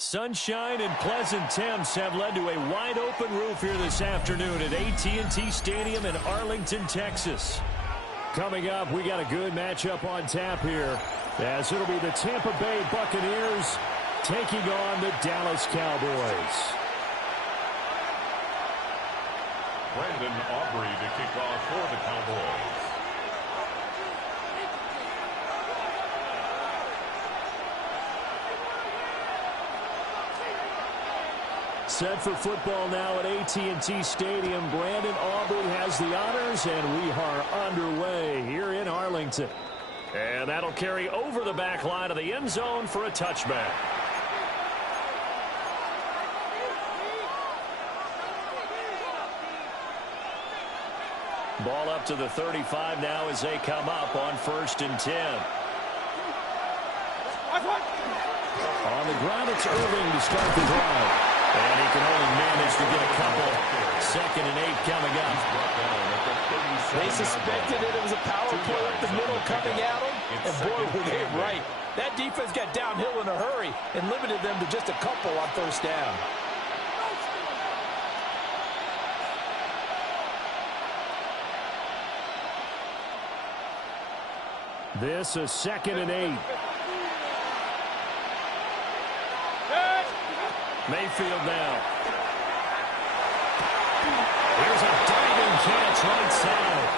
Sunshine and pleasant temps have led to a wide-open roof here this afternoon at AT&T Stadium in Arlington, Texas. Coming up, we got a good matchup on tap here, as it'll be the Tampa Bay Buccaneers taking on the Dallas Cowboys. Brandon Aubrey to kick off for the Cowboys. Set for football now at AT&T Stadium. Brandon Aubrey has the honors, and we are underway here in Arlington. And that'll carry over the back line of the end zone for a touchback. Ball up to the 35 now as they come up on 1st and 10. On the ground, it's Irving to start the drive. And he can only manage to get a couple. 2nd and 8 coming up. They suspected it was a power play up the middle coming at them. And boy, were they right. That defense got downhill in a hurry and limited them to just a couple on 1st down. This is 2nd and 8. Mayfield now. Here's a diving catch right side.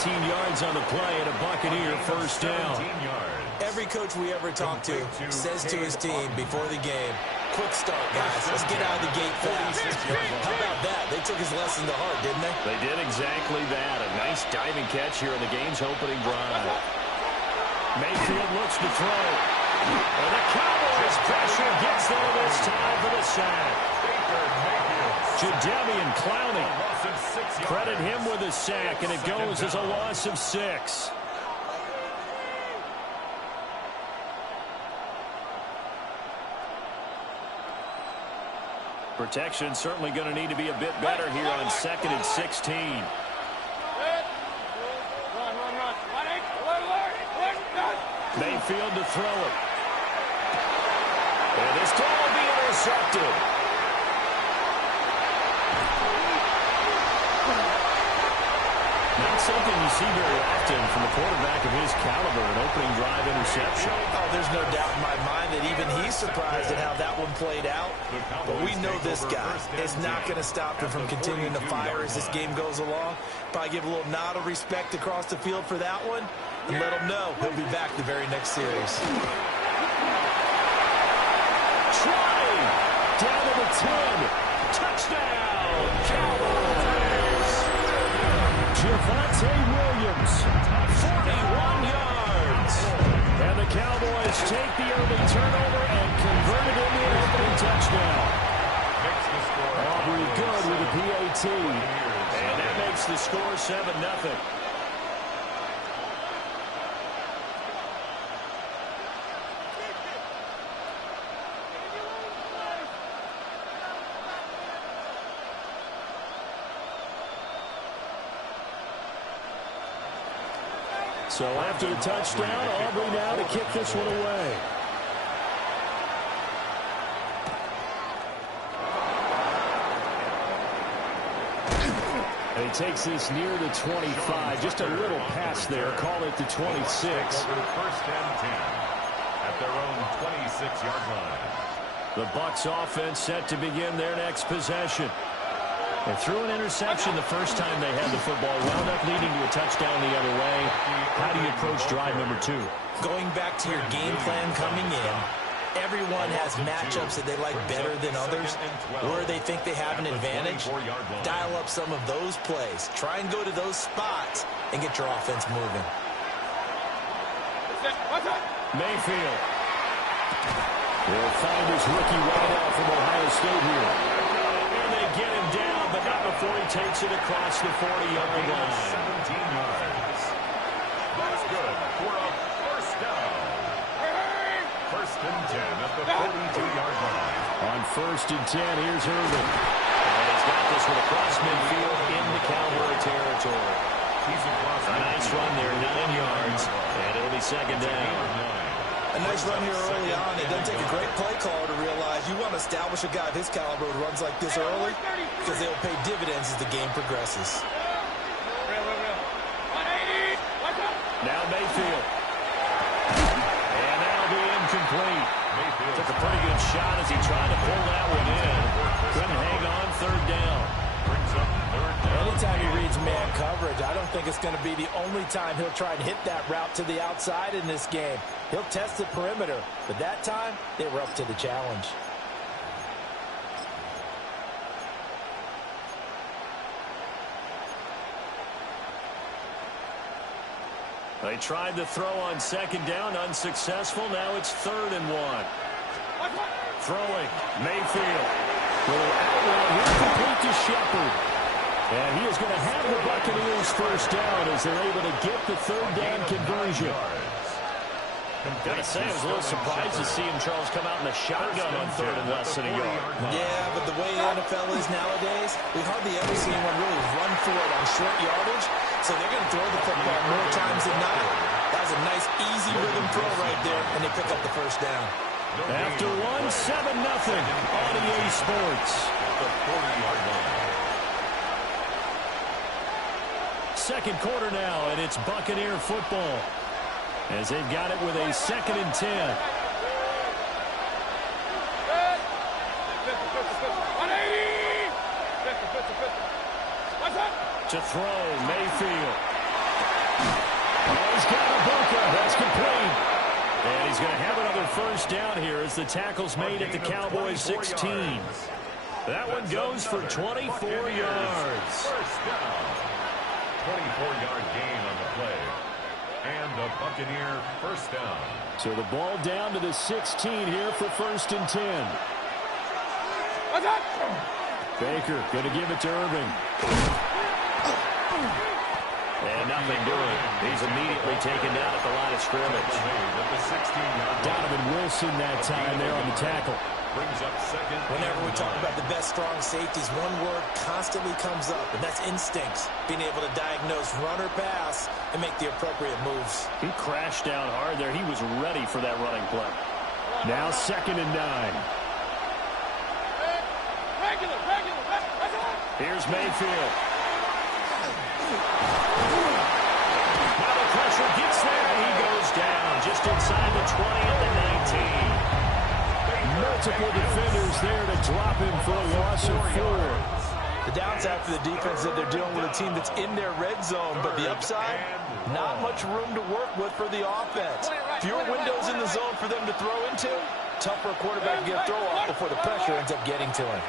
17 yards on the play and a Buccaneer 1st down. Every coach we ever talk to says to his team before the game, quick start, guys. Let's get out of the gate fast. How about that? They took his lesson to heart, didn't they? They did exactly that. A nice diving catch here in the game's opening drive. Mayfield looks to throw. And the Cowboys pressure gets there this time for the sack. Jadeveon Clowney. Credit him with a sack, and it goes as a loss of 6. Protection certainly going to need to be a bit better here on 2nd and 16. Mayfield to throw it. And this ball will be intercepted. Not something you see very often from a quarterback of his caliber, an opening drive interception. Oh, there's no doubt in my mind that even he's surprised at how that one played out. But we know this guy is not going to stop him from continuing to fire as this game goes along. Probably give a little nod of respect across the field for that one. And let him know he'll be back the very next series. Trying. Down to the 10. Touchdown, Cowboys. Javonte Williams, 41 yards. And the Cowboys take the early turnover and convert it into an opening touchdown. Aubrey good with a PAT. And that makes the score 7-0. So after the touchdown, Aubrey now to kick this one away. And he takes this near the 25. Just a little pass there. Call it the 26. 1st and 10 at their own 26-yard line. The Bucs offense set to begin their next possession. They threw an interception the first time they had the football, wound up leading to a touchdown the other way. How do you approach drive number 2? Going back to your game plan coming in, everyone has matchups that they like better than others, or they think they have an advantage. Dial up some of those plays. Try and go to those spots and get your offense moving. Mayfield will find his rookie wideout from Ohio State here. And they get him down, but not before he takes it across the 40-yard line. 17 yards. That's good for a 1st down. 1st and 10 at the 42-yard line. On 1st and 10, here's Irving. And he's got this one across midfield into Cowboy territory. A nice run there, 9 yards, and it'll be 2nd down. A nice run here early on. It doesn't take a great play caller to realize you want to establish a guy of his caliber who runs like this early because they'll pay dividends as the game progresses. Now Mayfield. And that'll be incomplete. Mayfield took a pretty good shot as he tried to pull that one in. Couldn't hang on, third down. Anytime he reads man coverage, I don't think it's going to be the only time he'll try and hit that route to the outside in this game. He'll test the perimeter, but that time they were up to the challenge. They tried to throw on second down, unsuccessful. Now it's 3rd and 1. Throwing, Mayfield. Little outrun here, complete to Shepard. And he is going to have the Buccaneers first down as they're able to get the 3rd down conversion. Gotta say, I was a little surprised to see him, Charles, come out in a shotgun on 3rd and less than a yard. Yeah, but the way the NFL is nowadays, we hardly ever see anyone really run for it on short yardage. So they're going to throw the football more times than not. That was a nice, easy rhythm throw right there, and they pick up the first down. After 7-0 on EA Sports. The 40-yard line. Second quarter now, and it's Buccaneer football as they've got it with a 2nd and 10. To throw, Mayfield. Oh, he's got a bunker. That's complete. And he's going to have another first down here as the tackle's made at the Cowboys 16. That one goes for 24 yards. First down. 24-yard gain on the play. And the Buccaneer first down. So the ball down to the 16 here for 1st and 10. Baker going to give it to Irving. And nothing doing. He's immediately taken down at the line of scrimmage. Donovan Wilson that time there on the tackle. Brings up second. Whenever we talk about the best strong safeties, one word constantly comes up, and that's instincts. Being able to diagnose run or pass and make the appropriate moves. He crashed down hard there. He was ready for that running play. Now 2nd and 9. Here's Mayfield. Now the pressure gets there. He goes down just inside the 20 at the 19. Multiple defenders there to drop him for a loss of 4. The downside for the defense is that they're dealing with a team that's in their red zone, but the upside, not much room to work with for the offense. Fewer windows in the zone for them to throw into. Tough for a quarterback to get a throw off before the pressure ends up getting to him.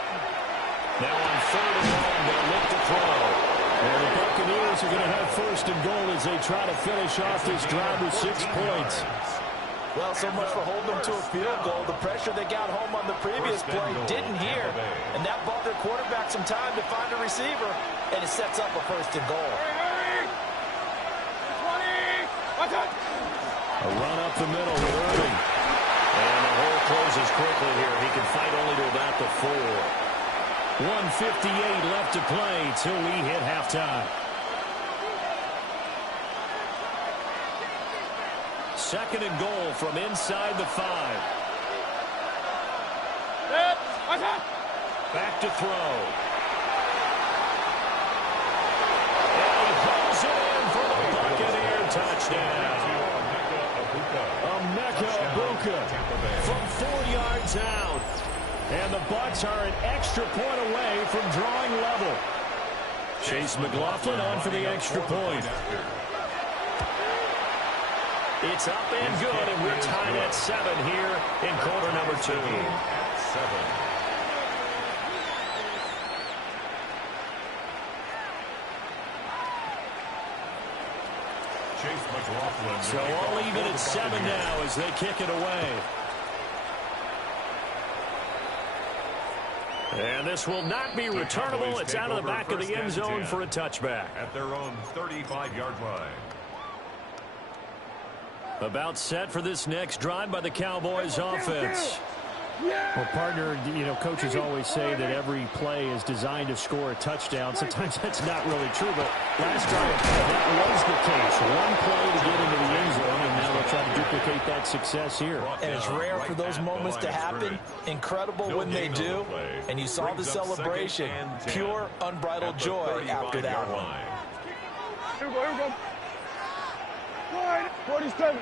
Now on 3rd and 1, they'll look to throw. And the Buccaneers are going to have 1st and goal as they try to finish off this drive with 6 points. Well, so much for holding them to a field goal. The pressure they got home on the previous play didn't hear, and that bought their quarterback some time to find a receiver, and it sets up a 1st and goal. A run up the middle with Irving. And the hole closes quickly here. He can fight only to about the 4. 1:58 left to play till we hit halftime. 2nd and goal from inside the 5. Back to throw. And he pulls it in for the Buccaneer touchdown. Emeka Egbuka from 4 yards out. And the Bucs are an extra point away from drawing level. Chase McLaughlin on for the extra point. It's up and good, and we're tied at 7 here in quarter number 2. So all even at 7 now as they kick it away. And this will not be returnable. It's out of the back of the end zone for a touchback. At their own 35-yard line. About set for this next drive by the Cowboys offense. Well, partner, you know, coaches always say that every play is designed to score a touchdown. Sometimes that's not really true, but last drive that was the case. One play to get into the end zone, and now they'll try to duplicate that success here. And it's rare for those moments to happen. Incredible when they do. And you saw the celebration. Pure, unbridled joy after that one. Here we go. 47.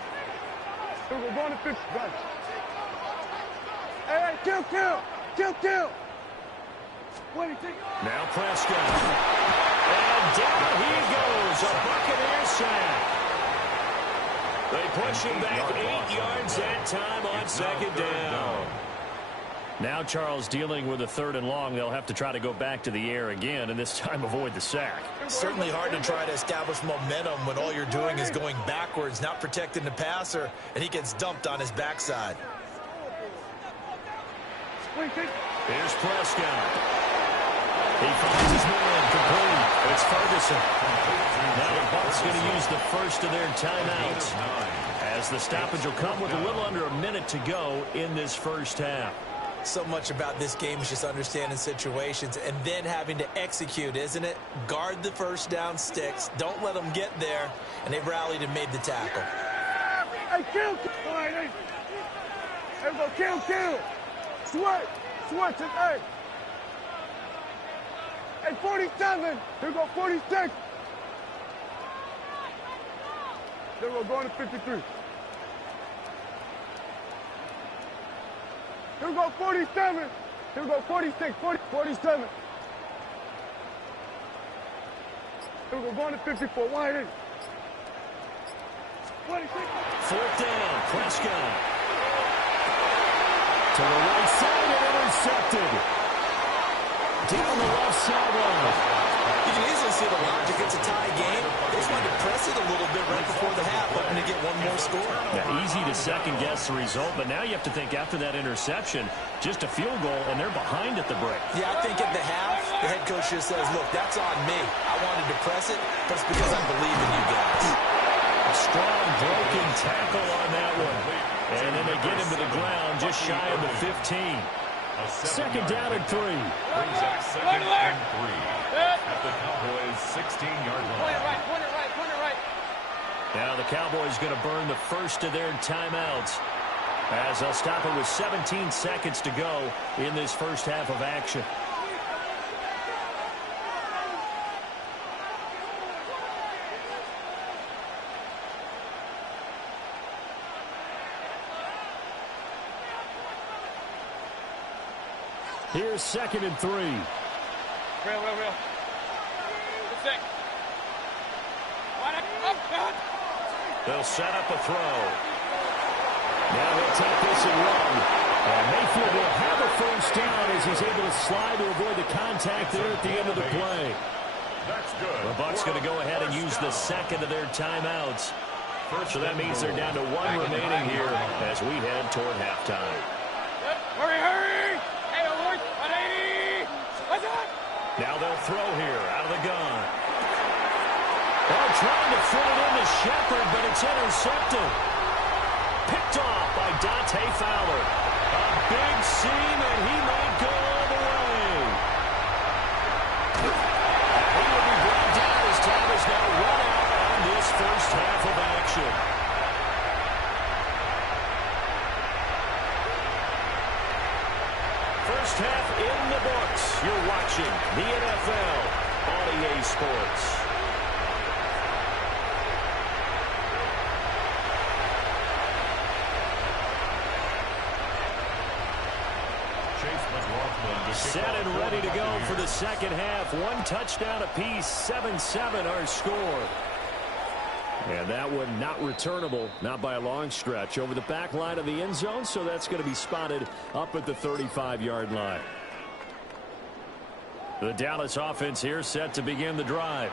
Here we go, going to 50. Got it. Hey, kill. Now Prescott. And down he goes. A Buccaneer sack. They push him back 8 yards that time on second down. Now Charles dealing with a 3rd and long. They'll have to try to go back to the air again and this time avoid the sack. Certainly hard to try to establish momentum when all you're doing is going backwards, not protecting the passer, and he gets dumped on his backside. Here's Prescott. He finds his man complete. It's Ferguson. Now the Bucs going to use the first of their timeouts as the stoppage will come with a little under a minute to go in this first half. So much about this game is just understanding situations and then having to execute, isn't it? Guard the first down sticks. Don't let them get there. And they rallied and made the tackle. Hey, kill. All right, hey. Hey, go kill. Sweat, hey. Hey, 47. Here go 46. Here we go, going to 53. Here we go, 47. Here we go, 46, 47. Here we go, going to 54. Wide in. 26. 4th down, Prescott. To the right side and intercepted. Down the left sideline. You can easily see the logic. It's a tie game. They just wanted to press it a little bit right before the half, hoping to get one more score. Yeah, easy to second-guess the result, but now you have to think after that interception, just a field goal, and they're behind at the break. Yeah, I think at the half, the head coach just says, look, that's on me. I wanted to press it, but it's because I believe in you guys. A strong broken tackle on that one. And then they get him to the ground just shy of the 15. Second down and 3. Brings up second and 3 at the Cowboys' 16-yard line. Point it right. Now the Cowboys going to burn the first of their timeouts as they'll stop it with 17 seconds to go in this first half of action. Here's second and 3. Real. Sick. They'll set up a throw. Now he'll take this and run. And Mayfield will have a first down as he's able to slide to avoid the contact there at the end of the play. That's good. The Bucs going to go ahead and use the second of their timeouts. So that means they're down to 1 remaining here as we head toward halftime. Hurry! Now they'll throw here out of the gun. They're trying to fit it into Shepard, but it's intercepted. Picked off by Dante Fowler. A big seam, and he might go all the way. He will be brought down as time is now run out on this first half of action. First half in the books. You're watching the NFL on EA Sports. Set and ready to go for the second half. 1 touchdown apiece, 7-7 our score. And that one not returnable, not by a long stretch, over the back line of the end zone, so that's going to be spotted up at the 35-yard line. The Dallas offense here set to begin the drive.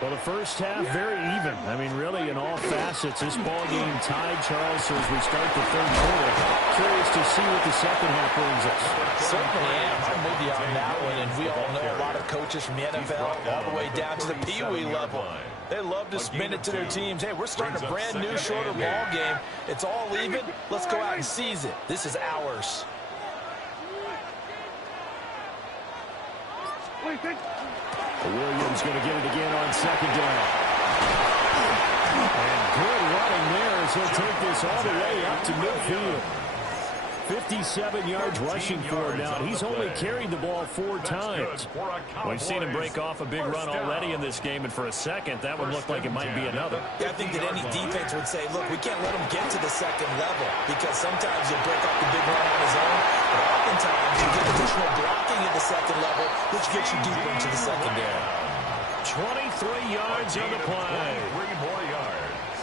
Well, the first half, very even. I mean, really, in all facets, this ball game tied, Charles, so as we start the third quarter. Curious to see what the second half brings us. Certainly am. I'm with you on that one, and we all know a lot of coaches from the NFL all the way down to the Pee-wee level. They love to spin it to their teams. Hey, we're starting a brand new, shorter ball game. It's all even. Let's go out and seize it. This is ours. Williams going to get it again on second down. And good running there as as he'll take this all the way up to midfield. 57 yards rushing for him now. He's only carried the ball 4 times. We've seen him break off a big run already in this game, and for a second, that would look like it might be another. Yeah, I think that any defense would say, look, we can't let him get to the second level because sometimes he'll break off the big run on his own, but oftentimes you get additional blocking at the second level, which gets you deeper into the secondary. 23 yards on the play. 3 more yards.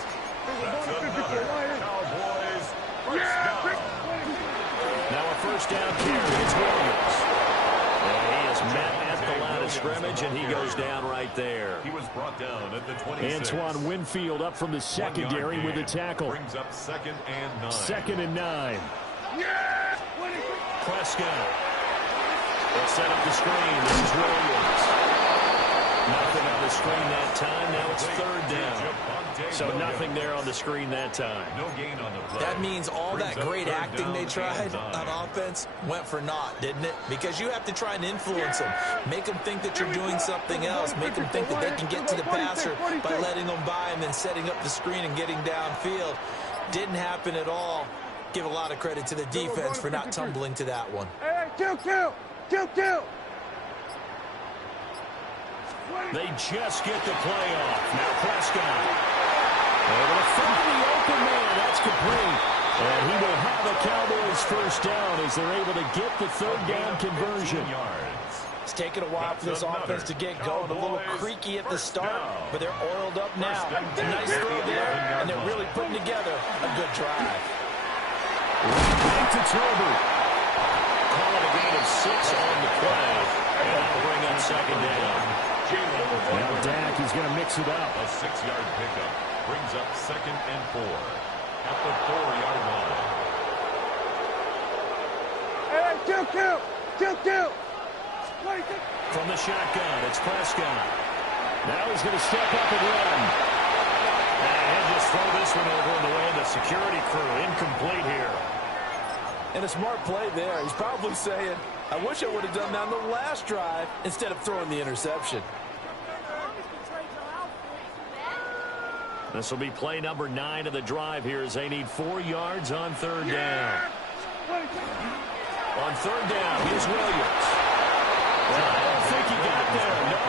That's another Cowboys first down. Now a first down carry. It's Williams. And he is met at the line of scrimmage, and he goes down right there. He was brought down at the 26. Antoine Winfield up from the secondary with a tackle. Brings up 2nd and 9. 2nd and 9. Prescott. They'll set up the screen. This is Williams. Nothing on the screen that time. Now it's 3rd down. So nothing there on the screen that time. No gain on the play. That means all that great acting they tried on offense went for naught, didn't it? Because you have to try and influence them. Make them think that you're doing something else. Make them think that they can get to the passer by letting them by and then setting up the screen and getting downfield. Didn't happen at all. Give a lot of credit to the defense for not tumbling to that one. Hey, kill. They just get the play off. Now Prescott. Able to find the open man. That's complete. And he will have a Cowboys first down as they're able to get the 3rd down conversion. It's taken a while for this offense to get going. A little creaky at the start, but they're oiled up now. Nice throw there, and they're really putting together a good drive. Back to Toby. Call it a gain of 6 on the play. And that'll bring up 2nd down. Now Dak is going to mix it up. A 6-yard pickup brings up 2nd and 4 at the 4-yard line. Hey, kill. From the shotgun, it's Prescott. Now he's going to step up and run. And he'll just throw this one over in the way of the security crew. Incomplete here. And a smart play there. He's probably saying, I wish I would have done that on the last drive instead of throwing the interception. This will be play number 9 of the drive here as they need 4 yards on 3rd down. On 3rd down, here's Williams. Well, I don't think he got there. No.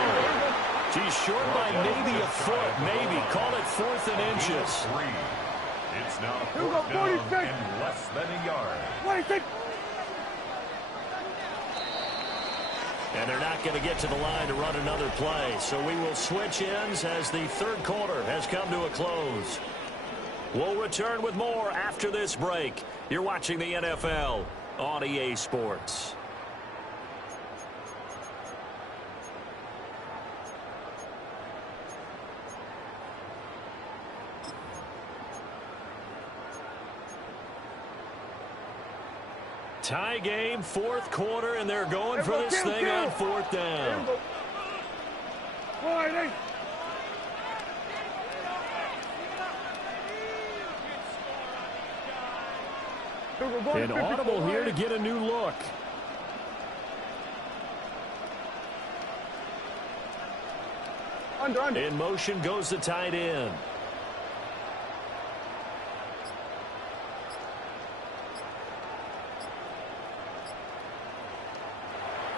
He's short by maybe a foot. Maybe. Call it 4th and inches. It's now 4th down and less than a yard. And they're not going to get to the line to run another play. So we will switch ends as the 3rd quarter has come to a close. We'll return with more after this break. You're watching the NFL on EA Sports. Tie game, 4th quarter, and they're going for this thing on 4th down. An audible here to get a new look. Under. In motion goes the tight end.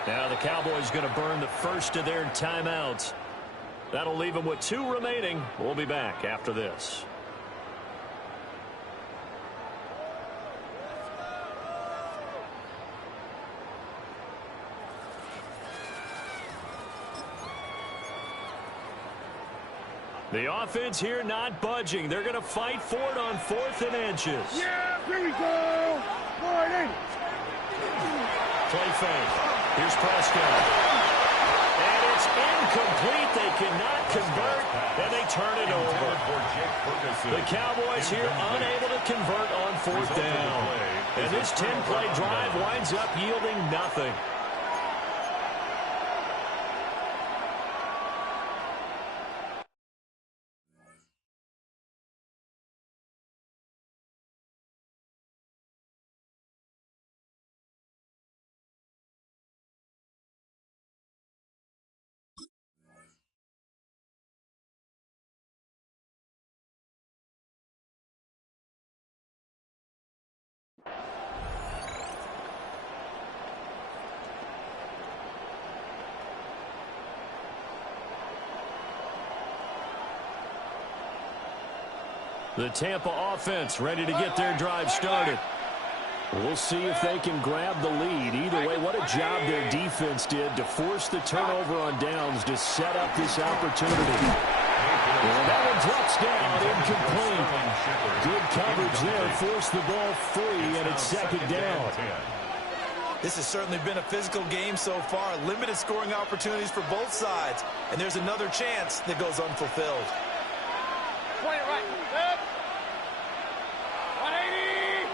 Now the Cowboys going to burn the first of their timeouts. That'll leave them with 2 remaining. We'll be back after this. The offense here not budging. They're going to fight for it on 4th and inches. Yeah, here we go. Play fake. Here's Prescott. And it's incomplete. They cannot convert, and they turn it over. The Cowboys here unable to convert on 4th down. And this 10-play drive winds up yielding nothing. The Tampa offense ready to get their drive started. We'll see if they can grab the lead. Either way, what a job their defense did to force the turnover on downs to set up this opportunity. And that one drops down, incomplete. Good coverage there, forced the ball free, and it's second down. This has certainly been a physical game so far. Limited scoring opportunities for both sides. And there's another chance that goes unfulfilled. Point it right. 180.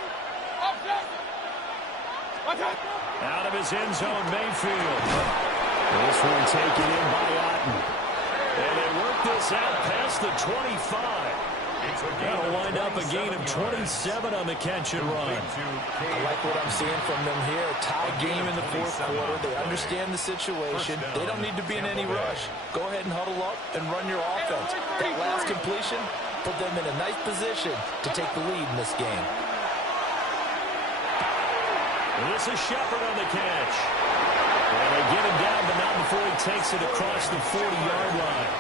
Out of his end zone, Mayfield. This one taken in by Otten. And they work this out past the 25. That'll wind up a gain of 27 on the catch and run. I like what I'm seeing from them here. Tie game in the fourth quarter. They understand the situation. They don't need to be in any rush. Go ahead and huddle up and run your offense. That last completion put them in a nice position to take the lead in this game. This is Shepard on the catch. And they get him down, but not before he takes it across the 40-yard line.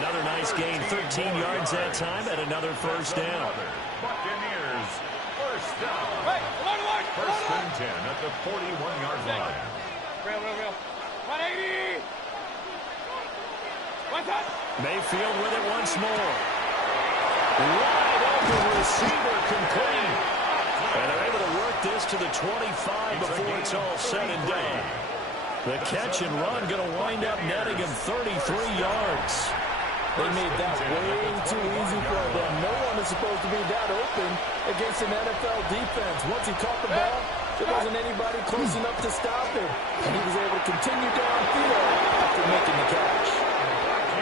Another nice gain, 13 yards that time, and another first down. Buccaneers, first down. First and 10 at the 41-yard line. Real. 180. One touch. Mayfield with it once more. Wide open receiver complete. And they're able to work this to the 25 before it's all said and done. The catch and run going to wind up netting him 33 yards. They made that way too easy for them. No one is supposed to be that open against an NFL defense. Once he caught the ball, there wasn't anybody close enough to stop him. And he was able to continue downfield after making the catch.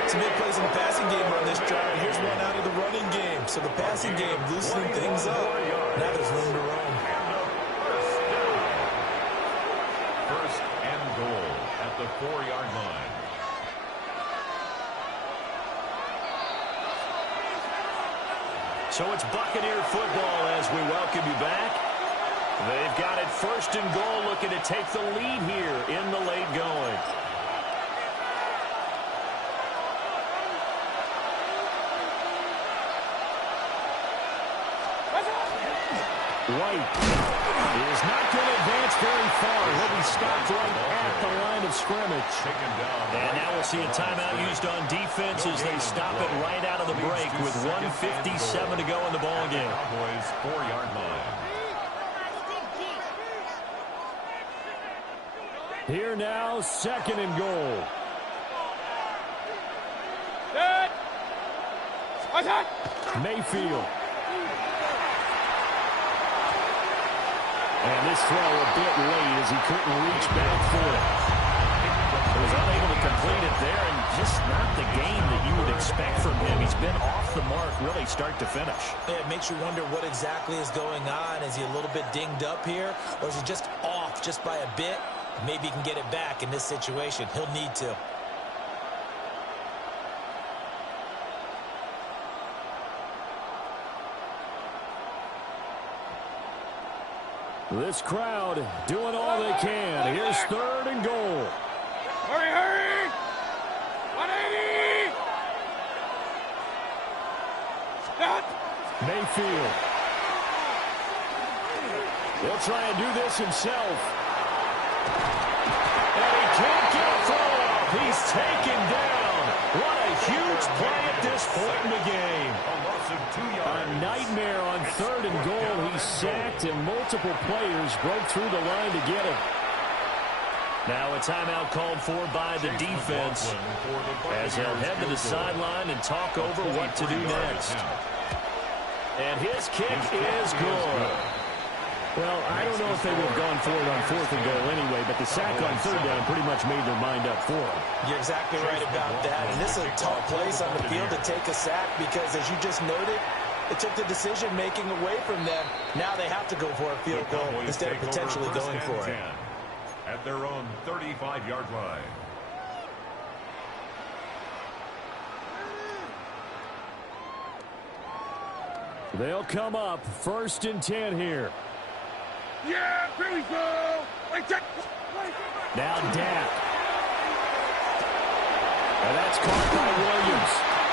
Some big plays in the passing game on this drive. And here's one out of the running game. So the passing game loosening things up. Now there's room to roam. First and goal at the 4-yard line. So it's Buccaneer football as we welcome you back. They've got it first and goal, looking to take the lead here in the late going. White is not going to advance very far. He'll be stopped right at the line of scrimmage. And now we'll see a timeout used on defense as they stop it right out of the break with 1:57 to go in the ballgame. Cowboys 4-yard line. Here now, second and goal. Mayfield. And this throw a bit late as he couldn't reach back for it. He was unable to complete it there, and just not the game that you would expect from him. He's been off the mark really start to finish. Yeah, it makes you wonder what exactly is going on. Is he a little bit dinged up here, or is he just off just by a bit? Maybe he can get it back in this situation. He'll need to. This crowd doing all they can. Here's third and goal. Hurry! 180. Stop. Mayfield. He'll try and do this himself. And he can't get a throw off. He's taken down. What a huge play at this point in the game. A nightmare on third and goal. He's sacked, and multiple players broke through the line to get him. Now a timeout called for by the defense as they'll head to the sideline and talk over what to do next. And his kick is good. Well, I don't know if they would have gone for it on fourth and goal anyway, but the sack on third down pretty much made their mind up for it. You're exactly right about that. And this is a tough place on the field to take a sack because, as you just noted, it took the decision-making away from them. Now they have to go for a field goal instead of potentially going for it. At their own 35-yard line. They'll come up first and 10 here. Yeah, here we go. Now Dak. And that's caught by Williams.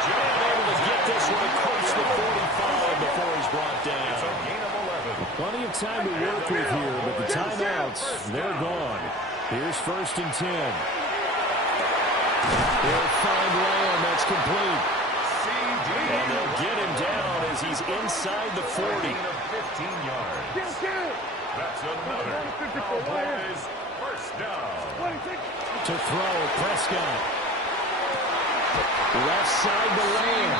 And able to get this one close reach the 45 before he's brought down. It's a gain of 11. Plenty of time to work with here, but the timeouts, they're gone. Here's 1st and 10. They'll find Lamb. That's complete. And they'll get him down as he's inside the 40. 15 yards. That's another Cowboys first down. To throw, Prescott. Left side to Lamb.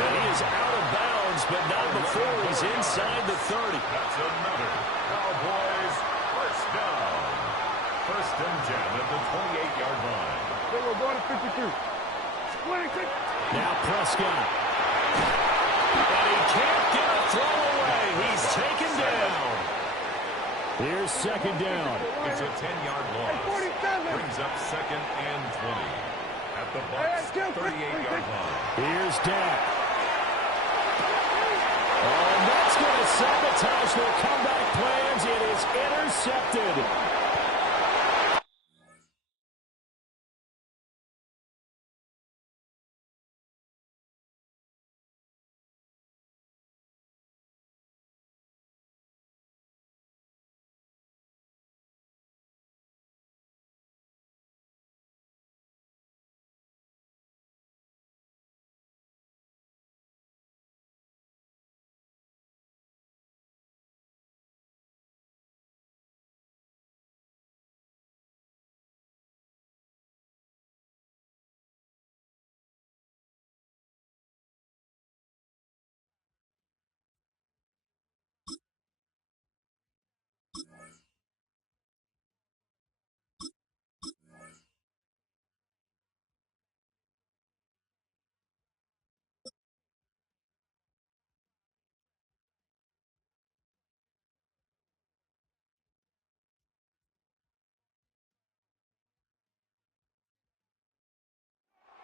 And he is out of bounds, but not before he's inside the 30. That's another Cowboys first down. 1st and 10 at the 28-yard line. We're going to 52. 26. Now Prescott. And he can't get a throw away. He's taken down. Here's 2nd down. It's a 10-yard loss. 47. Brings up 2nd and 20. At the Bucs 38-yard line. Here's Dak. Oh, and that's going to sabotage their comeback plans. It is intercepted.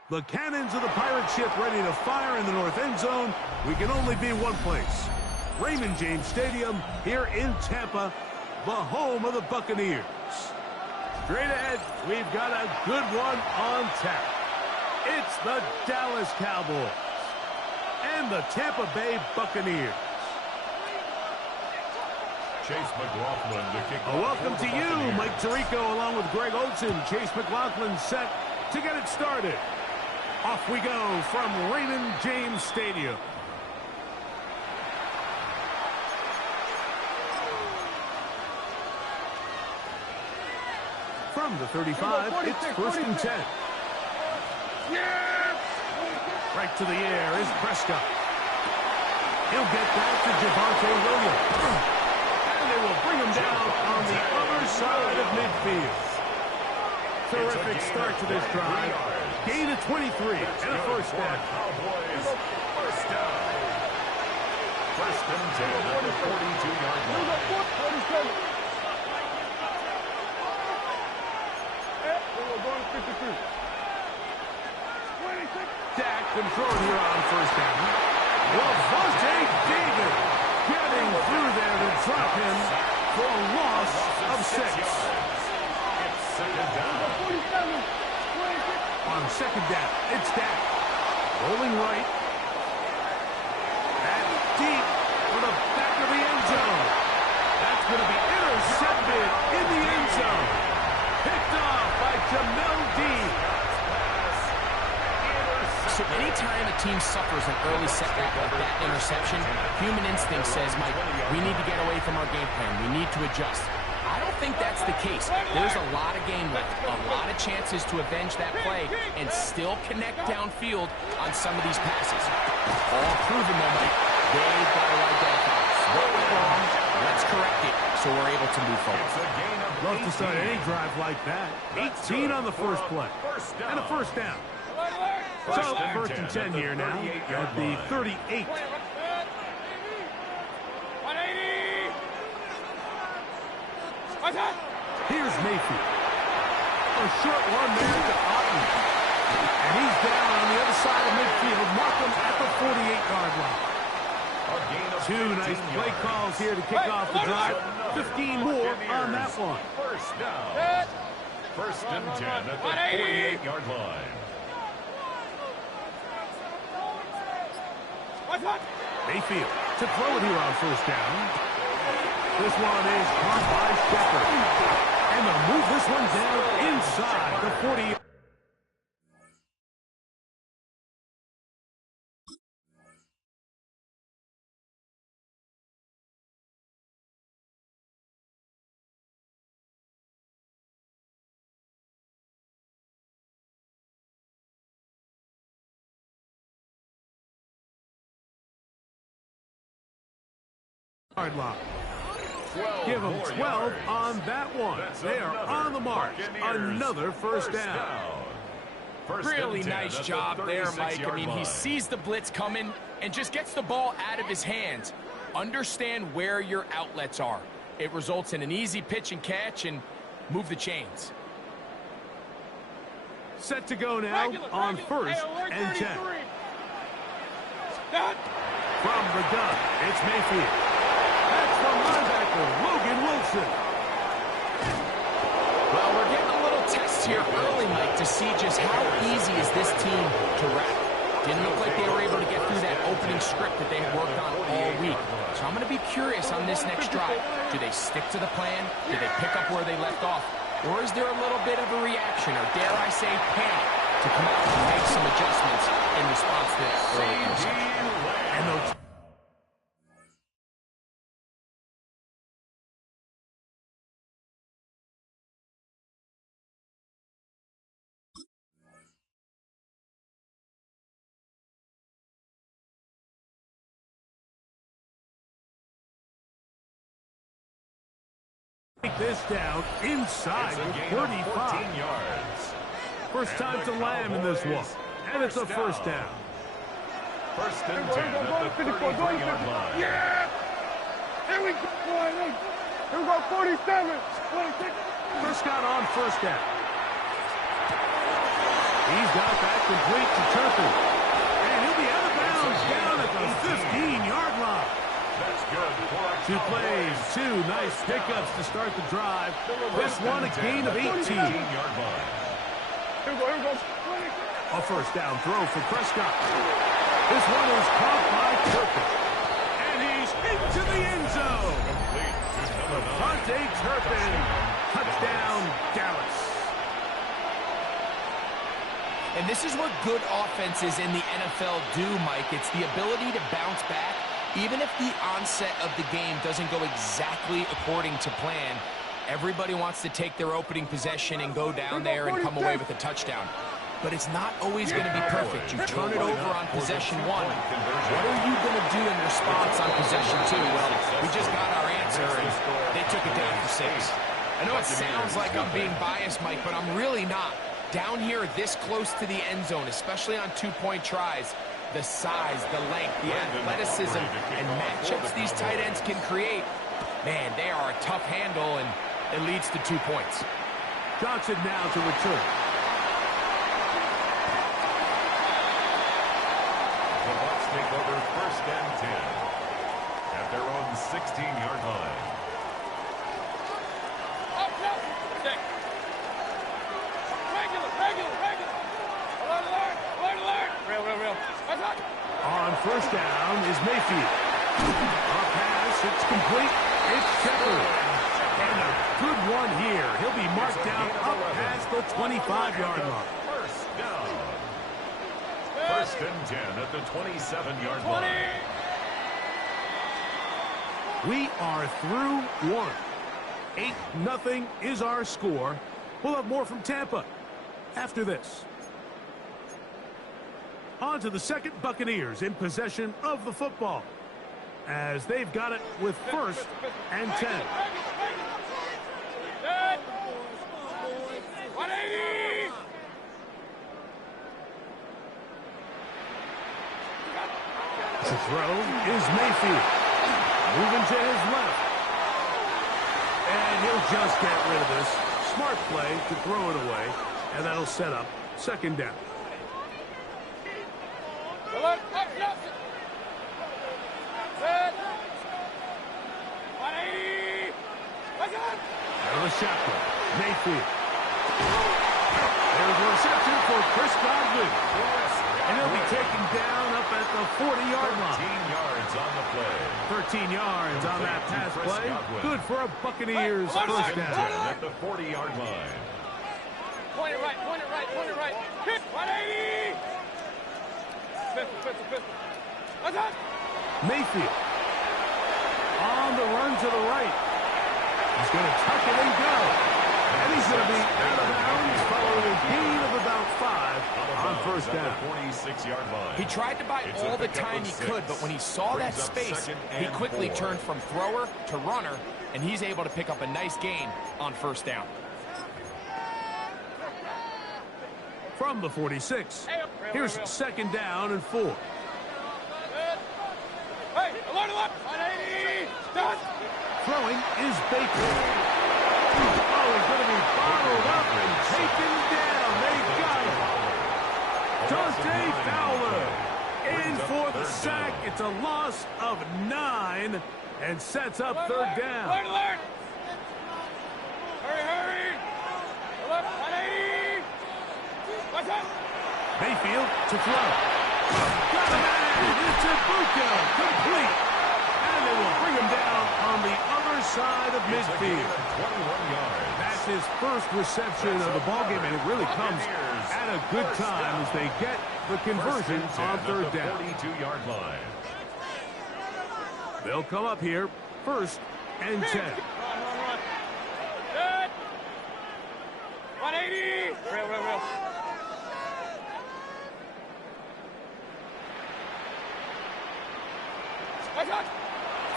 The cannons of the pirate ship ready to fire in the north end zone. We can only be one place. Raymond James Stadium here in Tampa, the home of the Buccaneers. Straight ahead, we've got a good one on tap. It's the Dallas Cowboys and the Tampa Bay Buccaneers. Chase McLaughlin to kick off. Welcome to you, Mike Tirico, along with Greg Olsen. Chase McLaughlin set to get it started. Off we go from Raymond James Stadium. From the 35, it's 1st and 10. Right to the air is Prescott. He'll get back to Javonte Williams. And they will bring him down on the other side of midfield. Terrific start to this drive. Gain of 23 and a first down. Cowboys first down. 1st and 10 at the 42-yard line. We're going to 52. 26. Dak can throw it here on first down. Lavonte David getting through there to drop him for a loss of 6. It's 2nd down. 47. 26. On 2nd down, it's Dak. Rolling right. And deep for the back of the end zone. That's going to be intercepted in the end zone. Picked off by Jamel Dean. So anytime a team suffers an early setback like that interception, human instinct says, Mike, we need to get away from our game plan. We need to adjust. I don't think that's the case. There's a lot of game left, a lot of chances to avenge that play and still connect downfield on some of these passes. All proven though, Mike, they've got to identify what went wrong, let's correct it so we're able to move forward. Love to start any drive like that. 18 on the first play. And a first down. So, 1st and 10 here now at the 38. 180. Here's Mayfield. A short one there to Otten. And he's down on the other side of midfield. Markham at the 48-yard line. Two nice play calls here to kick off the drive. 15 more on that one. First down. 1st and 10 at the 48-yard line. Mayfield to throw it here on first down. This one is caught by Shepard. And they'll move this one down inside the 40. Yard line. Give them 12 on that one. They are on the march. Another first down. Really nice job there, Mike. I mean, he sees the blitz coming and just gets the ball out of his hands. Understand where your outlets are. It results in an easy pitch and catch and move the chains. Set to go now on first and 10. From the gun, it's Mayfield. That's the linebacker, Logan Wilson. Well, we're getting a little test here early, Mike, to see just how easy is this team to wrap. Didn't look like they were able to get through that opening script that they had worked on all week. So I'm going to be curious on this next drive. Do they stick to the plan? Do they pick up where they left off? Or is there a little bit of a reaction, or dare I say panic, to come out and make some adjustments in response to that early interception? And those take this down inside the 35 yards. First time to Lamb in this one, and it's a first down. First and 10 at the 33-yard line. Yeah! Here we go, boy. Here we go, 47. 26. Prescott on first down. He's got that complete to Turpin. And he'll be out of bounds down at the 15-yard line. That's good. 2 plays, 2 nice pickups to start the drive. This one a gain of 18. Here we go. 20. A first down throw for Prescott. This one is caught by Turpin. And he's into the end zone. Devontae Turpin. Touchdown, Dallas. And this is what good offenses in the NFL do, Mike. It's the ability to bounce back. Even if the onset of the game doesn't go exactly according to plan, everybody wants to take their opening possession and go down there and come away with a touchdown. But it's not always going to be perfect. You turn it over on possession 1. What are you going to do in response on possession 2? Well, we just got our answer, and they took it down for 6. I know it sounds like I'm being biased, Mike, but I'm really not. Down here this close to the end zone, especially on 2-point tries, the size, the length, the athleticism, and matchups these tight ends can create, man, they are a tough handle, and it leads to 2 points. Johnson now to return. The Bucs take over first and 10 at their own 16-yard line. On first down is Mayfield. A pass, it's complete. It's Shepard. And a good one here. He'll be marked down up past the 25-yard line. First down. First and 10 at the 27-yard line. We are through one. 8-0 is our score. We'll have more from Tampa after this. On to the second, Buccaneers in possession of the football, as they've got it with first and 10. The throw is Mayfield. Moving to his left. And he'll just get rid of this. Smart play to throw it away, and that'll set up second down. Out of the shotgun, Mayfield. There's a reception for Chris Godwin. And he'll be taken down up at the 40-yard line. 13 yards on the play. 13 yards on that pass play. Good for a Buccaneers first down. At the 40-yard line. Point it right, point it right, point it right. 180! Pistol. What's up? Mayfield on the run to the right. He's going to tuck it and go. And he's going to be out of bounds following a gain of about 5 on first down. 46-yard line. He tried to buy all the time he could, but when he saw that space, he quickly turned from thrower to runner, and he's able to pick up a nice gain on first down. From the 46, here's second down and 4. Hey, alert, 180! Done! Throwing is Baker. Oh, he's going to be bottled up and taken down. They got him. Dante Fowler in for the sack. It's a loss of 9 and sets up third down. Alert! Hurry! Alert, 180! What's up? Mayfield to throw. Got him at it. It's Ibuka. Complete. And they will bring him down on the other side of midfield. 21 yards. That's his first reception of the ballgame, and it really comes at a good time as they get the conversion on third down. 42-yard line. They'll come up here, first and 10. Run. Good. 180! Real. What's up?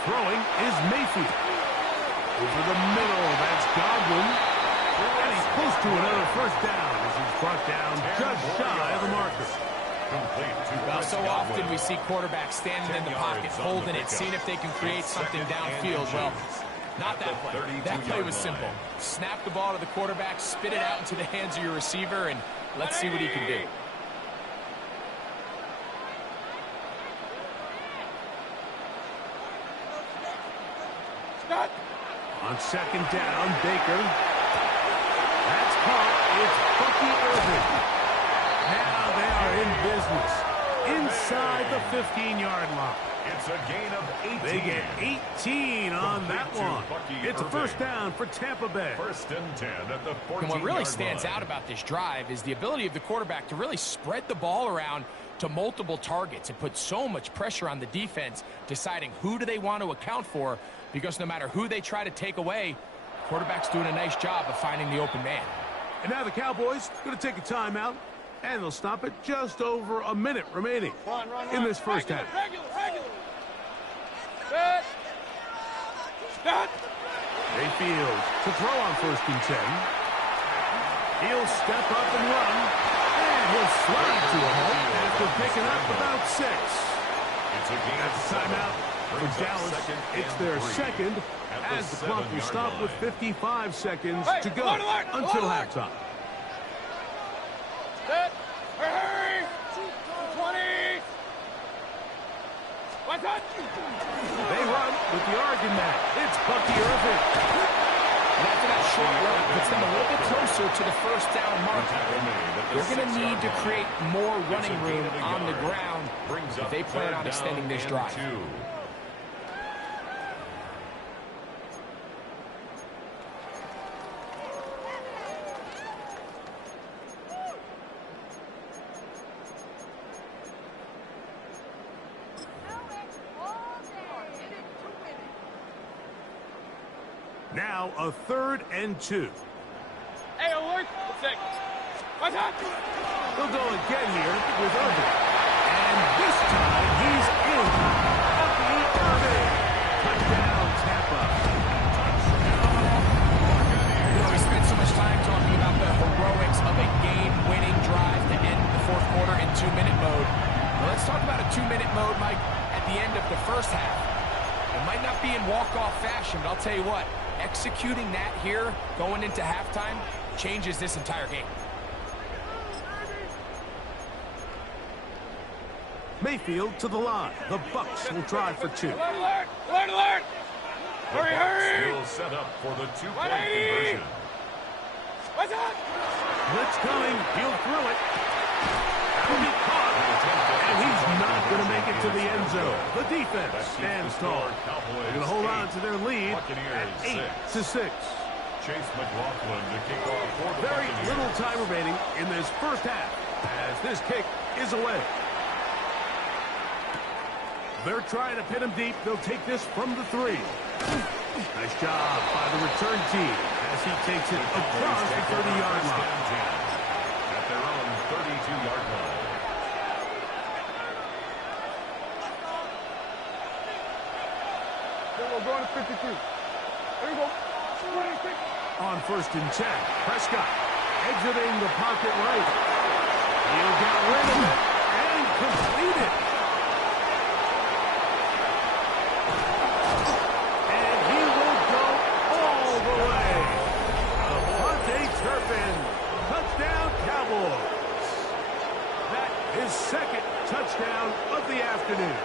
Throwing is Mayfield. Over the middle, that's Godwin. And he's close to another first down as he's brought down just shy of the marker. Well, so often we see quarterbacks standing in the pocket, holding it, seeing if they can create something downfield. Well, not that play. That play was simple. Snap the ball to the quarterback, spit it out into the hands of your receiver, and let's see what he can do. On second down, Baker. That's caught. It's Bucky Irving. Now they are in business. Inside the 15-yard line. It's a gain of 18. They get 18 on that one. It's a first down for Tampa Bay. First and 10 at the 14-yard line. And what really stands out about this drive is the ability of the quarterback to really spread the ball around to multiple targets and put so much pressure on the defense, deciding who do they want to account for, because no matter who they try to take away, quarterback's doing a nice job of finding the open man. And now the Cowboys going to take a timeout, and they'll stop it just over a minute remaining in this first half. Regular. Good. Stop. Mayfield to throw on first and 10. He'll step up and run, and he'll slide to a home after picking up about 6. It's a gain of Timeout for Dallas. It's their second, as the clock will stop with 55 seconds to go until halftime. Set. Hurry. 20. What's up? They run with the Oregon man. It's Bucky Irving. And after that short run, puts them a little bit closer to the first down marker. They're going to need to create more running room on the ground if they plan on extending this drive. Now a third and 2. Hey, alert. What's up? They'll go again here with Irving. And this time he's in. Bucky Irving. Touchdown, Tampa. You know, we spent so much time talking about the heroics of a game-winning drive to end the fourth quarter in 2-minute mode. Well, let's talk about a 2-minute mode, Mike, at the end of the first half. It might not be in walk-off fashion, but I'll tell you what, executing that here, going into halftime, changes this entire game. Mayfield to the line. The Bucs will try for 2. Alert. Hurry. Will set up for the 2-point conversion. What's up? Blitz coming. He'll throw it. will be caught. And he's not going to make it to the end zone. The defense stands tall. They're going to hold on to their lead at 8-6. Chase McLaughlin to kick off for the Very Buccaneers. little time remaining in this first half as this kick is away. They're trying to pin him deep. They'll take this from the 3. Nice job by the return team as he takes it across the 30-yard line. At their own 32-yard line. Then we're going to 52. There you go. 26. On 1st and 10, Prescott exiting the pocket right. He'll get rid of it and complete it. And he will go all the way. Devontae Turpin, touchdown Cowboys. That is second touchdown of the afternoon.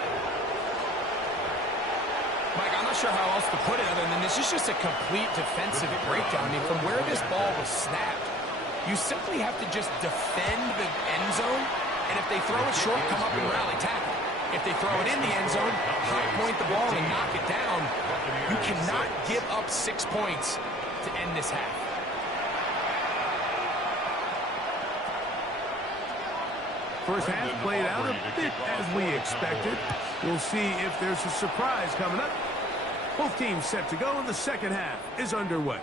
Mike, I'm not sure how else to put it other than this is just a complete defensive breakdown. I mean, from where this ball was snapped, you simply have to just defend the end zone, and if they throw it short, come up and rally tackle. If they throw it in the end zone, high point the ball and knock it down. You cannot give up 6 points to end this half. First half played out a bit as we expected. We'll see if there's a surprise coming up. Both teams set to go, and the second half is underway.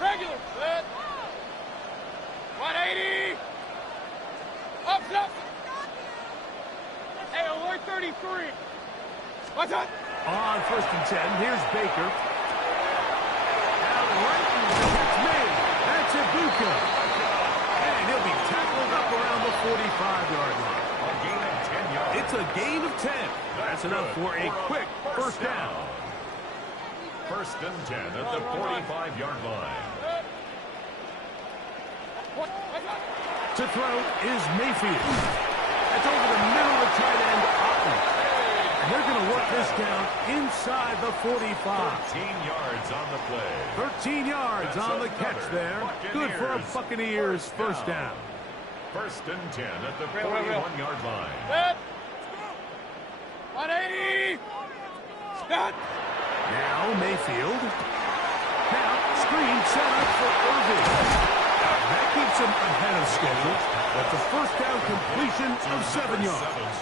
Regular. Good. 180. Up. Hey, alert 33. What's up? On 1st and 10, here's Baker. Out right, it's made. That's Ibuka. And he'll be tackled up around the 45-yard line. A gain of 10 yards. It's a gain of 10. That's enough for a quick first down. 1st and 10 at the 45-yard line. To throw is Mayfield. That's over the middle of tight end Otten. And they're going to work this down inside the 45. 13 yards on the play. 13 yards on the catch there. Good for a Buccaneers first down. 1st and 10 at the 41-yard line. Good. 180. Stop. Now Mayfield. Now screen set up for Irving. That keeps him ahead of schedule. That's a first down completion of 7 yards.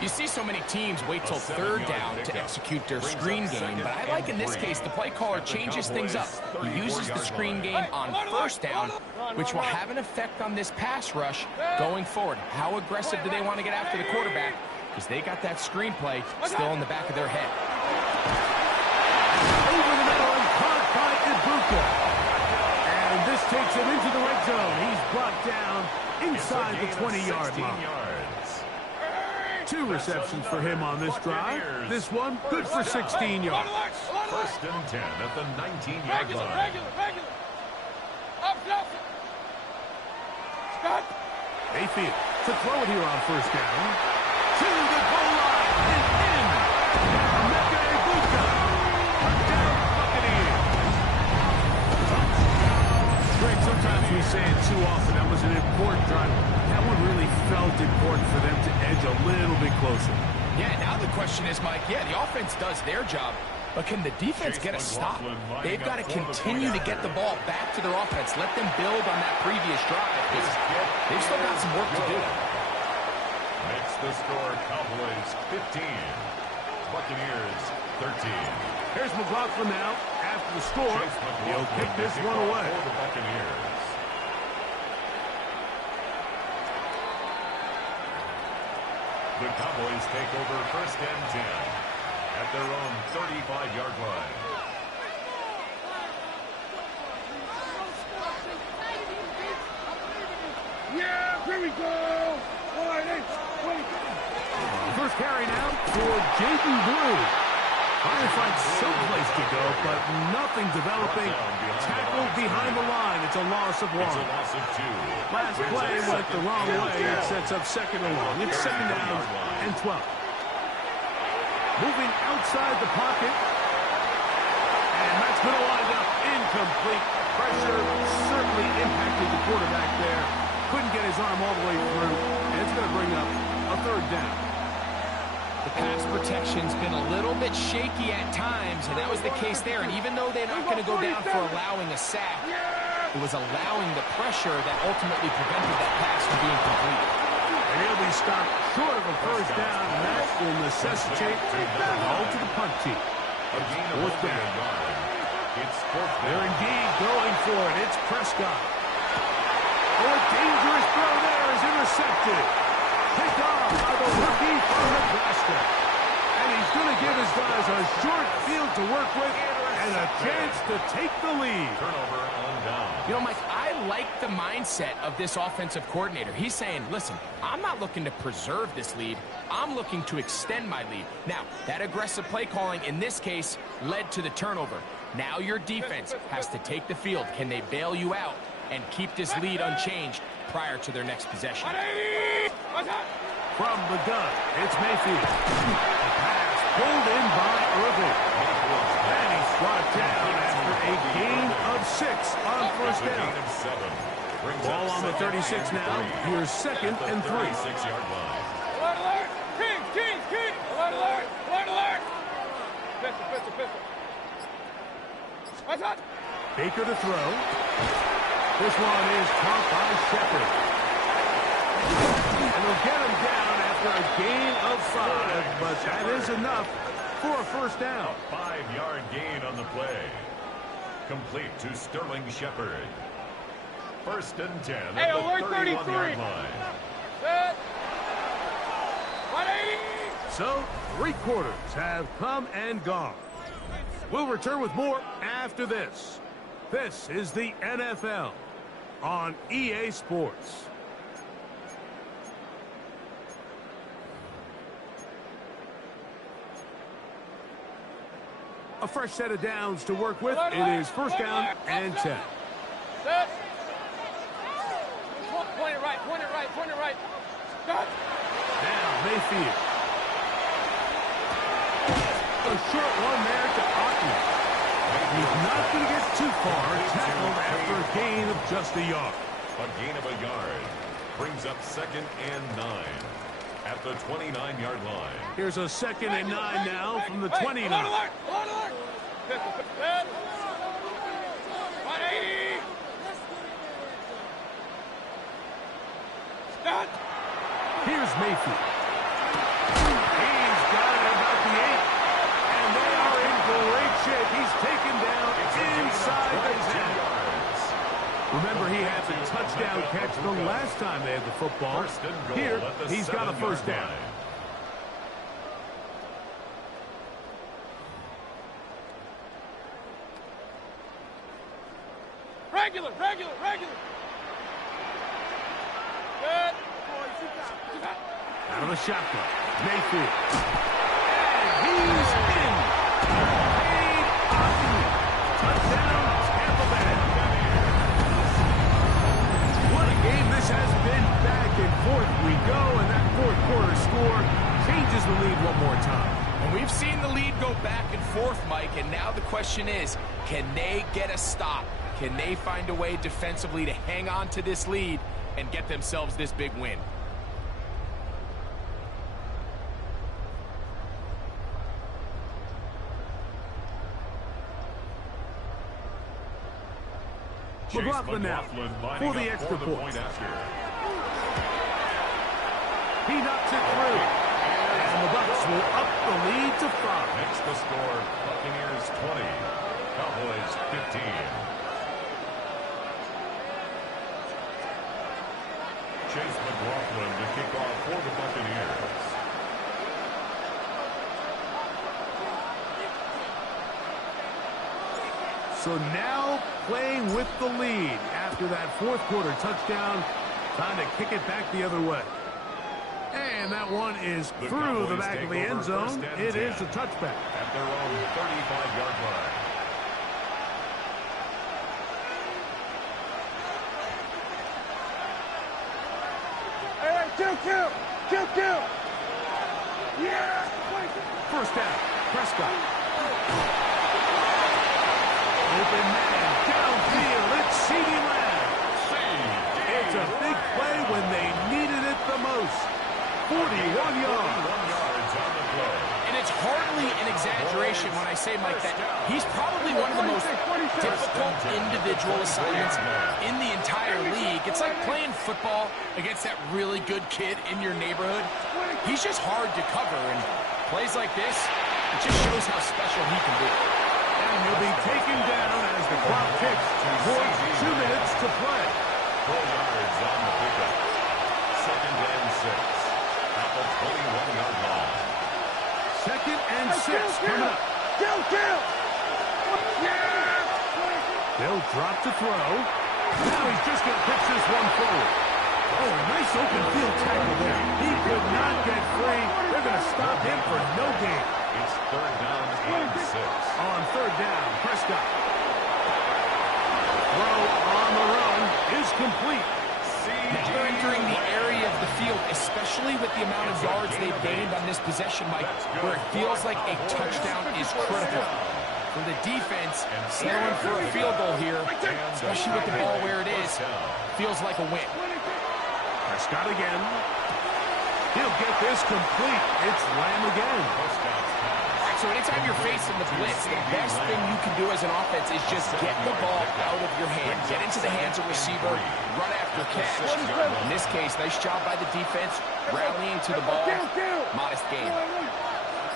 You see so many teams wait till 3rd down to execute their screen game, but I like in this case the play caller changes things up. He uses the screen game on 1st down, which will have an effect on this pass rush going forward. How aggressive do they want to get after the quarterback? Because they got that screen play still in the back of their head. Over the middle and caught by Ibuka. And this takes him into the red zone. He's brought down inside the 20-yard line. 2 receptions for him on this drive. This one, good for 16 yards. 1st and 10 at the 19-yard line. Regular. Up. Stop. Mayfield to throw it here on 1st down. To the goal line and in. Emeka Ibuka. Touchdown Buccaneers. Greg, sometimes we say it too often. That was an important drive. That one really felt important for them to edge a little bit closer. Yeah, now the question is, Mike, the offense does their job, but can the defense get a stop? They've got to continue to get the ball back to their offense. Let them build on that previous drive. They've still got some work to do. Makes the score Cowboys 15. Buccaneers 13. Here's McLaughlin now. After the score, he'll kick this one away. For the Buccaneers. The Cowboys take over 1st and 10 at their own 35-yard line. Yeah, here we go. 180. First carry now for Jaden Blue. Trying to find some place to go, but nothing developing. Tackled behind the line. It's a loss of 1. Last play went the wrong way. It sets up 2nd and long. It's 2nd down and 12. Moving outside the pocket. And that's going to wind up incomplete. Pressure certainly impacted the quarterback there. Couldn't get his arm all the way through. And it's going to bring up a 3rd down. The pass protection's been a little bit shaky at times, and that was the case there. And even though they're not going to go down for allowing a sack, it was allowing the pressure that ultimately prevented that pass from being complete. And he'll be stopped short of a 1st down, and that will necessitate a hold to the punt team. 4th down. They're indeed going for it. It's Prescott. Oh, a dangerous throw there is intercepted. Picked off by the rookie from Nebraska. And he's going to give his guys a short field to work with and a chance to take the lead. Turnover on down. You know, Mike, I like the mindset of this offensive coordinator. He's saying, listen, I'm not looking to preserve this lead. I'm looking to extend my lead. Now, that aggressive play calling in this case led to the turnover. Now your defense has to take the field. Can they bail you out and keep this lead unchanged prior to their next possession? From the gun, it's Mayfield. The pass pulled in by Irving. And he's brought down after a gain of 6 on 1st down. Ball on the 36 now. Here's 2nd and 3. 36-yard line. Alert, alert! King! Alert, alert! Alert, alert! Pistol. What's up? Baker to throw. This one is caught by Shepard. And they'll get him down after a gain of 5, but that is enough for a 1st down. 5-yard gain on the play. Complete to Sterling Shepard. 1st and 10 Hey, at alert, the 33. 31-yard line. Set. 180. So, 3 quarters have come and gone. We'll return with more after this. This is the NFL on EA Sports. A fresh set of downs to work with. It is 1st down and 10. Set. Point it right. Stop. Now Mayfield. A short one there to Otten. He's not going to get too far. Tackled after a gain of just a yard. A gain of a yard brings up 2nd and 9 at the 29-yard line. Here's a 2nd and 9 now from the 29. Alert. Set. 180. Stop. Here's Mayfield. He's got it about the 8. And they are in great shape. He's taken down inside the 10. Remember, he had the touchdown catch the last time they had the football. Here, he's got a 1st down. Regular. Good. Out of the shotgun. Mayfield. And he's in. Cade Otton. Touchdown, Tampa Bay. What a game this has been. Back and forth we go, and that 4th quarter score changes the lead one more time. And we've seen the lead go back and forth, Mike, and now the question is, can they get a stop? Can they find a way defensively to hang on to this lead and get themselves this big win? McLaughlin now for the extra point. He knocks it through. And the Bucs will up the lead to 5. Makes the score Buccaneers 20, Cowboys 15. Chase McLaughlin to kick off for the Buccaneers. So now playing with the lead after that 4th quarter touchdown. Time to kick it back the other way. And And that one is through the back of the end zone. It is a touchback. At their own 35-yard line. Kill. Yeah. First down, Prescott. Open man, downfield, it's CeeDee Lamb. It's a big play when they needed it the most. 41 yards on the play. And it's hardly an exaggeration when I say, Mike, that he's probably one of the most difficult individual assignments in the entire league. It's like playing football against that really good kid in your neighborhood. He's just hard to cover, and plays like this, it just shows how special he can be. And he'll be taken down as the clock ticks towards 2 minutes to play. 4 yards on the pickup. 2nd and 6 at the 21-yard line. 2nd and 6 coming up. Kill. They'll drop to throw. Now he's just going to pitch this one forward. Oh, a nice open field tackle there. He could not get free. They're going to stop him for no gain. It's 3rd down and 6. On 3rd down, Prescott. Throw on the run is complete. Now they're entering the area of the field, especially with the amount of yards they've gained on this possession, Mike, where it feels like a touchdown is critical. For the defense, settling for a field goal here, especially with the ball where it is, feels like a win. Prescott again. He'll get this complete. It's Lamb again. All right, so anytime you're facing the blitz, the best thing you can do as an offense is just get the ball out of your hand. Get into the hands of receiver, run after catch. In this case, nice job by the defense, rallying to the ball. Modest gain.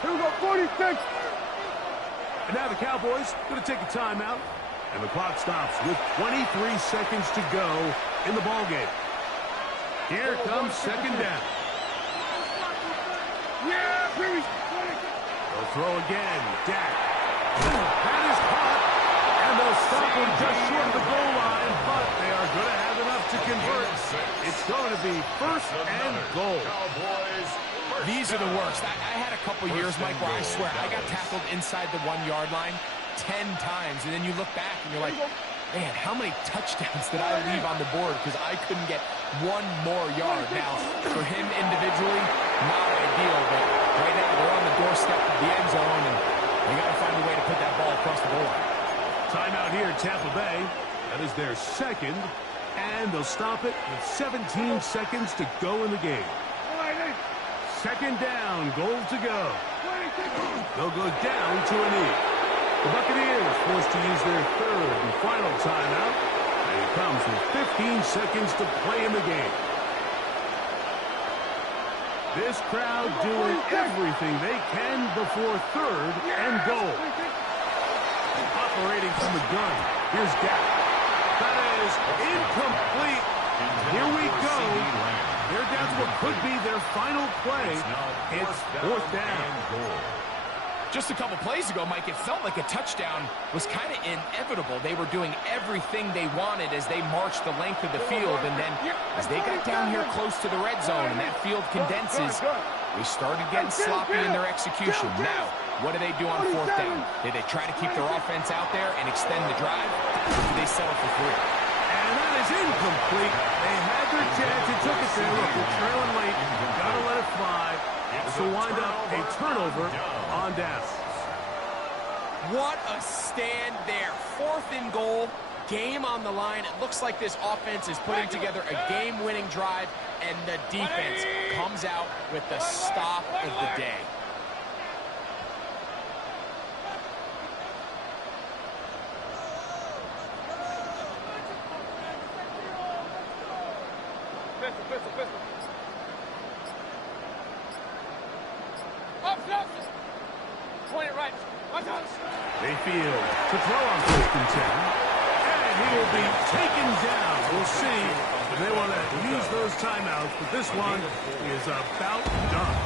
Here we go, 46. And now the Cowboys going to take a timeout. And the clock stops with 23 seconds to go in the ballgame. Here comes 2nd down. They'll throw again. Dak. That is caught. And they'll stop him just short of the goal line, but they are going to have enough to convert. It's going to be 1st and goal. These are the worst. I had a couple years, Mike, where I swear I got tackled inside the 1-yard line 10 times, and then you look back and you're like, man, how many touchdowns did I leave on the board because I couldn't get one more yard? Now, for him individually, not ideal, but right now they're on the doorstep of the end zone, and they got to find a way to put that ball across the goal line. Timeout here at Tampa Bay. That is their 2nd, and they'll stop it with 17 seconds to go in the game. 2nd down, goal to go. They'll go down to a knee. The Buccaneers forced to use their 3rd and final timeout, and it comes with 15 seconds to play in the game. This crowd doing everything they can before 3rd and goal. Operating from the gun, here's Dak. That is incomplete. Here we go. They're down to what could be their final play. It's 4th down. Just a couple plays ago, Mike, it felt like a touchdown was kind of inevitable. They were doing everything they wanted as they marched the length of the field, and then as they got down here close to the red zone and that field condenses, they started getting sloppy in their execution. Now, what do they do on 4th down? Did they try to keep their offense out there and extend the drive, or did they settle for 3? And that is incomplete. They had their chance. They took it there. Look, they're trailing late. Got to let it fly. This will wind up a turnover on down. What a stand there. 4th and goal, game on the line. It looks like this offense is putting together a game-winning drive, and the defense comes out with the stop of the day. Pistol. Up. Point it right. Watch out. Mayfield to throw on 1st and 10. And he will be taken down. We'll see if they want to use those timeouts, but this one is about done.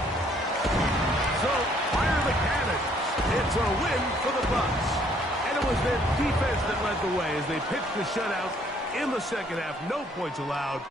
So, fire the cannons. It's a win for the Bucs. And it was their defense that led the way as they pitched the shutout in the 2nd half. No points allowed.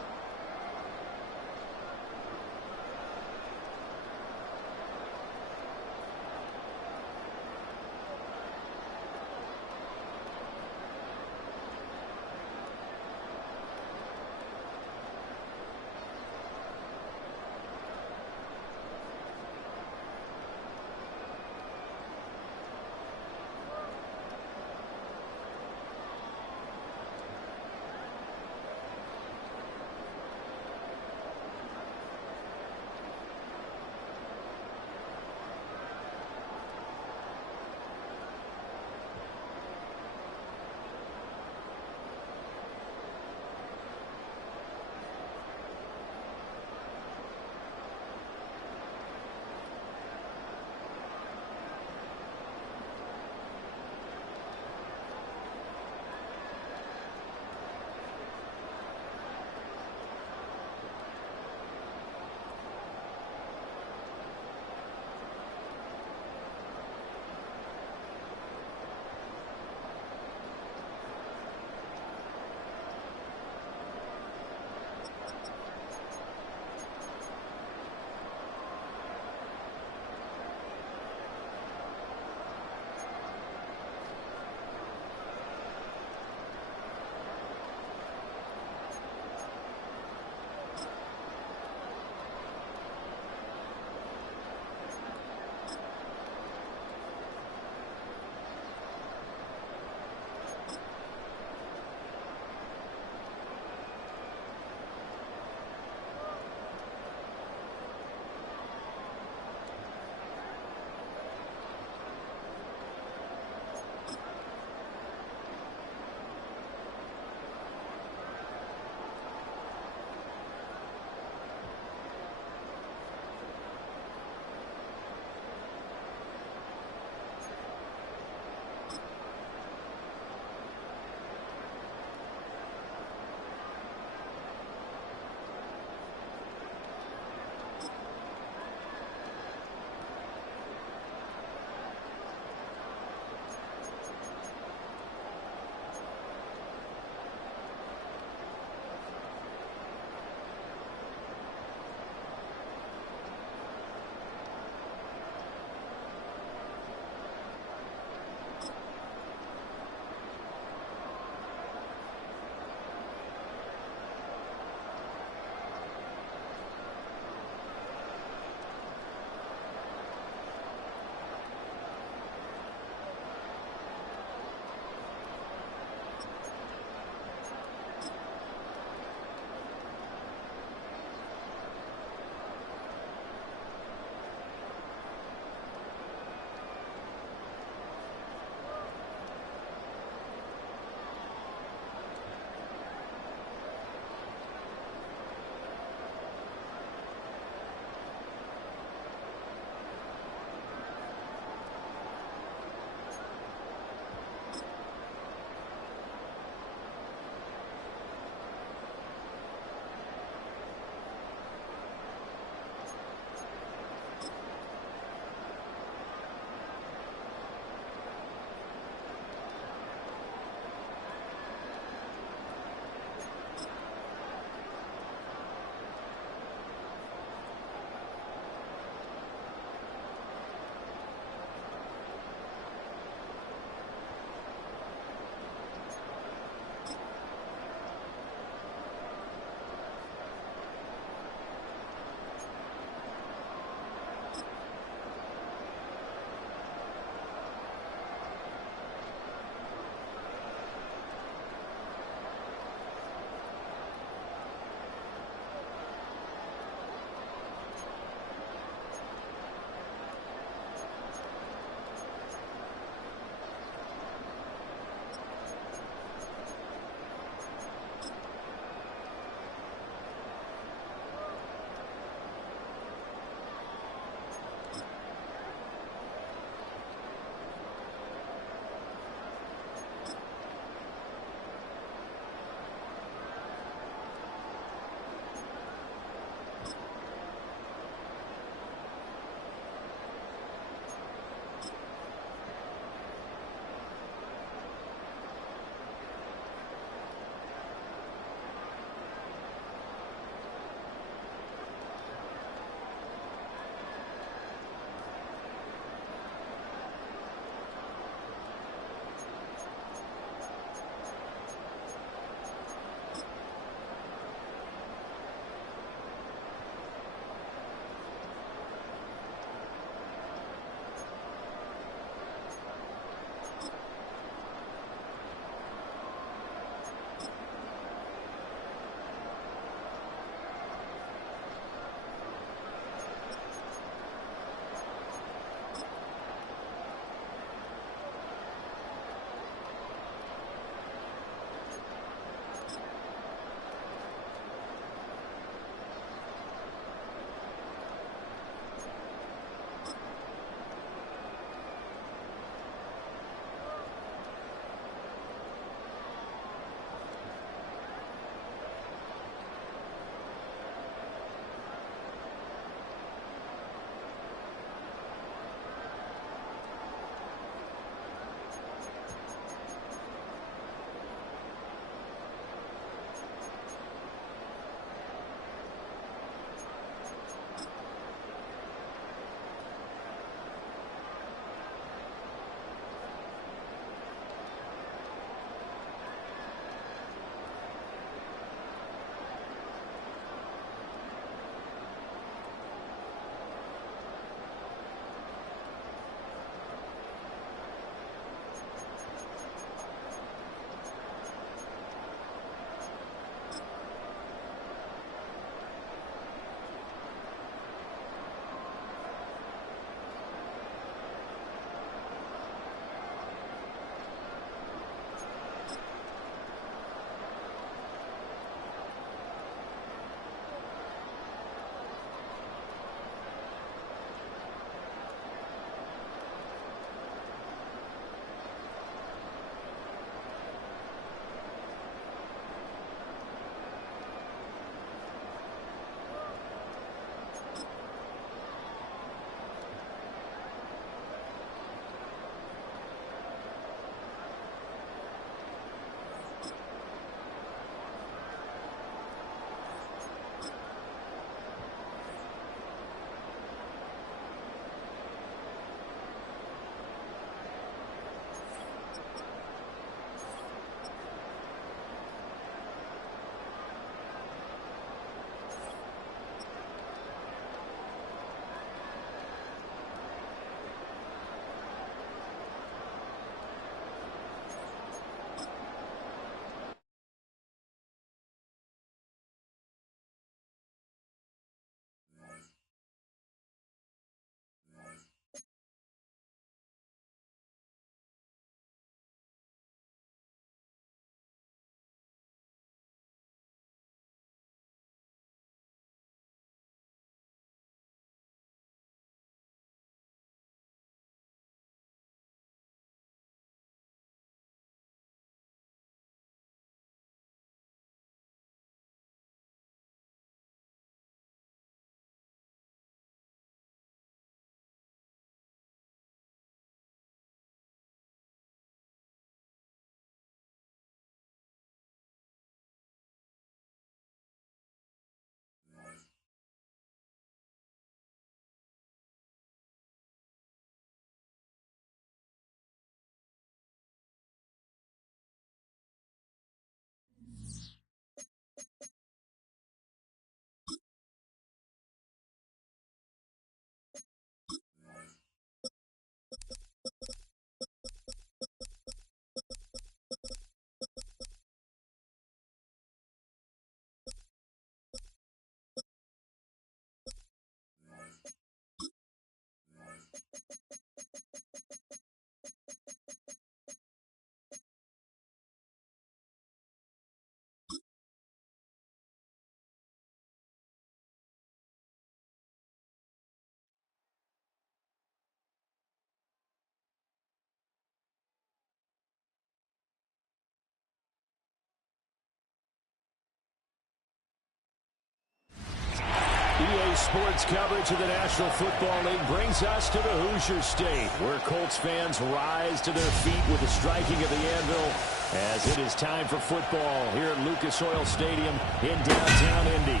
Sports coverage of the National Football League brings us to the Hoosier State, where Colts fans rise to their feet with the striking of the anvil as it is time for football here at Lucas Oil Stadium in downtown Indy.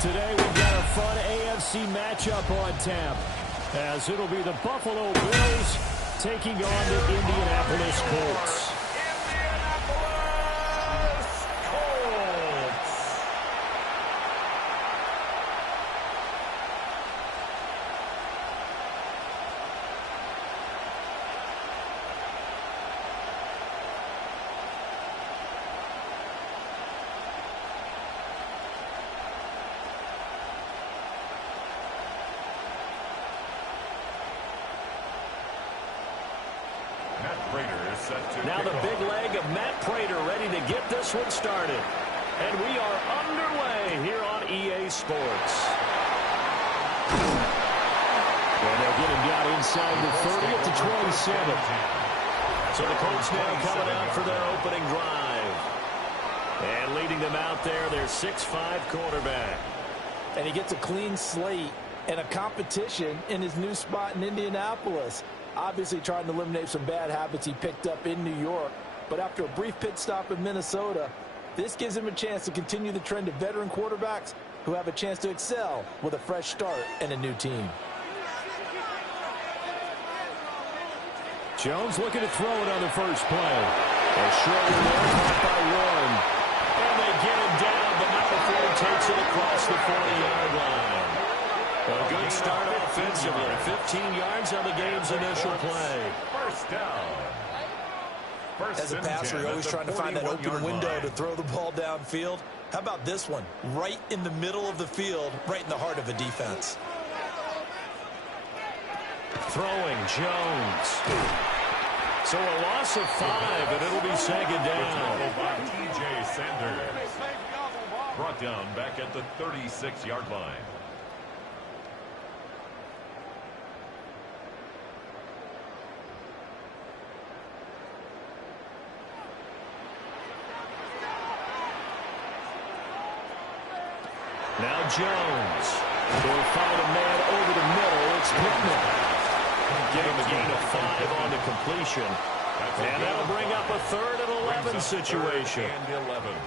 Today we've got a fun AFC matchup on tap, as it'll be the Buffalo Bills taking on the Indianapolis Colts. Now the big leg of Matt Prater ready to get this one started. And we are underway here on EA Sports. And they'll get him down inside the 30 at the 27. So the Colts now coming out for their opening drive. And leading them out there, their 6'5" quarterback. And he gets a clean slate and a competition in his new spot in Indianapolis. Obviously trying to eliminate some bad habits he picked up in New York. But after a brief pit stop in Minnesota, this gives him a chance to continue the trend of veteran quarterbacks who have a chance to excel with a fresh start and a new team. Jones looking to throw it on the first play. A short one there, caught by Warren. And they get him down, but not before he takes it across the 40-yard line. A good start offensively. 15 yards on the game's initial play. First down. As a passer, you're always trying to find that open window to throw the ball downfield. How about this one? Right in the middle of the field, right in the heart of a defense. Throwing Jones. So a loss of 5, and it'll be second down. By T.J. Sanders. Brought down back at the 36-yard line. Now Jones will find a man over the middle. It's Pittman. Getting the gain of 5 on the completion. And that'll bring up a 3rd and 11 situation.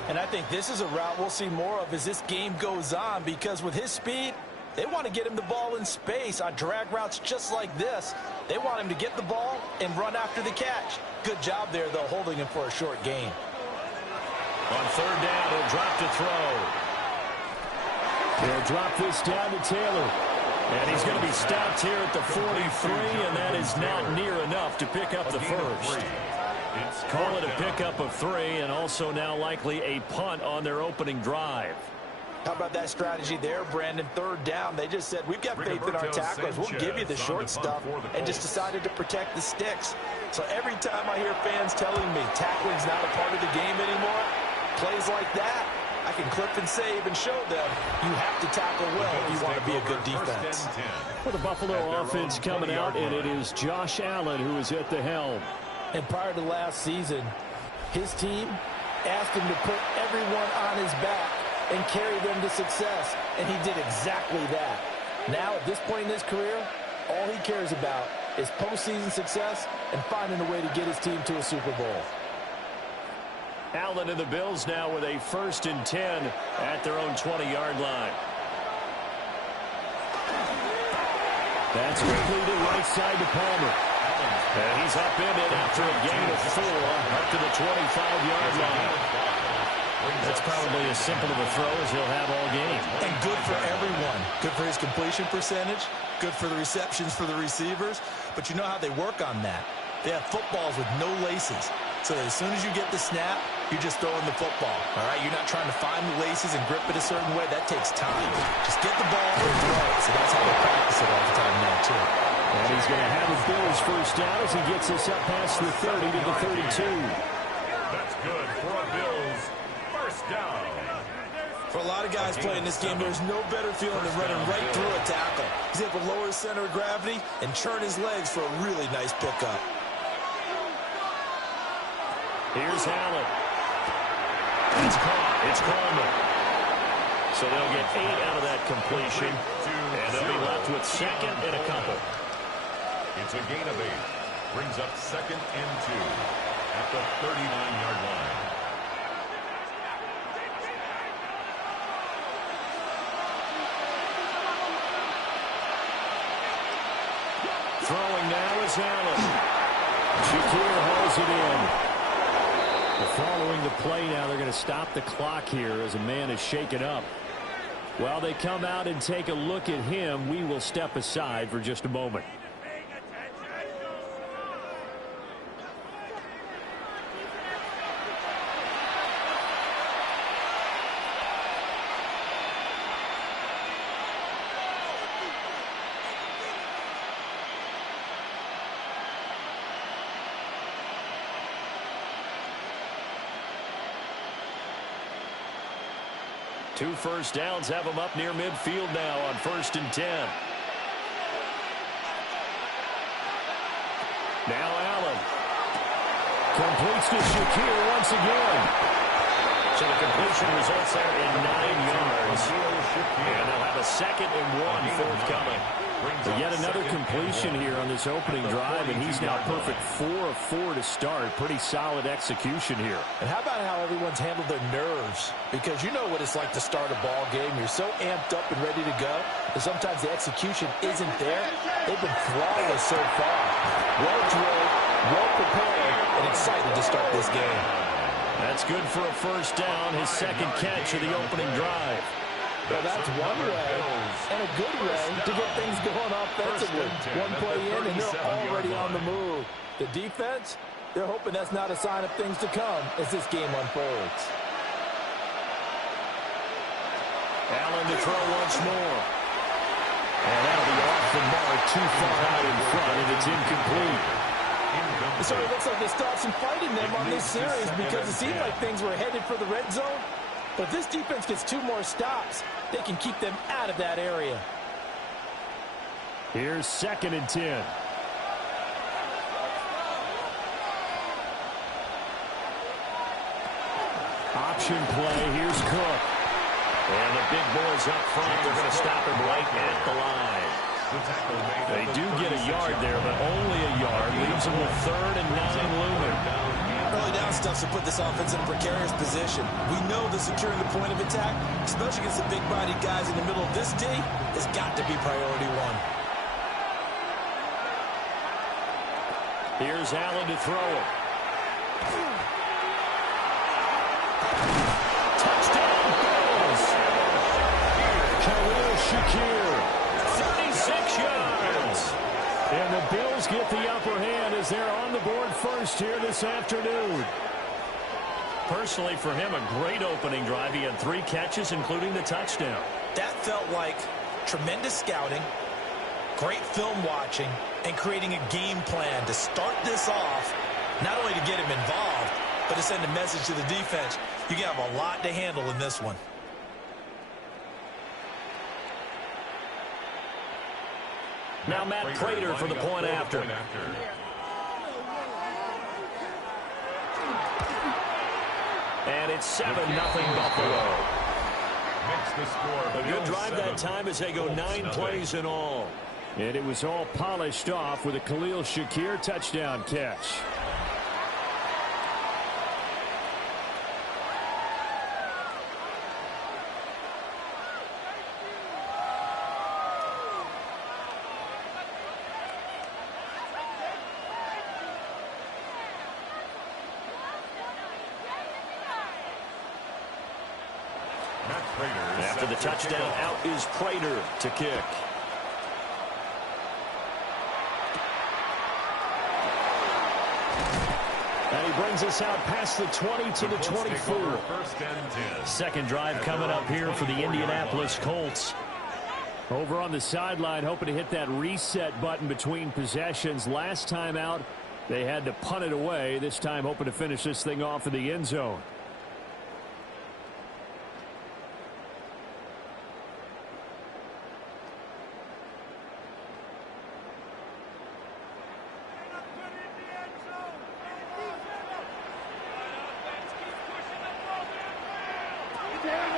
And I think this is a route we'll see more of as this game goes on, because with his speed, they want to get him the ball in space on drag routes just like this. They want him to get the ball and run after the catch. Good job there, though, holding him for a short gain. On 3rd down, he'll drop to throw. They'll drop this down to Taylor. And he's going to be stopped here at the 43, and that is not near enough to pick up the first. Call it a pickup of 3, and also now likely a punt on their opening drive. How about that strategy there, Brandon? 3rd down, they just said, we've got faith in our tacklers. We'll give you the short stuff, and just decided to protect the sticks. So every time I hear fans telling me tackling's not a part of the game anymore, plays like that, I can clip and save and show them you have to tackle well if you want to be a good defense. For the Buffalo offense coming out, and it is Josh Allen who is at the helm. And prior to last season, his team asked him to put everyone on his back and carry them to success, and he did exactly that. Now, at this point in his career, all he cares about is postseason success and finding a way to get his team to a Super Bowl. Allen and the Bills now with a 1st and 10 at their own 20-yard line. That's complete right side to Palmer. And he's up in it after a gain of 4 up to the 25-yard line. That's probably as simple of a throw as he'll have all game. And good for everyone. Good for his completion percentage. Good for the receptions for the receivers. But you know how they work on that. They have footballs with no laces. So as soon as you get the snap, you're just throwing the football. All right, you're not trying to find the laces and grip it a certain way. That takes time. Just get the ball and throw it. So that's how they practice it all the time now, too. And he's going to have a Bills first down as he gets us up past the 30 to the 32. That's good for a Bills first down. For a lot of guys playing this game, there's no better feeling than running right through a tackle. He's able to lower his center of gravity and churn his legs for a really nice pickup. Here's Allen. It's caught. It's Coleman. So they'll get 8 out of that completion, and they'll be left with second and a couple. It's a gain of 8. Brings up second and 2 at the 39-yard line. Throwing now is Allen. Shakir hauls it in. Following the play now, they're going to stop the clock here as a man is shaken up. While they come out and take a look at him, we will step aside for just a moment. Two first downs have them up near midfield now on 1st and 10. Now Allen completes to Shakir once again. So the completion results there in 9 yards. And they'll have a 2nd and 1 forthcoming. But yet another completion here on this opening drive, and he's now perfect 4 of 4 to start. Pretty solid execution here. And how about how everyone's handled their nerves? Because you know what it's like to start a ball game. You're so amped up and ready to go, and sometimes the execution isn't there. They've been flawless so far. Well drilled, well prepared, and excited to start this game. That's good for a first down, his 2nd catch of the opening drive. Well, that's one way, and a good way, to get things going offensively. One play in, and they're already on the move. The defense, they're hoping that's not a sign of things to come as this game unfolds. Allen to throw once more. And that'll be off the mark, too far out in front, and it's incomplete. So it looks like they stopped some fighting them on this series because it seemed like things were headed for the red zone. But if this defense gets 2 more stops, they can keep them out of that area. Here's 2nd and 10. Option play. Here's Cook. And the big boys up front, they're going to stop him right at the line. They do get a yard there, but only a yard. Leaves them with 3rd and 9 looming. Early down stuff to put this offense in a precarious position. We know that securing the point of attack, especially against the big-bodied guys in the middle of this D, has got to be priority 1. Here's Allen to throw it. Touchdown Bills. Khalil Shakir, 36 yards. And the Bills get the upper hand as they're on the board first here this afternoon. Personally, for him, a great opening drive. He had 3 catches, including the touchdown. That felt like tremendous scouting, great film watching, and creating a game plan to start this off, not only to get him involved, but to send a message to the defense. You have a lot to handle in this one. Now Matt Prater for the point after. And it's 7-0 Buffalo. A good drive that time as they go 9 plays in all. And it was all polished off with a Khalil Shakir touchdown catch. After the touchdown, out is Prater to kick. And he brings us out past the 20 to the 24. Second drive coming up here for the Indianapolis Colts. Over on the sideline, hoping to hit that reset button between possessions. Last time out, they had to punt it away. This time, hoping to finish this thing off in the end zone.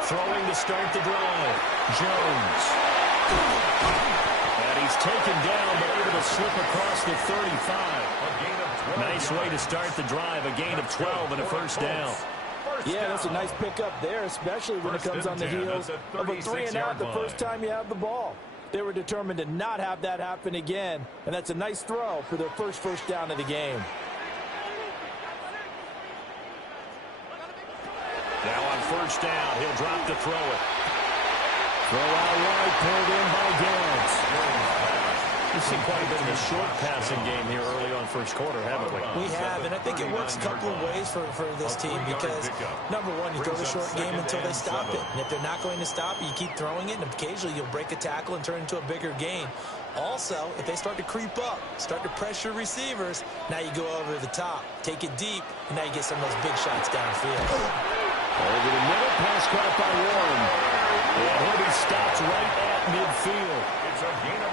Throwing to start the drive. Jones. And he's taken down, but able to slip across the 35. Nice way to start the drive. A gain of 12 and a first down. Yeah, that's a nice pickup there, especially when it comes on the heels of a 3-and-out the first time you have the ball. They were determined to not have that happen again, and that's a nice throw for their first down of the game. Now on first down, he'll drop to throw it. Throw out wide, pulled in by Gantz. We've seen quite a bit of a short passing game here early on first quarter, haven't we? We have, and I think it works a couple of ways for this team because, number one, you throw the short game until they stop it. And if they're not going to stop it, you keep throwing it, and occasionally you'll break a tackle and turn it into a bigger gain. Also, if they start to creep up, start to pressure receivers, now you go over the top, take it deep, and now you get some of those big shots downfield. Over the middle, pass caught by Warren. And he'll be stopped right at midfield.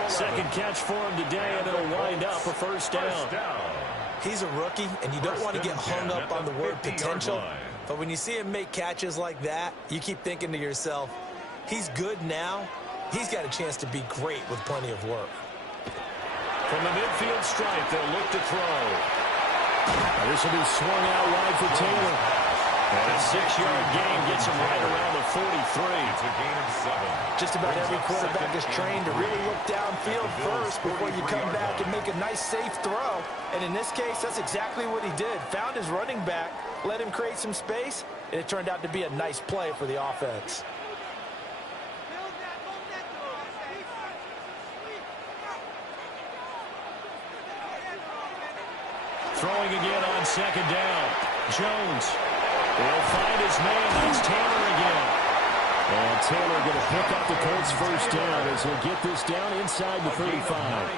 Second catch for him today, and it'll wind up a first down. He's a rookie, and you don't want to get hung up on the word potential. But when you see him make catches like that, you keep thinking to yourself, he's good now. He's got a chance to be great with plenty of work. From the midfield stripe, they'll look to throw. This will be swung out wide for Taylor. And a 6-yard gain gets him right around the 43. It's a gain of 7. Just about every quarterback is trained to really look downfield first before you come back and make a nice, safe throw. And in this case, that's exactly what he did. Found his running back, let him create some space, and it turned out to be a nice play for the offense. Throwing again on second down. Jones. He'll find his man. That's Taylor again. And Taylor going to pick up the Colts first down as he'll get this down inside the 35.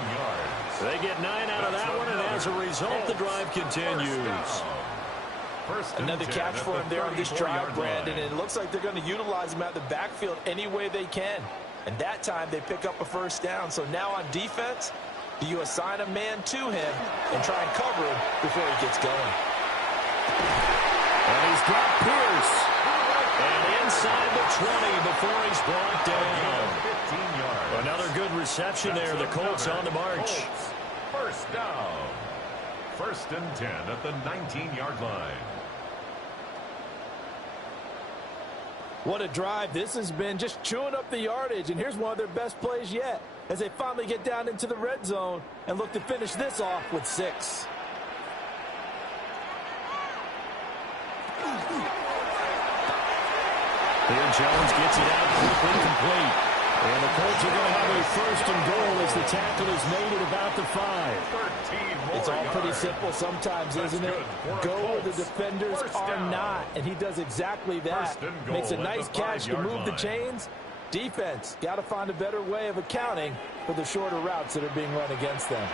They get 9 out of that one, and as a result, the drive continues. Another catch for him there on this drive, Brandon, and it looks like they're going to utilize him out the backfield any way they can. And that time, they pick up a first down. So now on defense, do you assign a man to him and try and cover him before he gets going? And he's got Pierce. And inside the 20 before he's brought down. 15 yards. Another good reception there. The Colts on the march. First down. 1st and 10 at the 19-yard line. What a drive. This has been just chewing up the yardage. And here's one of their best plays yet as they finally get down into the red zone and look to finish this off with 6. Here Jones gets it out quickly, complete. And the Colts are going to have a 1st and goal as the tackle is made at about the 5. It's all pretty simple sometimes, isn't it? Go where the defenders are not, and he does exactly that. Makes a nice catch to move the chains. Defense, got to find a better way of accounting for the shorter routes that are being run against them.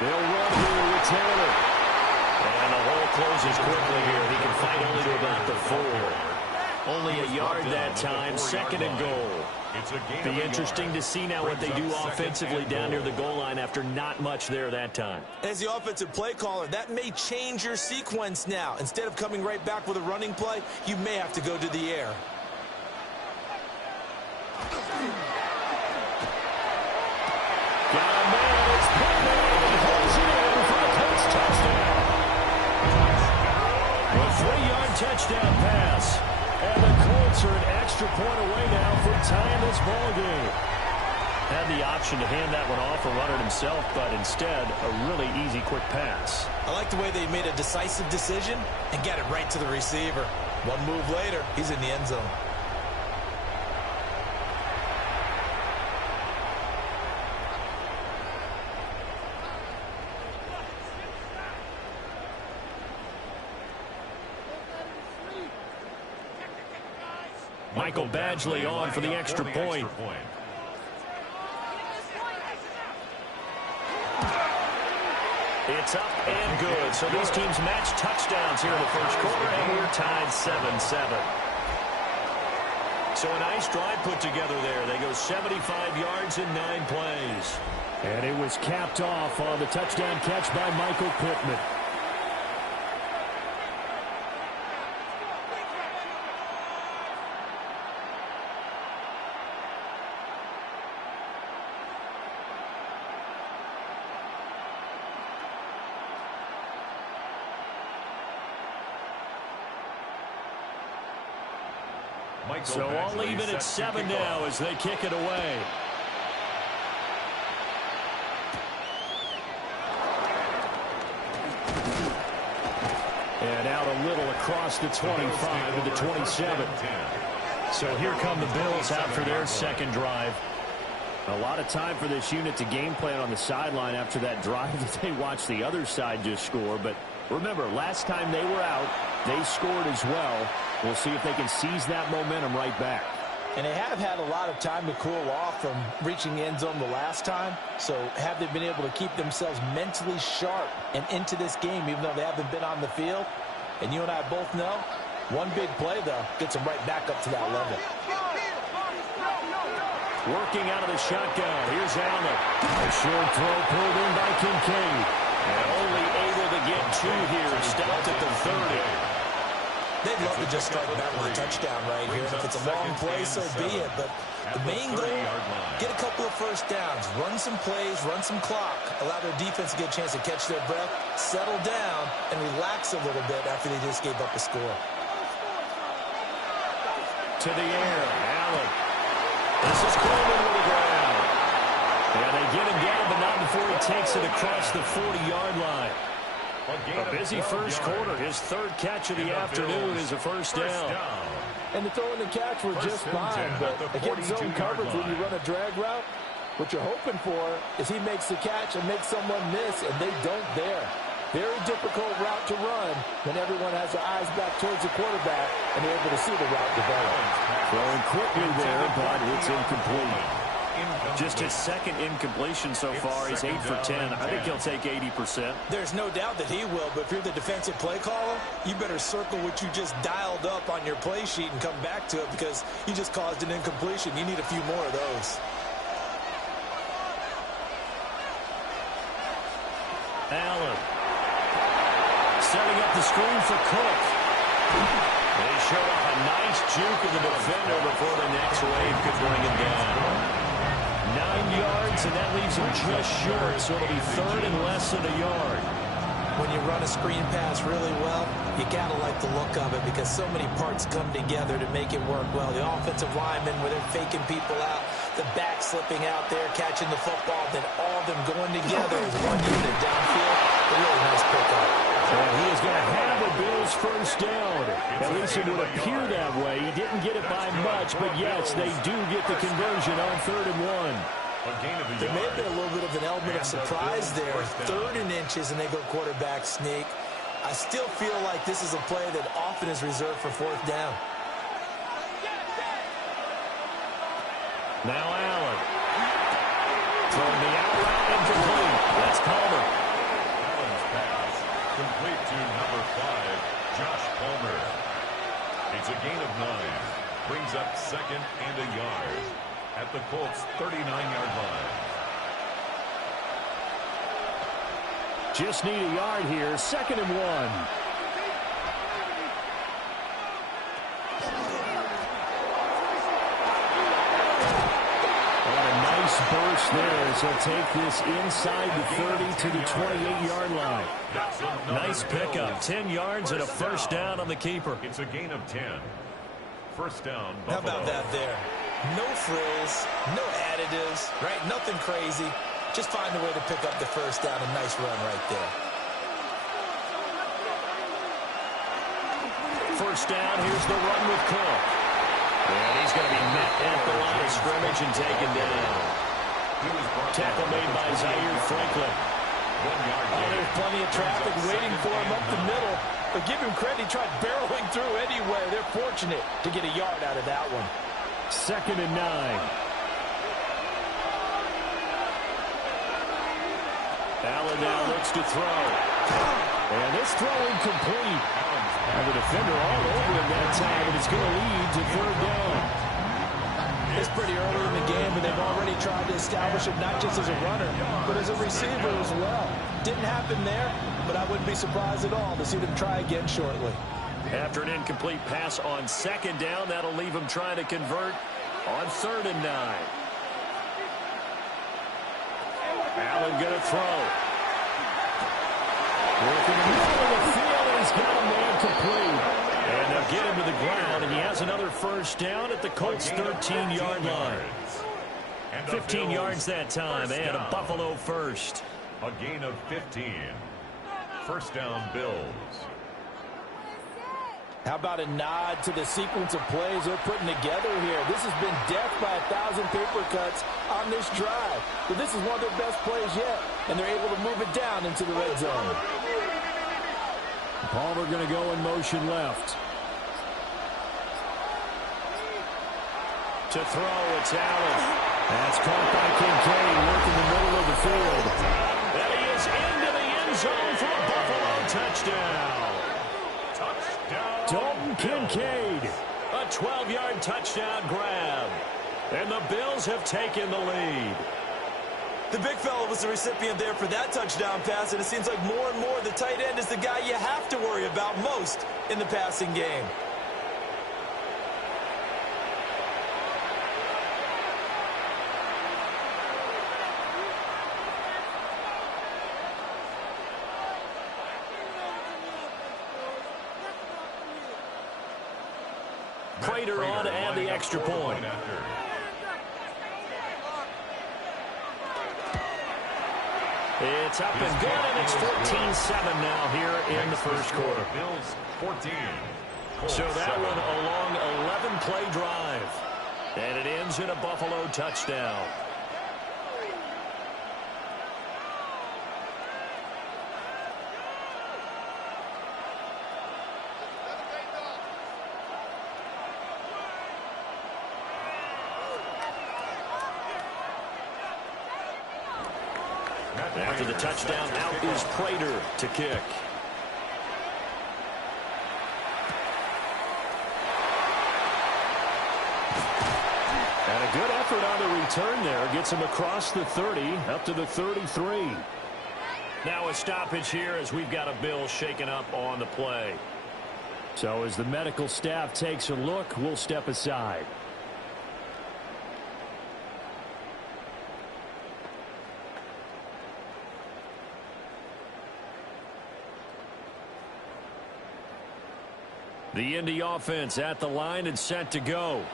They'll run here with Taylor. And the hole closes quickly here. He can fight only to about the 4. Only a yard that time, 2nd and goal. Be interesting to see now what they do offensively down near the goal line after not much there that time. As the offensive play caller, that may change your sequence now. Instead of coming right back with a running play, you may have to go to the air. Got a man, it's Pittman, and holds it in for a Colts touchdown. A 3-yard touchdown pass. And the Colts are an extra point away now from tying this ball game. Had the option to hand that one off or run it himself, but instead, a really easy, quick pass. I like the way they made a decisive decision and got it right to the receiver. One move later, he's in the end zone. Michael Badgley on for the extra point. It's up and good. So these teams match touchdowns here in the first quarter, and we're tied 7-7. So a nice drive put together there. They go 75 yards in 9 plays. And it was capped off on the touchdown catch by Michael Pittman. So all even at 7 now as they kick it away. And out a little across the 25 to the 27. So here come the Bills out for their second drive. A lot of time for this unit to game plan on the sideline after that drive that they watched the other side just score. But remember, last time they were out, they scored as well. We'll see if they can seize that momentum right back. And they have had a lot of time to cool off from reaching the end zone the last time. So have they been able to keep themselves mentally sharp and into this game, even though they haven't been on the field? And you and I both know, one big play, though, gets them right back up to that level. Working out of the shotgun. Here's Allen. A short throw pulled in by Kincaid. And only able to get 2 here. Stopped at the 30. They'd love to just strike back with a touchdown right here. If it's a long play, so be it. But the main goal, get a couple of first downs, run some plays, run some clock, allow their defense to get a chance to catch their breath, settle down, and relax a little bit after they just gave up a score. To the air, Allen. This is Coleman with the ground. And they get him down, but not before he takes it across the 40-yard line. A busy first quarter. His 3rd catch of the afternoon is a first down. And the throw and the catch were just fine, but against zone coverage when you run a drag route, what you're hoping for is he makes the catch and makes someone miss, and they don't there. Very difficult route to run when everyone has their eyes back towards the quarterback and they're able to see the route develop. Throwing quickly there, but it's incomplete. Just his 2nd incompletion so far. He's 8 for 10. I think he'll take 80%. There's no doubt that he will, but if you're the defensive play caller, you better circle what you just dialed up on your play sheet and come back to it because you just caused an incompletion. You need a few more of those. Allen. Setting up the screen for Cook. They show off a nice juke of the defender before the next wave could bring him down. 9 yards, and that leaves him just short, so it'll be 3rd and less than a yard. When you run a screen pass really well, you gotta like the look of it because so many parts come together to make it work well. The offensive linemen, where they're faking people out, the back slipping out there, catching the football, then all of them going together as one unit downfield. A really nice pickup. And he is going to have a Bills first down. At least it would appear that way. He didn't get it by much, but yes, they do get the conversion on 3rd and 1. There may have been a little bit of an element of surprise there. 3rd and inches, and they go quarterback sneak. I still feel like this is a play that often is reserved for 4th down. Now Allen. Throwing the out route incomplete. That's Palmer. Allen's pass complete to number 5, Josh Palmer. It's a gain of 9. Brings up 2nd and a yard at the Colts' 39-yard line. Just need a yard here. 2nd and 1. Burst there, so take this inside the 30 to the 28-yard line. Nice pickup, 10 yards and a first down on the keeper. It's a gain of 10. First down, Buffalo. How about that there? No frills, no additives, right? Nothing crazy. Just find a way to pick up the first down. A nice run right there. First down, here's the run with Cook. And he's going to be met at the line of scrimmage and taken down. Tackle made by Zaire Franklin. 1 yard gain. There's plenty of traffic waiting for him up the middle. But give him credit, he tried barreling through anywhere. They're fortunate to get a yard out of that one. 2nd and 9. Allen now looks to throw. And this throw incomplete. And the defender all over him that time, and it's going to lead to 3rd down. It's pretty early in the game, but they've already tried to establish it not just as a runner, but as a receiver as well. Didn't happen there, but I wouldn't be surprised at all to see them try again shortly. After an incomplete pass on 2nd down, that'll leave him trying to convert on 3rd and 9. Allen going to throw. Working in the middle of the field, and he's got a man complete. And they'll get him to the ground, and he has another first down at the Colts' 13-yard line. 15 yards that time, and a Buffalo first. A gain of 15. First down, Bills. How about a nod to the sequence of plays they're putting together here? This has been death by 1,000 paper cuts on this drive. But this is one of their best plays yet, and they're able to move it down into the red zone. Palmer going to go in motion left. To throw, it's Allen. That's caught by Kincaid, working the middle of the field. And he is into the end zone for a Buffalo touchdown. Dalton Kincaid, a 12-yard touchdown grab. And the Bills have taken the lead. The big fella was the recipient there for that touchdown pass, and it seems like more and more the tight end is the guy you have to worry about most in the passing game. Prater on to add the extra point. It's up and good, and it's 14-7 now here in the first quarter. Bills 14. So that one a long 11-play drive. And it ends in a Buffalo touchdown. After the touchdown, out is Prater to kick. And a good effort on the return there. Gets him across the 30, up to the 33. Now a stoppage here as we've got a Bill shaken up on the play. So as the medical staff takes a look, we'll step aside. The Indy offense at the line and set to go.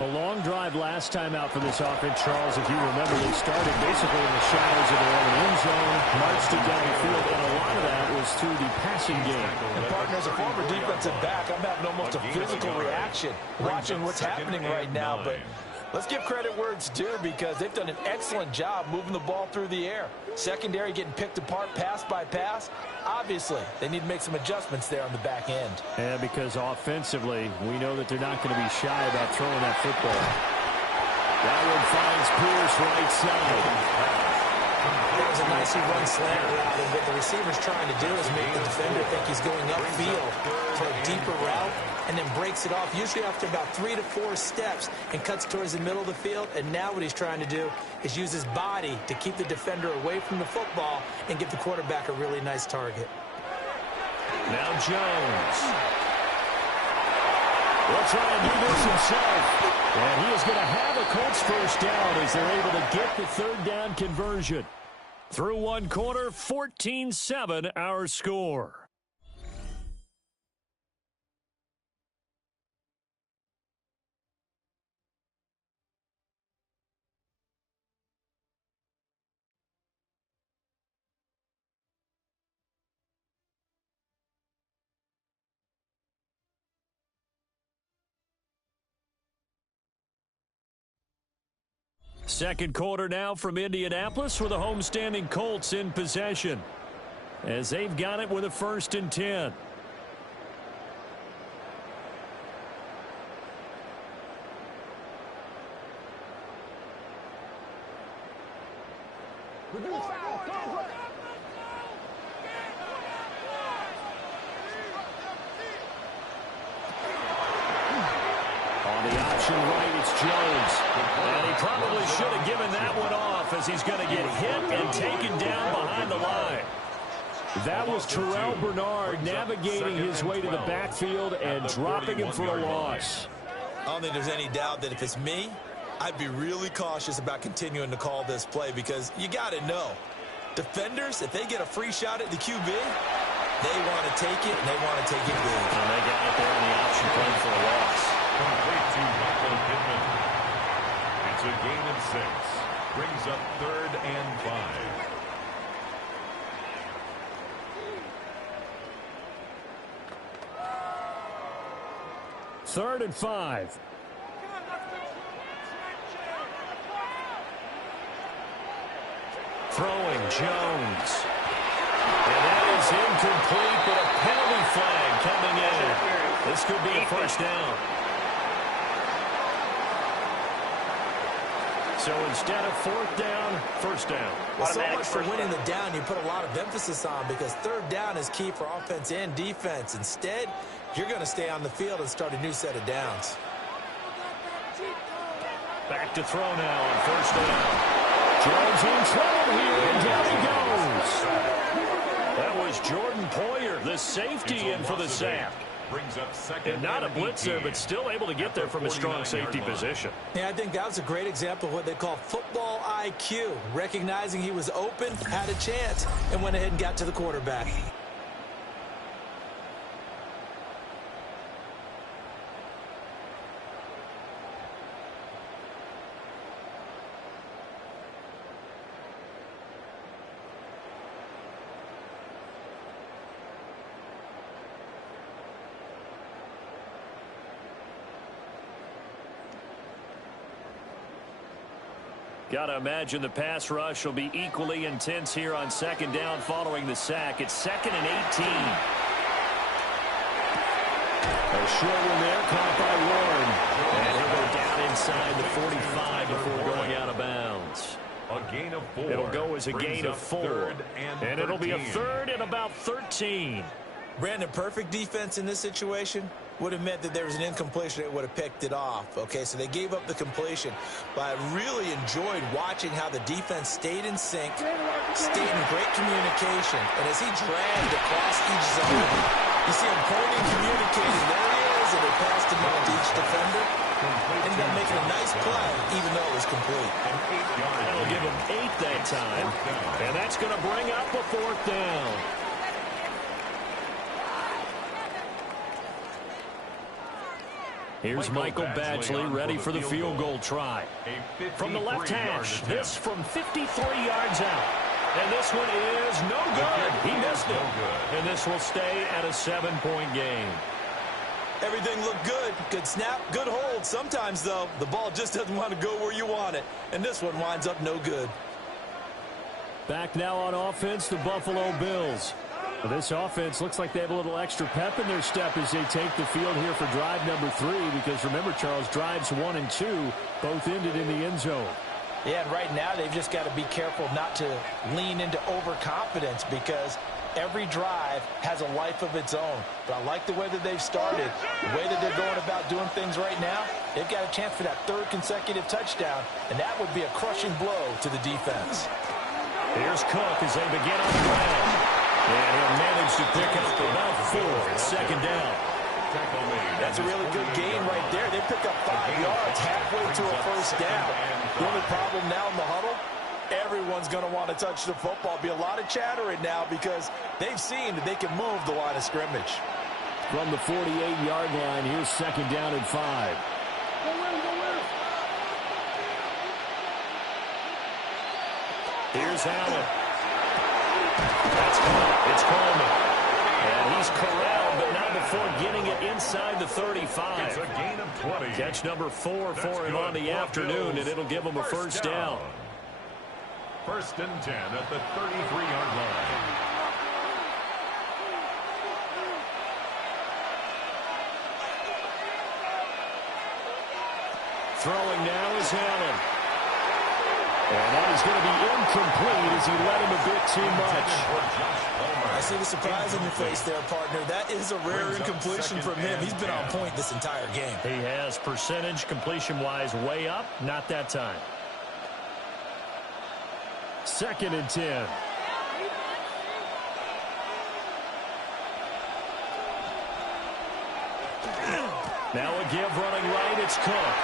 A long drive last time out for this offense, Charles. If you remember, they started basically in the shadows of their own end zone, marched it down the field, and a lot of that was through the passing game. And partner, as a former defensive back, I'm having almost a physical reaction watching what's happening right now. But let's give credit where it's due because they've done an excellent job moving the ball through the air. Secondary getting picked apart pass by pass. Obviously, they need to make some adjustments there on the back end. And because offensively, we know that they're not going to be shy about throwing that football. That one finds Pierce right side. That was a nicely run slant route, and what the receiver's trying to do is make the defender think he's going upfield for a deeper route, and then breaks it off, usually after about 3 to 4 steps, and cuts towards the middle of the field. And now what he's trying to do is use his body to keep the defender away from the football and give the quarterback a really nice target. Now Jones will try and do this himself. And he is going to have a Colts first down as they're able to get the third down conversion. Through one quarter, 14-7 our score. Second quarter now from Indianapolis with the homestanding Colts in possession as they've got it with a 1st and 10. On the option right, it's Jones. And he probably should have given that one off as he's going to get hit and taken down behind the line. That was Terrell Bernard navigating his way to the backfield and dropping him for a loss. I don't think there's any doubt that if it's me, I'd be really cautious about continuing to call this play because you got to know, defenders, if they get a free shot at the QB, they want to take it, and they want to take it big. And they got it there on the option play for a loss. Complete to Michael Pittman. It's a gain of 6. Brings up 3rd and 5. Third and 5. Throwing Jones. And that is incomplete, but a penalty flag coming in. This could be a first down. So instead of 4th down, first down. Well, so much for winning the down, you put a lot of emphasis on because 3rd down is key for offense and defense. Instead, you're going to stay on the field and start a new set of downs. Back to throw now on 1st down. Jones in trouble here, and down he goes. That was Jordan Poyer, the safety, in for the sack. Brings up 2nd and not a and blitzer, but still able to get there from a strong safety position. Yeah, I think that was a great example of what they call football IQ. Recognizing he was open, had a chance, and went ahead and got to the quarterback. Got to imagine the pass rush will be equally intense here on 2nd down following the sack. It's 2nd and 18. A short one there, caught by Warren. And he'll go down inside the 45 before going out of bounds. A gain of 4. It'll go as a gain of 4. And it'll be a 3rd and about 13. Brandon, perfect defense in this situation would have meant that there was an incompletion that would have picked it off. Okay, so they gave up the completion. But I really enjoyed watching how the defense stayed in sync, stayed in great communication. And as he dragged across each zone, you see him pointing, communicating. There he is, and they passed him on to each defender. Ended up making a nice play, even though it was complete. That'll give him 8 that time. And that's going to bring up a 4th down. Here's Michael Badgley ready for the field goal try. From the left hash, this from 53 yards out. And this one is no good. He missed it. And this will stay at a 7-point game. Everything looked good. Good snap, good hold. Sometimes, though, the ball just doesn't want to go where you want it. And this one winds up no good. Back now on offense, the Buffalo Bills. This offense looks like they have a little extra pep in their step as they take the field here for drive number 3. Because remember, Charles, drives 1 and 2 both ended in the end zone. Yeah, and right now they've just got to be careful not to lean into overconfidence because every drive has a life of its own. But I like the way that they've started, the way that they're going about doing things right now. They've got a chance for that 3rd consecutive touchdown, and that would be a crushing blow to the defense. Here's Cook as they begin on the ground. And he'll manage to pick up about 4 at 2nd down. That's a really good gain right there. They pick up 5 yards halfway to a first down. The only problem now in the huddle, everyone's going to want to touch the football. Be a lot of chattering now because they've seen that they can move the line of scrimmage. From the 48-yard line, here's 2nd down and 5. Here's Allen. That's caught. It's Coleman. And he's corralled, but not before getting it inside the 35. It's a gain of 20. Catch number 4 for him on the afternoon, and it'll give him a first down. 1st and 10 at the 33-yard line. Throwing now is Allen. And that is going to be incomplete as he let him a bit too much. I see the surprise on your face there, partner. That is a rare incompletion from him. He's been on point this entire game. He has percentage completion-wise way up. Not that time. 2nd and 10. Now a give running right. It's Cook.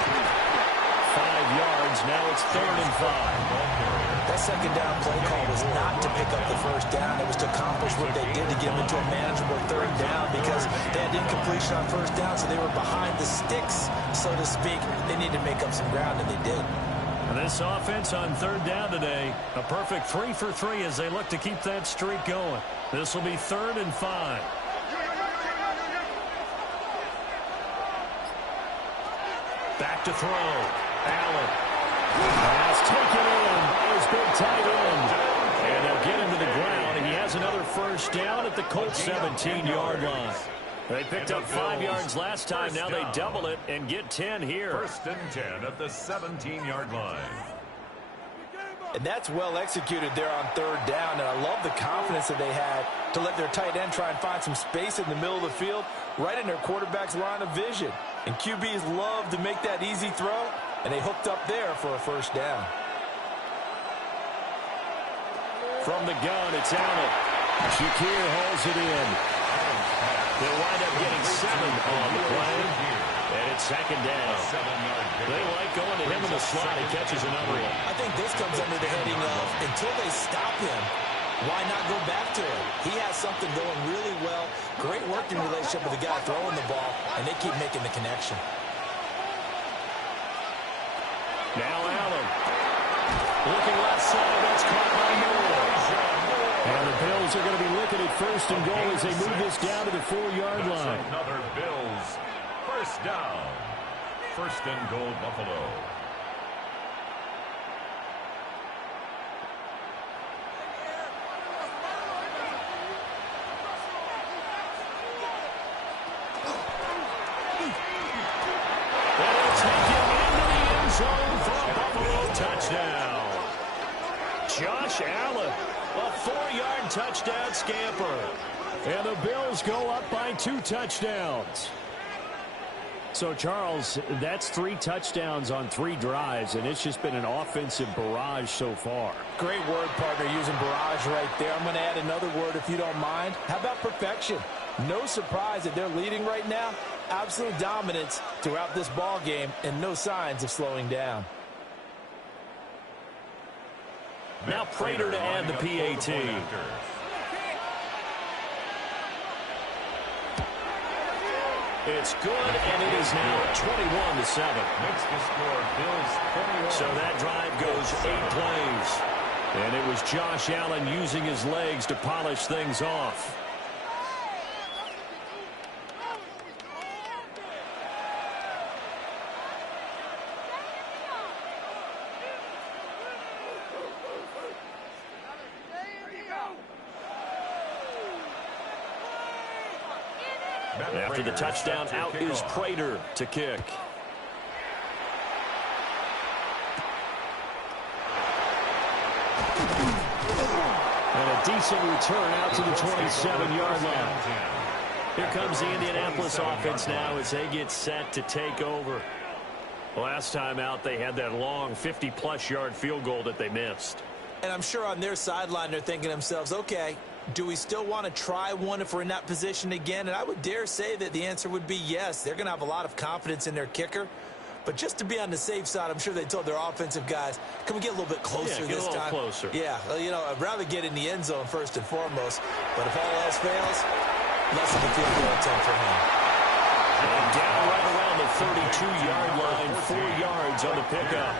5 yards. Now it's 3rd and 5. That second down play call was not to pick up the first down. It was to accomplish what they did to get them into a manageable 3rd down because they had incompletion on 1st down, so they were behind the sticks, so to speak. They needed to make up some ground, and they did. And this offense on 3rd down today, a perfect 3 for 3 as they look to keep that streak going. This will be 3rd and 5. Back to throw. Allen. Pass taken in by his big tight end. And they'll get him to the ground, and he has another 1st down at the Colts 17-yard line. They picked up 5 yards last time. Now they double it and get 10 here. 1st and 10 at the 17-yard line. And that's well executed there on 3rd down, and I love the confidence that they had to let their tight end try and find some space in the middle of the field, right in their quarterback's line of vision. And QBs love to make that easy throw, and they hooked up there for a 1st down. From the gun, it's Allen. Shakir holds it in. They'll wind up getting 7 on the play. And it's 2nd down. They like going to him in the slot. He catches another one. I think this comes under the heading of, until they stop him, why not go back to him? He has something going really well. Great working relationship with the guy throwing the ball, and they keep making the connection. Now Allen. Looking left side. That's caught by Moore. And the Bills are going to be looking at 1st and goal as they move this down to the 4-yard line. Another Bills 1st down. 1st and goal, Buffalo. They'll take him into the end zone for a Buffalo touchdown. Josh Allen, a 4-yard touchdown scamper. And the Bills go up by 2 touchdowns. So, Charles, that's 3 touchdowns on 3 drives, and it's just been an offensive barrage so far. Great word, partner, using barrage right there. I'm going to add another word if you don't mind. How about perfection? No surprise that they're leading right now. Absolute dominance throughout this ball game and no signs of slowing down. Now Prater to add the PAT. It's good, and it is now 21-7. Makes the score Bills 21. So that drive goes 8 plays. And it was Josh Allen using his legs to polish things off. After the touchdown, out is Prater to kick. And a decent return out to the 27-yard line. Here comes the Indianapolis offense now as they get set to take over. Last time out, they had that long 50-plus yard field goal that they missed. And I'm sure on their sideline they're thinking to themselves, okay, do we still want to try one if we're in that position again? And I would dare say that the answer would be yes. They're going to have a lot of confidence in their kicker. But just to be on the safe side, I'm sure they told their offensive guys, can we get a little bit closer this time? Closer. Yeah, you know, I'd rather get in the end zone first and foremost. But if all else fails, less of a field goal attempt for him. And down right around the 32-yard line, 4 yards on the pickup.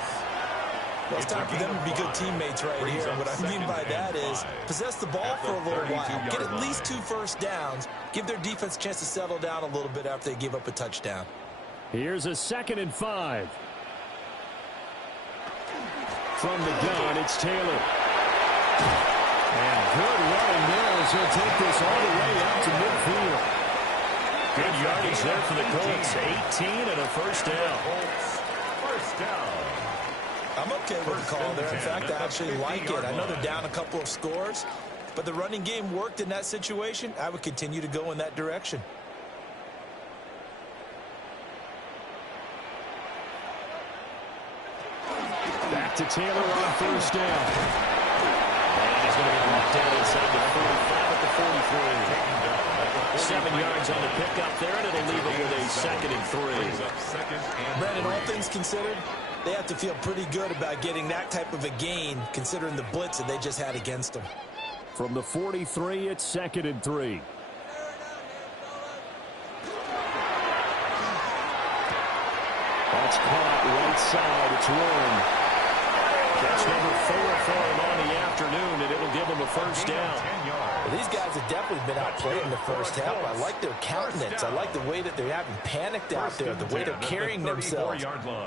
Well, it's time for them to be good teammates right here. And what I mean by that is possess the ball for a little while. Get at least 2 first downs. Give their defense a chance to settle down a little bit after they give up a touchdown. Here's a 2nd and 5. From the gun, it's Taylor. And good running there as he'll take this all the way out to midfield. Good yardage there for the Colts. 18 and a first down. First down. I'm okay with the call there. In fact, I actually like it. I know they're down a couple of scores, but the running game worked in that situation. I would continue to go in that direction. Back to Taylor on first down. And he's going to be brought down inside the 45 at the 43. 7 yards on the pickup there, and it'll leave it with a 2nd and 3. Brandon, all things considered, They have to feel pretty good about getting that type of a gain, considering the blitz that they just had against them. From the 43, it's 2nd and 3. That's caught right side. It's Warren. That's number 4 for him on the afternoon, and it'll give him a first down. Well, these guys have definitely been outplayed in the first half. I like their countenance. I like the way that they're having panicked out there, the way they're carrying themselves.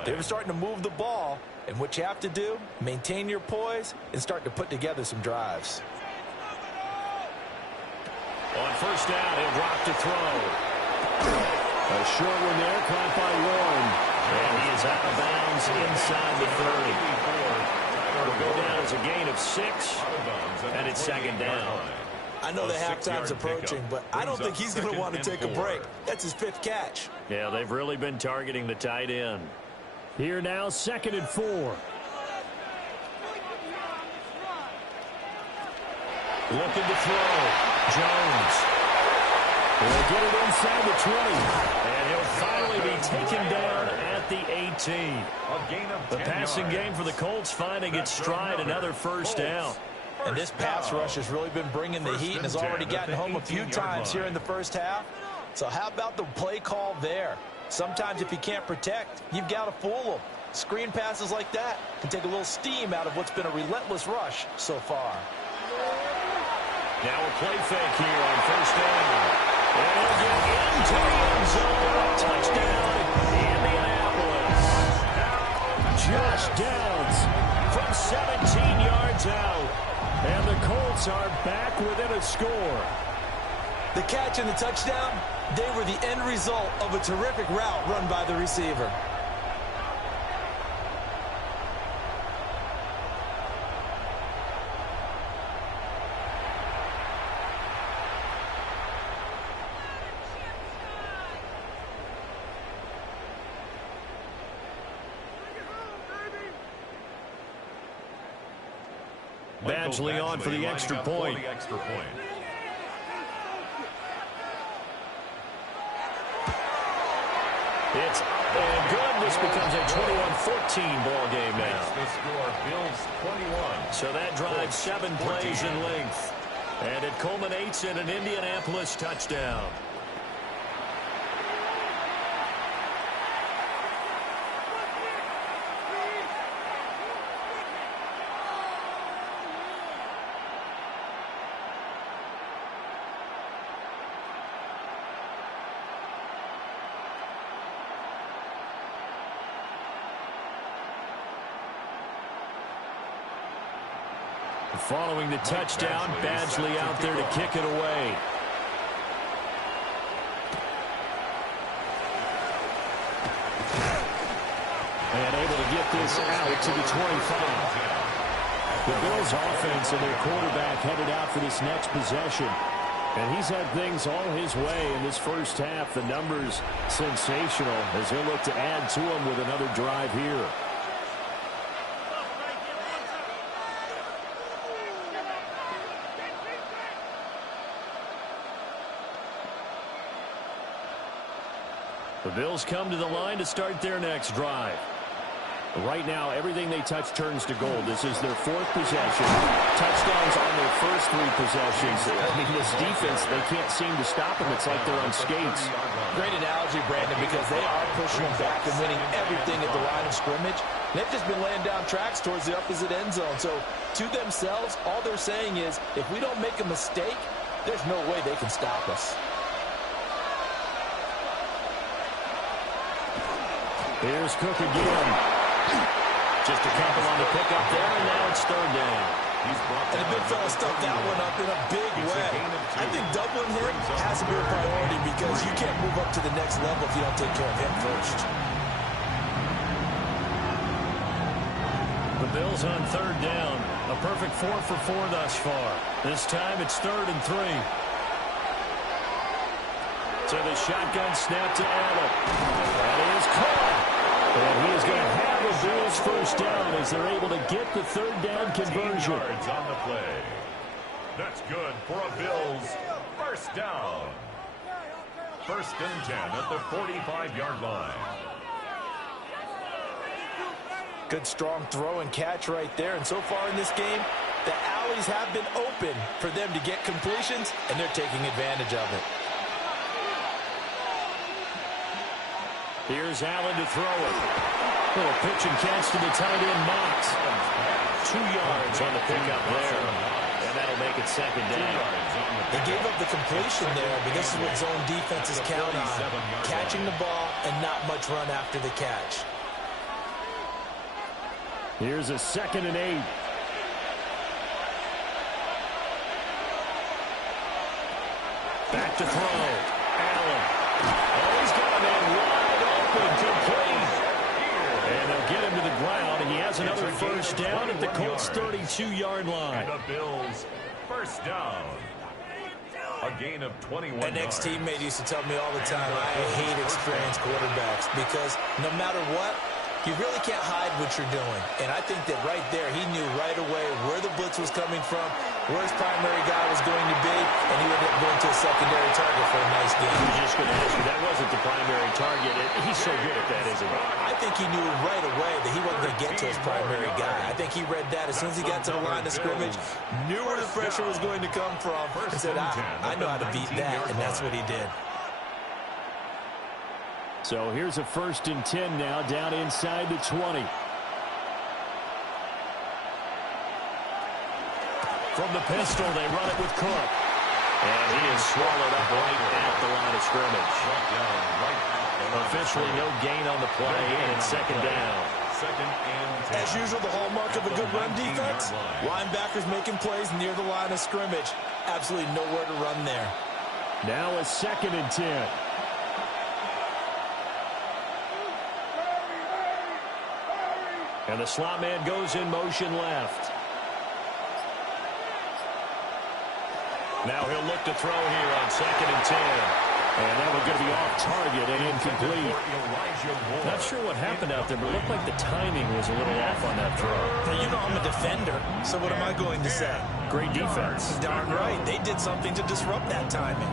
They're starting to move the ball, and what you have to do, maintain your poise and start to put together some drives. On first down, he'll drop to throw. A short one there, caught by Warren. And he is out of bounds inside the 30. It'll go down as a gain of 6, and it's 2nd down. I know the halftime's approaching, but I don't think he's going to want to take a break. That's his 5th catch. Yeah, they've really been targeting the tight end. Here now, 2nd and 4. Looking to throw. Jones. He'll get it inside the 20. And he'll finally be taken down at the 18. The passing game for the Colts finding its stride, another first down. And this pass rush has really been bringing the heat and has already gotten home a few times here in the first half. So how about the play call there? Sometimes if you can't protect, you've got to fool them. Screen passes like that can take a little steam out of what's been a relentless rush so far. Now a play fake here on first down. And he'll get into the end zone. Touchdown, Indianapolis. Josh Downs from 17 yards out. And the Colts are back within a score. The catch and the touchdown, they were the end result of a terrific route run by the receiver. Badgley on for the extra point. It's up and good. This becomes a 21-14 ball game now. The score, Bills 21. So that drives 7 plays in length. And it culminates in an Indianapolis touchdown. Following the touchdown, Badgley out there to kick it away. And able to get this out to the 25. The Bills offense and their quarterback headed out for this next possession. And he's had things all his way in this first half. The numbers sensational as he'll look to add to them with another drive here. The Bills come to the line to start their next drive. Right now, everything they touch turns to gold. This is their 4th possession. Touchdowns on their first 3 possessions. I mean, this defense, they can't seem to stop them. It's like they're on skates. Great analogy, Brandon, because they are pushing them back and winning everything at the line of scrimmage. They've just been laying down tracks towards the opposite end zone. So, to themselves, all they're saying is, if we don't make a mistake, there's no way they can stop us. Here's Cook again. Just a couple on the pickup there, and now it's 3rd down. And the big fella stuffed that one up in a big way. I think doubling him has to be a priority because you can't move up to the next level if you don't take care of him first. The Bills on 3rd down. A perfect 4 for 4 thus far. This time it's 3rd and 3. So the shotgun snap to Allen. That is caught. And he is going to have the Bills first down as they're able to get the 3rd down conversion. Yards on the play. That's good for a Bills first down. 1st and 10 at the 45-yard line. Good strong throw and catch right there. And so far in this game, the alleys have been open for them to get completions, and they're taking advantage of it. Here's Allen to throw it. Little pitch and catch to the tight end, Knox. 2 yards on the pickup there. And that'll make it second down. They gave up the completion there, but this is what zone defenses count on. Catching the ball and not much run after the catch. Here's a 2nd and 8. Back to throw. Allen. Oh, he's got a man wide open, complete. And they'll get him to the ground, and he has another first down at the Colts' 32-yard line. And the Bills, first down. A gain of 21 An ex-teammate used to tell me all the time, I hate experienced quarterbacks because no matter what, you really can't hide what you're doing. And I think that right there, he knew right away where the blitz was coming from, where his primary guy was going to be, and he ended up going to a secondary target for a nice game. I was just going to ask you, that wasn't the primary target. He's so good at that, isn't he? I think he knew right away that he wasn't going to get to his primary guy. I think he read that as soon as he got to the line of scrimmage, knew where the pressure was going to come from, and said, I know how to beat that, and that's what he did. So here's a 1st and 10 now, down inside the 20. From the pistol, they run it with Cook. And he is swallowed up right at the line of scrimmage. Officially no gain on the play, and it's 2nd down. As usual, the hallmark of a good run defense, linebackers making plays near the line of scrimmage. Absolutely nowhere to run there. Now a 2nd and 10. And the slot man goes in motion left. Now he'll look to throw here on 2nd and 10. And that was going to be off target and incomplete. Not sure what happened out there, but it looked like the timing was a little off on that throw. Now, you know I'm a defender, so what am I going to say? Great defense. Darn right. They did something to disrupt that timing.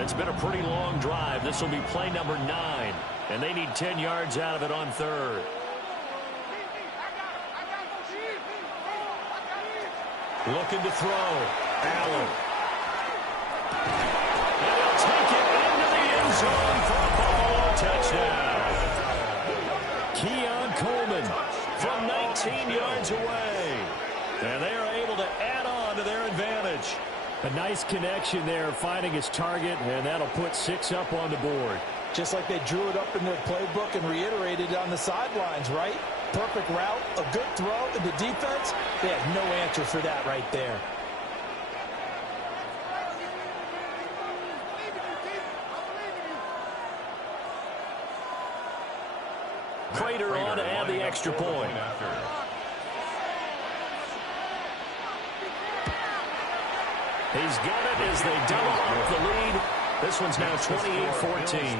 It's been a pretty long drive. This will be play number 9. And they need 10 yards out of it on 3rd. Looking to throw. Allen. And he'll take it into the end zone for a Buffalo touchdown. Keon Coleman from 19 yards away. And they are able to add on to their advantage. A nice connection there, finding his target, and that'll put 6 up on the board. Just like they drew it up in their playbook and reiterated it on the sidelines, right? Perfect route, a good throw, and the defense, they had no answer for that right there. Prater on to add the extra point. He's got it as they double up the lead. This one's now 28-14.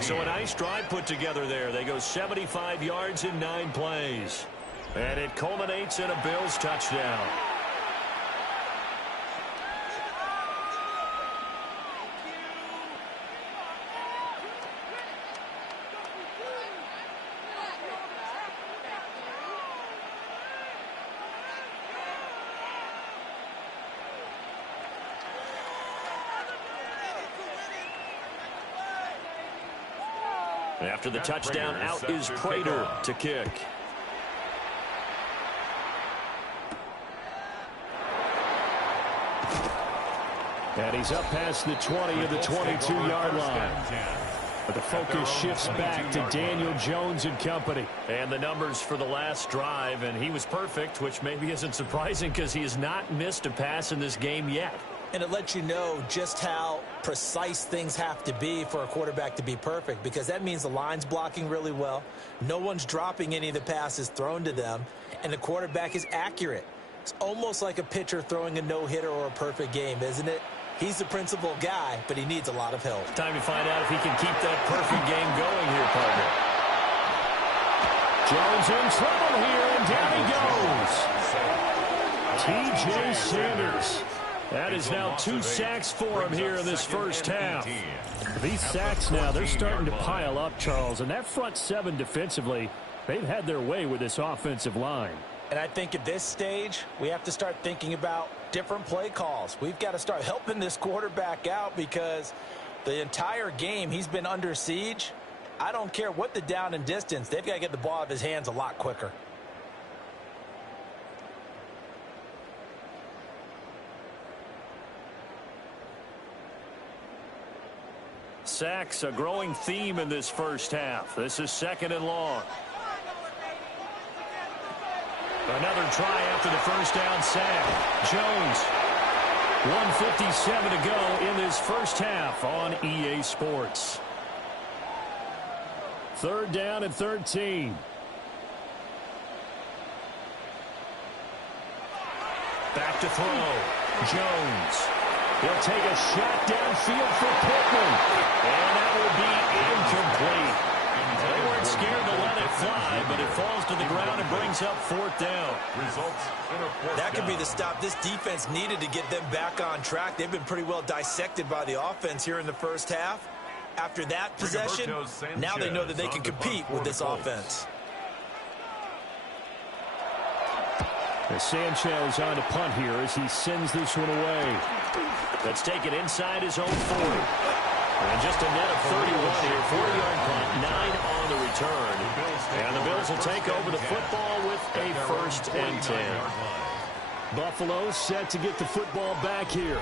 So a nice drive put together there. They go 75 yards in 9 plays. And it culminates in a Bills touchdown. After the touchdown, out is Prater to kick. And he's up past the 20 of the 22-yard line. But the focus shifts back to Daniel Jones and company. And the numbers for the last drive, and he was perfect, which maybe isn't surprising because he has not missed a pass in this game yet. And it lets you know just how precise things have to be for a quarterback to be perfect, because that means the line's blocking really well, no one's dropping any of the passes thrown to them, and the quarterback is accurate. It's almost like a pitcher throwing a no-hitter or a perfect game, isn't it? He's the principal guy, but he needs a lot of help. Time to find out if he can keep that perfect game going here, partner. Jones in trouble here, and down he goes. T.J. Sanders That is now 2 sacks for him here in this first half. These sacks now, they're starting to pile up, Charles. And that front seven defensively, they've had their way with this offensive line. And I think at this stage, we have to start thinking about different play calls. We've got to start helping this quarterback out because the entire game he's been under siege. I don't care what the down and distance. They've got to get the ball out of his hands a lot quicker. Sacks, a growing theme in this first half. This is 2nd and long. Another try after the first down sack. Jones. 1:57 to go in this first half on EA Sports. 3rd down and 13. Back to throw. Jones. He'll take a shot downfield for Pittman. And that will be incomplete. They weren't scared to let it fly, but it falls to the ground and brings up 4th down. That could be the stop this defense needed to get them back on track. They've been pretty well dissected by the offense here in the first half. After that possession, now they know that they can compete with this offense. As Sanchez on to punt here as he sends this one away. Let's take it inside his own 40. And just a net of 31 here. 40-yard punt, 9 on the return. And the Bills will take over the football with a 1st and 10. Buffalo set to get the football back here.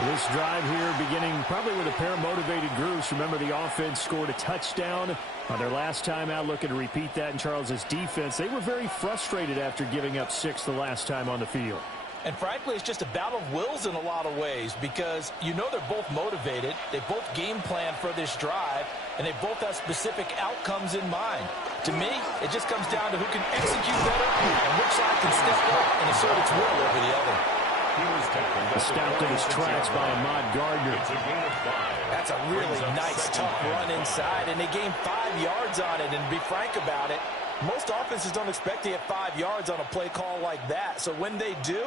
This drive here beginning probably with a pair of motivated groups. Remember, the offense scored a touchdown on their last time out, looking to repeat that in Charles's defense. They were very frustrated after giving up 6 the last time on the field. And frankly, it's just a battle of wills in a lot of ways because you know they're both motivated. They both game plan for this drive, and they both have specific outcomes in mind. To me, it just comes down to who can execute better and which side can step up and assert its will over the other. Stopped in his tracks by Ahmad Gardner. That's a really nice, tough run inside, and they gained 5 yards on it. And to be frank about it, most offenses don't expect to get 5 yards on a play call like that. So when they do,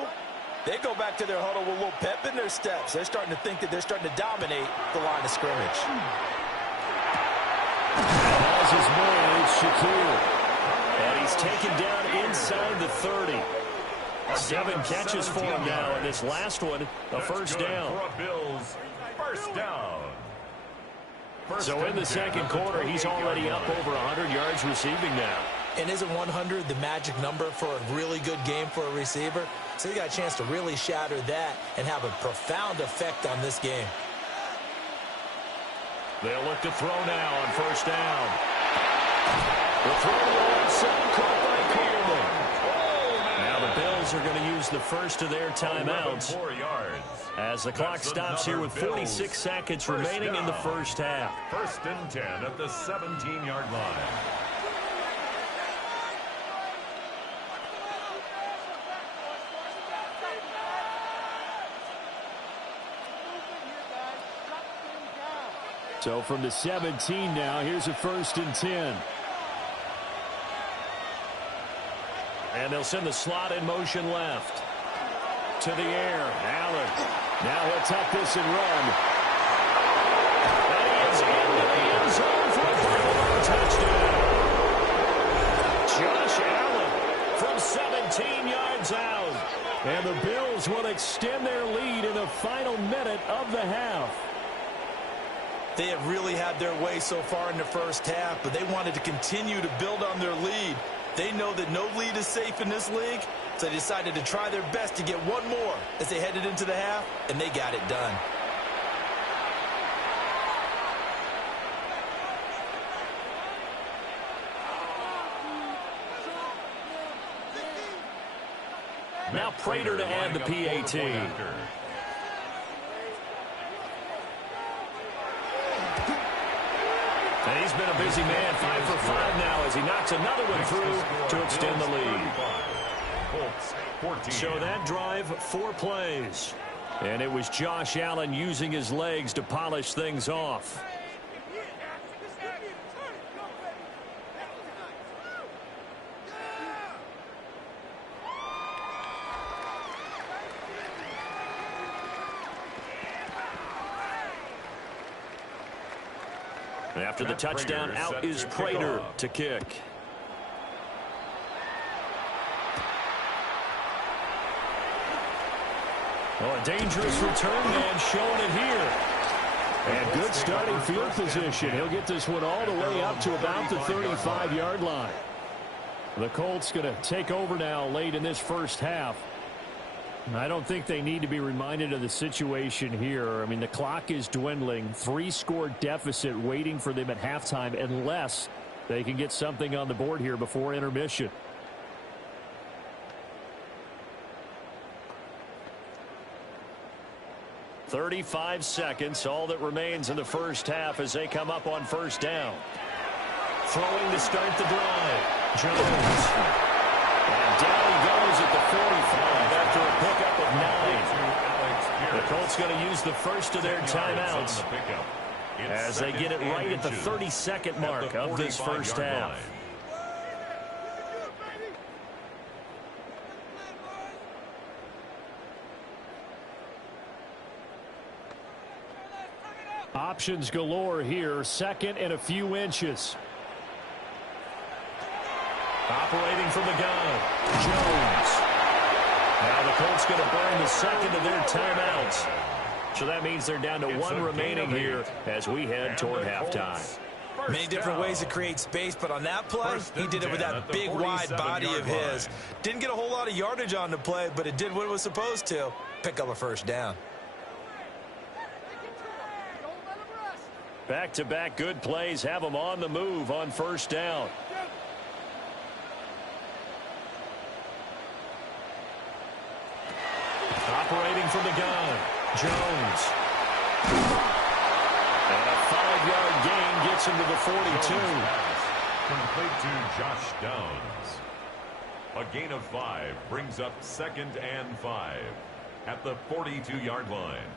they go back to their huddle with a little pep in their steps. They're starting to think that they're starting to dominate the line of scrimmage. As his man, it's Shaquille. And he's taken down inside the 30. 7 catches for him now, and this last one, a 1st down. So in the 2nd quarter, he's already up over 100 yards receiving now. And isn't 100 the magic number for a really good game for a receiver? So he got a chance to really shatter that and have a profound effect on this game. They'll look to throw now on 1st down. The throw to the left side, caught by Coleman. Now the Bills are going to use the first of their timeouts as the clock stops here with 46 seconds remaining in the first half. 1st and 10 at the 17-yard line. So from the 17 now, here's a 1st and 10. And they'll send the slot in motion left. To the air, Allen. Now he'll tuck this and run. And he is into the end zone for a touchdown. Josh Allen from 17 yards out. And the Bills will extend their lead in the final minute of the half. They have really had their way so far in the first half, but they wanted to continue to build on their lead. They know that no lead is safe in this league, so they decided to try their best to get one more as they headed into the half, and they got it done. Now Prater to add the PAT. And he's been a busy man, 5 for 5 now as he knocks another one through to extend the lead. So that drive, 4 plays. And it was Josh Allen using his legs to polish things off. After the touchdown, out is Prater to kick. Oh, a dangerous return man showing it here. And good starting field position. He'll get this one all the way up to about the 35-yard line. The Colts going to take over now late in this first half. I don't think they need to be reminded of the situation here. I mean, the clock is dwindling. 3-score deficit waiting for them at halftime unless they can get something on the board here before intermission. "35 seconds, all that remains in the first half as they come up on first down. Throwing to start the drive. Jones. And down he goes at the 45 after a pickup of 9. The Colts going to use the first of their timeouts as they get it right at the 32nd mark of this first half. Options galore here. Second and a few inches. Operating from the gun. Jones. Now the Colts going to burn the second of their timeouts. So that means they're down to one remaining here as we head toward halftime. Many different ways to create space, but on that play, he did it with that big, wide body of his. Didn't get a whole lot of yardage on the play, but it did what it was supposed to. Pick up a first down. Back-to-back good plays have them on the move on first down. Operating from the gun. Jones. And a 5-yard gain gets him to the 42. Complete to Josh Downs. A gain of 5 brings up 2nd and 5 at the 42-yard line.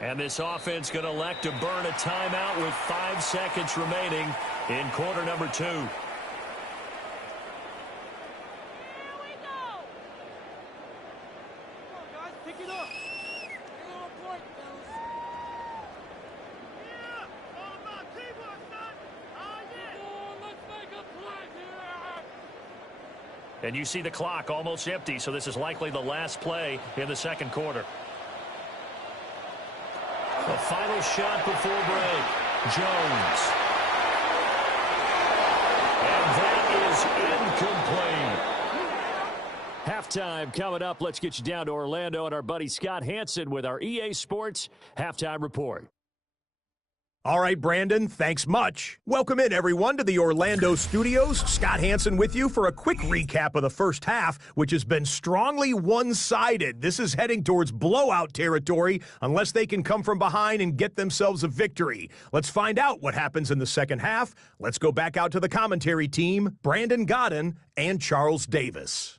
And this offense going to elect to burn a timeout with 5 seconds remaining in quarter number 2. Here we go. Come on, guys, pick it up. Get a little point, fellas. Yeah, all about teamwork, son. Oh, yeah. Come on, let's make a play here. And you see the clock almost empty, so this is likely the last play in the second quarter. The final shot before break. Jones. And that is incomplete. Halftime coming up. Let's get you down to Orlando and our buddy Scott Hansen with our EA Sports Halftime Report. All right, Brandon, thanks much. Welcome in, everyone, to the Orlando studios. Scott Hansen with you for a quick recap of the first half, which has been strongly one-sided. This is heading towards blowout territory unless they can come from behind and get themselves a victory. Let's find out what happens in the second half. Let's go back out to the commentary team, Brandon Godden and Charles Davis.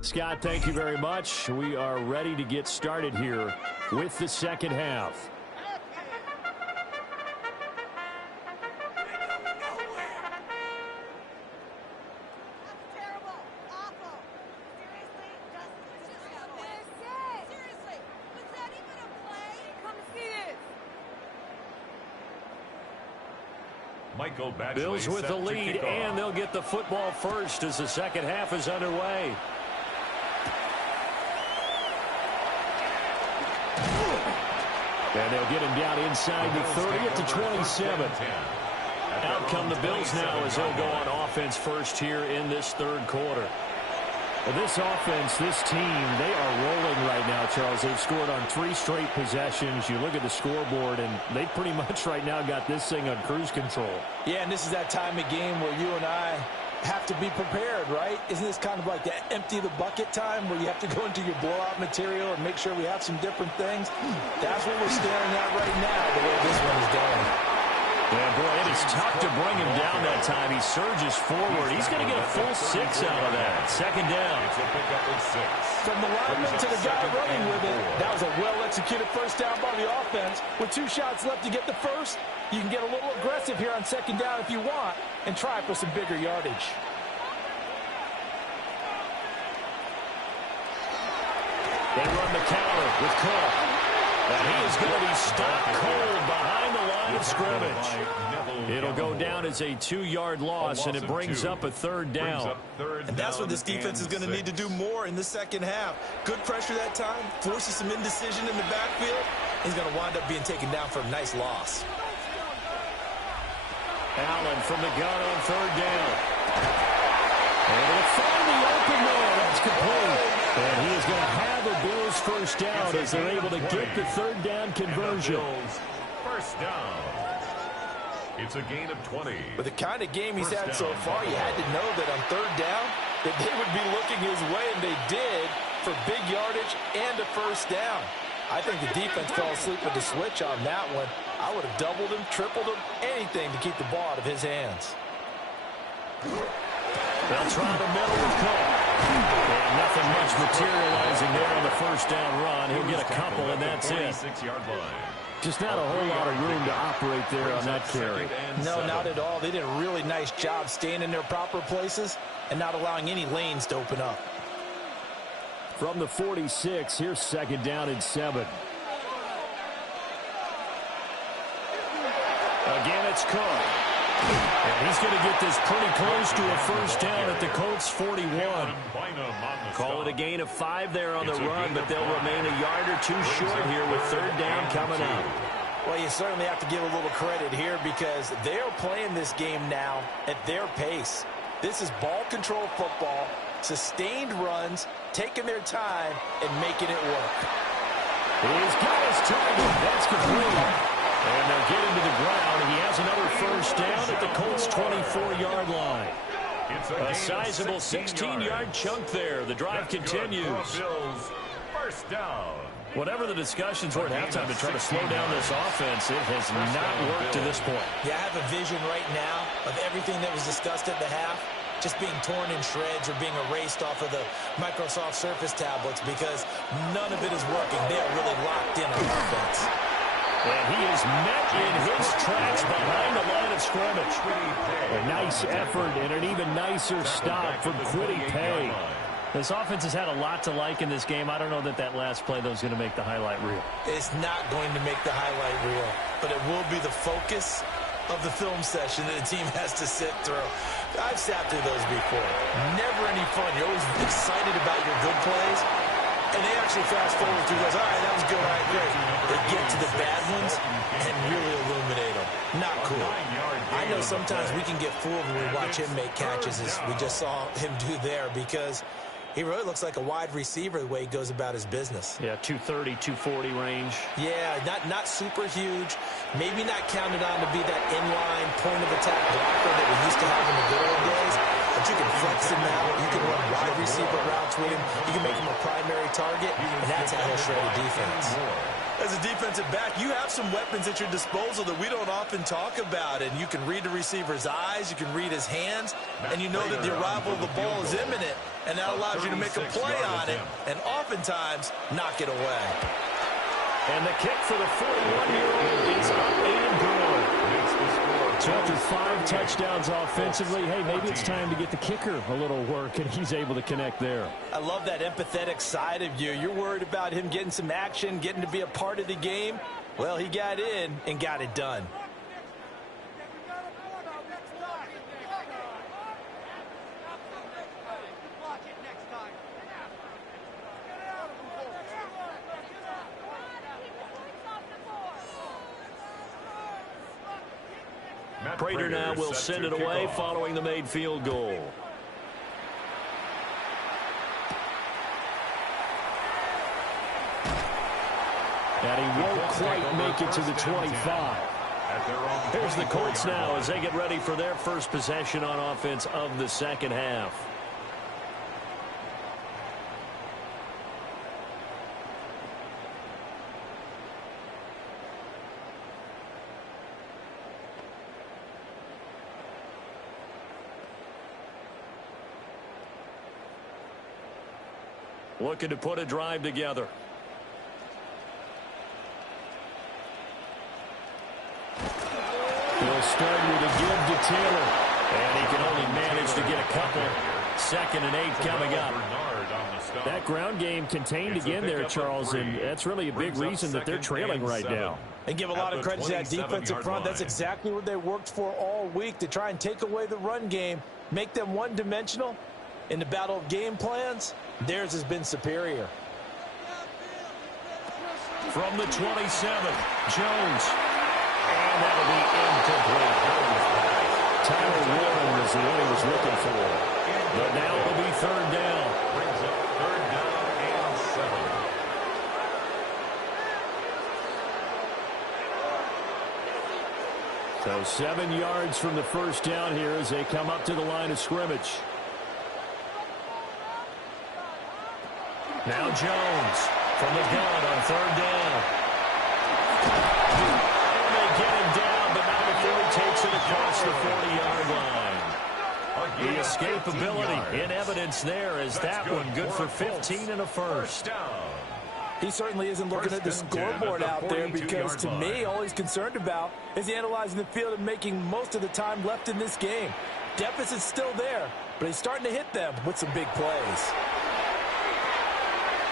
Scott, thank you very much. We are ready to get started here with the second half. Bills with the lead, and they'll get the football first as the second half is underway. And they'll get him down inside the 30 at the 27. Out come the Bills now as they'll go on offense first here in this third quarter. Well, this offense, this team, they are rolling right now, Charles. They've scored on 3 straight possessions. You look at the scoreboard, and they pretty much right now got this thing on cruise control. Yeah, and this is that time of game where you and I have to be prepared, right? Isn't this kind of like that empty the bucket time where you have to go into your blowout material and make sure we have some different things? That's what we're staring at right now, the way this one is going. Yeah, boy, it is tough to bring him down that time. He surges forward. He's going to get a full 6 out of that. Second down. It's a pickup of 6. From the lineman to the guy running with it, that was a well-executed first down by the offense. With 2 shots left to get the first, you can get a little aggressive here on second down if you want and try for some bigger yardage. They run the counter with Cook. And he is going to be stopped cold behind the line of scrimmage. It'll go down as a 2-yard loss, and it brings up a third down. And that's what this defense is going to need to do more in the second half. Good pressure that time, forces some indecision in the backfield. He's going to wind up being taken down for a nice loss. Allen from the gun on third down. And he'll find the open man. That's complete. And he is going to have a Bills first down as they're able to get the third down conversion. First down. It's a gain of 20. With the kind of game he's had so far, you had to know that on third down that they would be looking his way, and they did, for big yardage and a first down. I think the defense fell asleep with the switch on that one. I would have doubled him, tripled him, anything to keep the ball out of his hands. They'll try the middle with Cook. And nothing much materializing there on the first down run. He'll get a couple, and that's it. 46-yard line. Just not a whole lot of room to operate there on that carry. No, not at all. They did a really nice job staying in their proper places and not allowing any lanes to open up. From the 46, here's second down and 7. Again, it's Cook. And he's going to get this pretty close to a first down at the Colts 41. Call it a gain of 5 there on the run, but they'll remain a yard or two short here with third down coming up. Well, you certainly have to give a little credit here because they're playing this game now at their pace. This is ball control football, sustained runs, taking their time, and making it work. He's got his target. That's complete. And they'll get him to the ground. He has another first down at the Colts' 24-yard line. A sizable 16-yard chunk there. The drive continues. First down. Whatever the discussions were at halftime to try to slow down this offense, it has not worked to this point. Yeah, I have a vision right now of everything that was discussed at the half just being torn in shreds or being erased off of the Microsoft Surface tablets because none of it is working. They are really locked in on offense. And he is met in his tracks behind the line of scrimmage. A nice effort and an even nicer stop from Kwity Paye. This offense has had a lot to like in this game. I don't know that that last play, though, is going to make the highlight reel. It's not going to make the highlight reel, but it will be the focus of the film session that the team has to sit through. I've sat through those before. Never any fun. You're always excited about your good plays, and they actually fast forward through those. All right, that was good. All right, great. They get to the bad ones and really illuminate them. Not cool. I know sometimes we can get fooled when we watch him make catches, as we just saw him do there, because he really looks like a wide receiver the way he goes about his business. Yeah, 230, 240 range. Yeah, not super huge. Maybe not counted on to be that inline point of attack blocker that we used to have in the good old days. But you can flex him out. You can run wide receiver routes with him. You can make him a primary target, and that's how he'll shred a defense. As a defensive back, you have some weapons at your disposal that we don't often talk about, and you can read the receiver's eyes, you can read his hands, and you know that the arrival of the ball is imminent, and that allows you to make a play on it, and oftentimes knock it away. And the kick for the 41-year-old is up and good. So after 5 touchdowns offensively, hey, maybe it's time to get the kicker a little work, and he's able to connect there. I love that empathetic side of you. You're worried about him getting some action, getting to be a part of the game. Well, he got in and got it done. Prater now will send it away following the made field goal. And he won't quite make it to the 25. Here's the Colts now as they get ready for their first possession on offense of the second half. Looking to put a drive together. He'll start with a give to Taylor. And he can only manage to get a couple. 2nd and 8 coming up. That ground game contained again there, Charles, and that's really a big reason that they're trailing right now. And give a lot of credit to that defensive front. That's exactly what they worked for all week, to try and take away the run game, make them one-dimensional. In the battle of game plans, theirs has been superior. From the 27, Jones. And that'll be incomplete. Tyler Warren was the one he was looking for. But now it'll be 3rd down. Brings up 3rd down and 7. So 7 yards from the first down here as they come up to the line of scrimmage. Now Jones from the gun on 3rd down. And they get him down, but not before he takes it across the 40-yard line. The escapability in evidence there as that one good for 15 and a first. He certainly isn't looking at the scoreboard out there, because to me, all he's concerned about is analyzing the field and making most of the time left in this game. Deficit's still there, but he's starting to hit them with some big plays.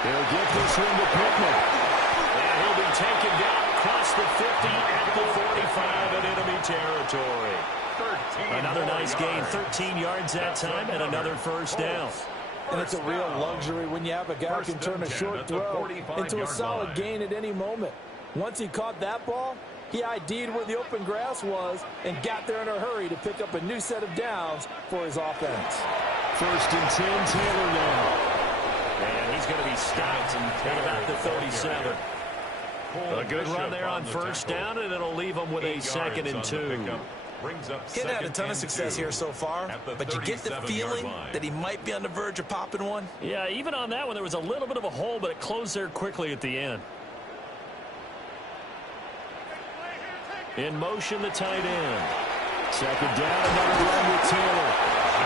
He'll get this one to Pittman. And he'll be taken down across the 50 at the 45 in enemy territory. Another nice gain, 13 yards that time, and another first down. And it's a real luxury when you have a guy who can turn a short throw into a solid gain at any moment. Once he caught that ball, he ID'd where the open grass was and got there in a hurry to pick up a new set of downs for his offense. 1st and 10, Taylor now. And he's going to be stopped at about the 37. A good run there on 1st down, and it'll leave him with a 2nd and 2. He's had a ton of success here so far, but you get the feeling that he might be on the verge of popping one. Yeah, even on that one, there was a little bit of a hole, but it closed there quickly at the end. In motion, the tight end. 2nd down, another run with Taylor.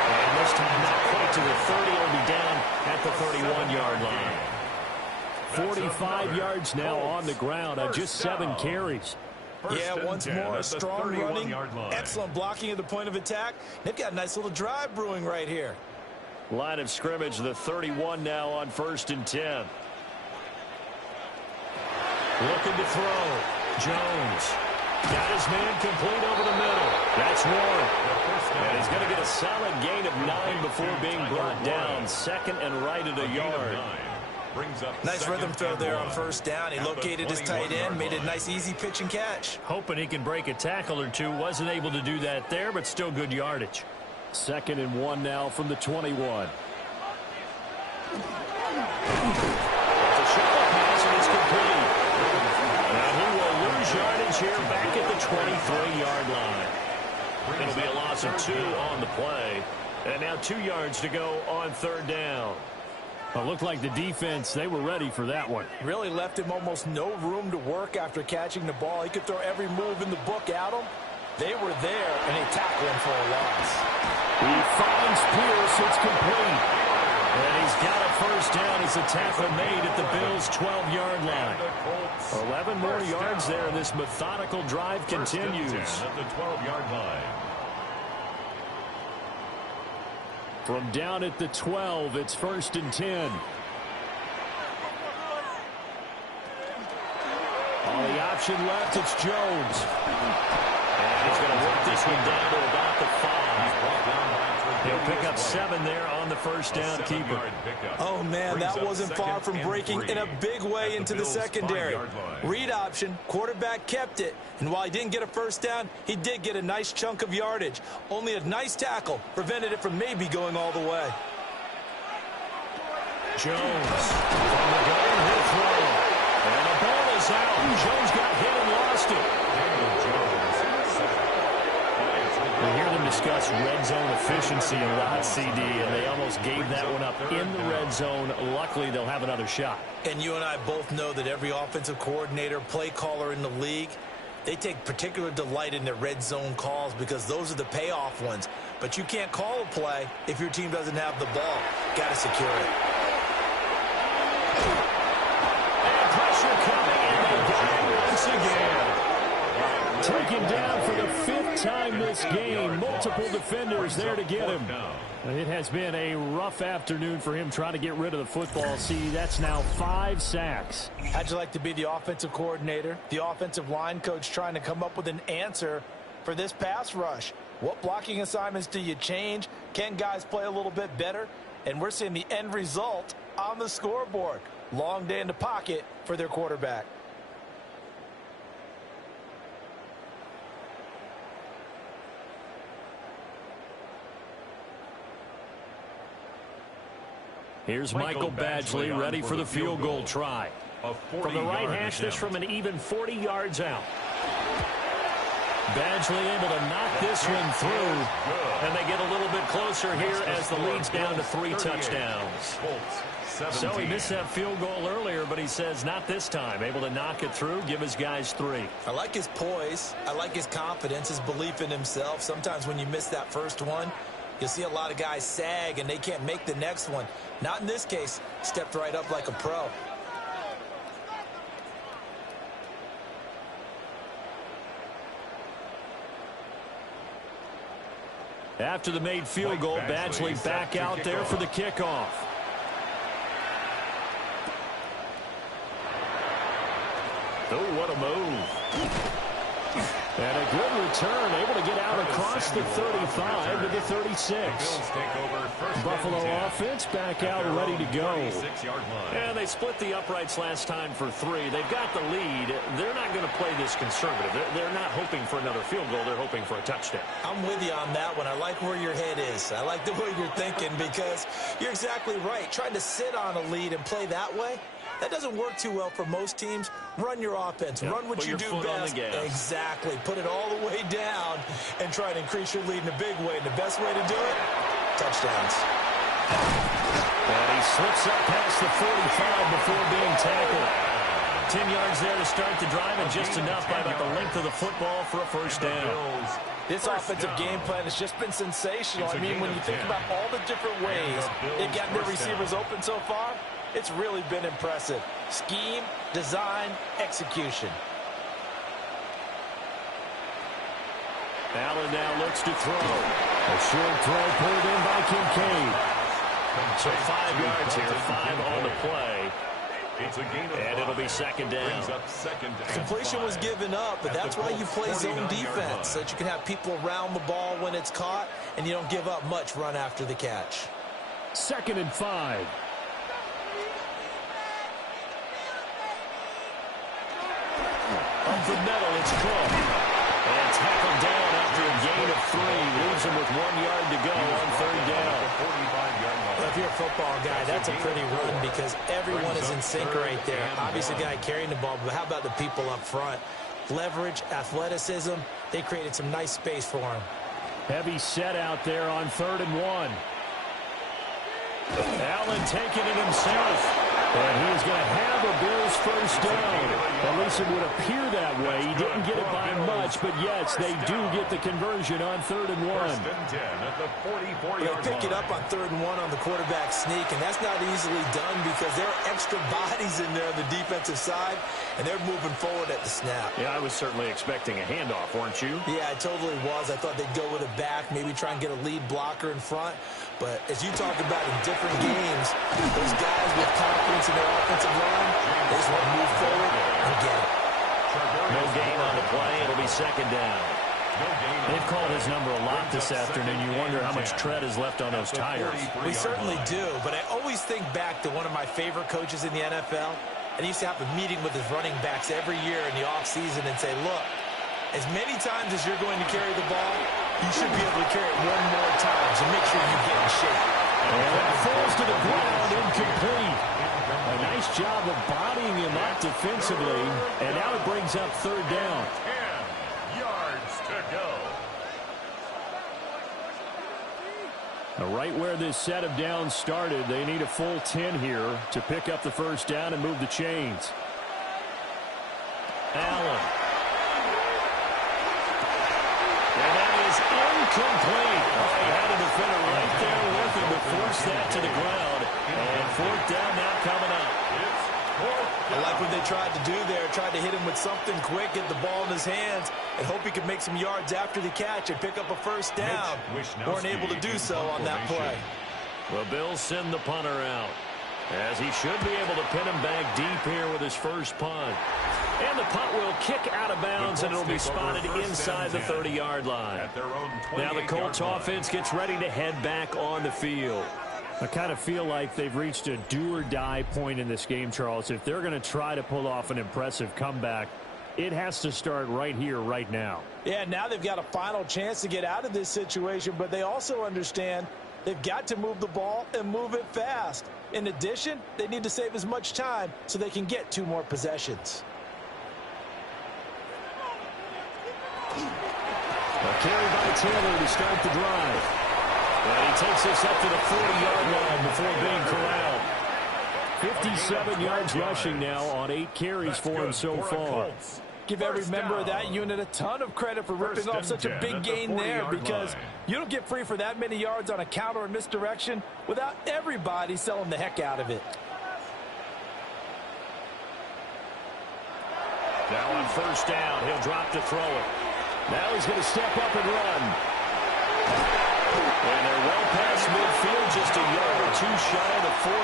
And this time not quite to the 30. It'll be down at the 31-yard line. 45 yards now on the ground on just 7 carries. Yeah, once more, strong running, excellent blocking at the point of attack. They've got a nice little drive brewing right here. Line of scrimmage, the 31 now on 1st and 10. Looking to throw. Jones. Got his man complete over the middle. That's Warren. And he's going to get a solid gain of 9 before being brought down. 2nd and right at a yard. Nice rhythm throw there on 1st down. He located his tight end, made a nice easy pitch and catch. Hoping he can break a tackle or two. Wasn't able to do that there, but still good yardage. 2nd and 1 now from the 21. The shuttle pass is complete. Now he will lose yardage here back at the 23-yard line. It'll be a loss of 2 on the play. And now 2 yards to go on 3rd down. It looked like the defense, they were ready for that one. Really left him almost no room to work after catching the ball. He could throw every move in the book at him. They were there, and they tackled him for a loss. He finds Pierce. It's complete. And he's got a 1st down as the tackle made at the Bills' 12-yard line. 11 more yards there, and this methodical drive continues. At the 12-yard line. From down at the 12, it's 1st and 10. On the option left, it's Jones. And he's going to work this one down to about the 5. He'll pick up 7 there on the 1st down keeper. Oh, man, that wasn't far from breaking in a big way into the secondary. Read option, quarterback kept it, and while he didn't get a 1st down, he did get a nice chunk of yardage. Only a nice tackle prevented it from maybe going all the way. Jones from the gun, he'll throw. And the ball is out. Jones got hit and lost it. We hear them discuss red zone efficiency a lot, CD, and they almost gave that one up in the red zone. Luckily, they'll have another shot. And you and I both know that every offensive coordinator, play caller in the league, they take particular delight in their red zone calls because those are the payoff ones. But you can't call a play if your team doesn't have the ball. Got to secure it. And pressure coming, and they got it once again. Taken down down for the 5th time this game. Multiple defenders there to get him. It has been a rough afternoon for him trying to get rid of the football. See, that's now 5 sacks. How'd you like to be the offensive coordinator, the offensive line coach trying to come up with an answer for this pass rush? What blocking assignments do you change? Can guys play a little bit better? And we're seeing the end result on the scoreboard. Long day in the pocket for their quarterback. Here's Michael Badgley ready for the field goal try. From the right hash, this from an even 40 yards out. Badgley able to knock this one through. And they get a little bit closer here as the lead's down to 3 touchdowns. So he missed that field goal earlier, but he says not this time. Able to knock it through, give his guys 3. I like his poise. I like his confidence, his belief in himself. Sometimes when you miss that first one, you'll see a lot of guys sag and they can't make the next one. Not in this case. Stepped right up like a pro. After the made field goal, Badgley back out there for the kickoff. Oh, what a move. And a good return, able to get out across the 35 to the 36. Buffalo offense back out ready to go. And they split the uprights last time for 3. They've got the lead. They're not going to play this conservative. They're not hoping for another field goal. They're hoping for a touchdown. I'm with you on that one. I like where your head is. I like the way you're thinking because you're exactly right. Trying to sit on a lead and play that way, that doesn't work too well for most teams. Run your offense. Yep. Run what you do best. Exactly. Put it all the way down and try to increase your lead in a big way. And the best way to do it, touchdowns. And he slips up past the 45 before being tackled. 10 yards there to start the drive, and just enough by about the length of the football for a first down. This offensive game plan has just been sensational. I mean, when you think about all the different ways they've gotten their receivers open so far, it's really been impressive. Scheme, design, execution. Allen now looks to throw. A short throw pulled in by Kincaid. So 5 yards here, 5 on the play. And it'll be second down. Completion was given up, but that's why you play zone defense, so that you can have people around the ball when it's caught, and you don't give up much run after the catch. 2nd and 5. Up the middle, it's Cook. And tackled down after a gain of 3. Leaves him with 1 yard to go on 3rd down. Well, if you're a football guy, that's a pretty run because everyone is in sync right there. Obviously, the guy carrying the ball, but how about the people up front? Leverage, athleticism, they created some nice space for him. Heavy set out there on 3rd and 1. Allen taking it himself. And he is going to have a Bills first down. At least it would appear that way. He didn't get it by much, but yes, they do get the conversion on 3rd and 1. They pick it up on 3rd and 1 on the quarterback sneak, and that's not easily done because there are extra bodies in there on the defensive side, and they're moving forward at the snap. Yeah, I was certainly expecting a handoff, weren't you? Yeah, I totally was. I thought they'd go with it back, maybe try and get a lead blocker in front. But as you talk about in different games, those guys with confidence in their offensive line, they just want to move forward and get it. No gain on the play. It'll be second down. They've called his number a lot this afternoon. You wonder how much tread is left on those tires. We certainly do, but I always think back to one of my favorite coaches in the NFL, and he used to have a meeting with his running backs every year in the offseason and say, look, as many times as you're going to carry the ball, you should be able to carry it one more time, so make sure you get in shape. And that falls to the ground, incomplete. A nice job of bodying him up defensively, and now it brings up 3rd down. 10 yards to go. Now, right where this set of downs started, they need a full 10 here to pick up the first down and move the chains. Allen. And that is incomplete. Oh, he had a defender right there with him to force that to the ground. And 4th down now coming up. It's 4th I like what they tried to do there. Tried to hit him with something quick, get the ball in his hands, and hope he could make some yards after the catch and pick up a first down. Weren't able to do so on that play. The Bills send the punter out, as he should be able to pin him back deep here with his first punt. And the punt will kick out of bounds, and it'll be spotted inside the 30-yard line. Now the Colts offense gets ready to head back on the field. I kind of feel like they've reached a do-or-die point in this game, Charles. If they're going to try to pull off an impressive comeback, it has to start right here, right now. Yeah, now they've got a final chance to get out of this situation, but they also understand they've got to move the ball and move it fast. In addition, they need to save as much time so they can get 2 more possessions. A carry by Taylor to start the drive. And he takes us up to the 40-yard line before being corralled. 57 yards rushing now on 8 carries for him so far. Give every member of that unit a ton of credit for ripping off such a big gain there, because you don't get free for that many yards on a counter or misdirection without everybody selling the heck out of it. Now on first down, he'll drop to throw it. Now he's going to step up and run. And they're well past midfield, just a yard or 2 shy of the 40.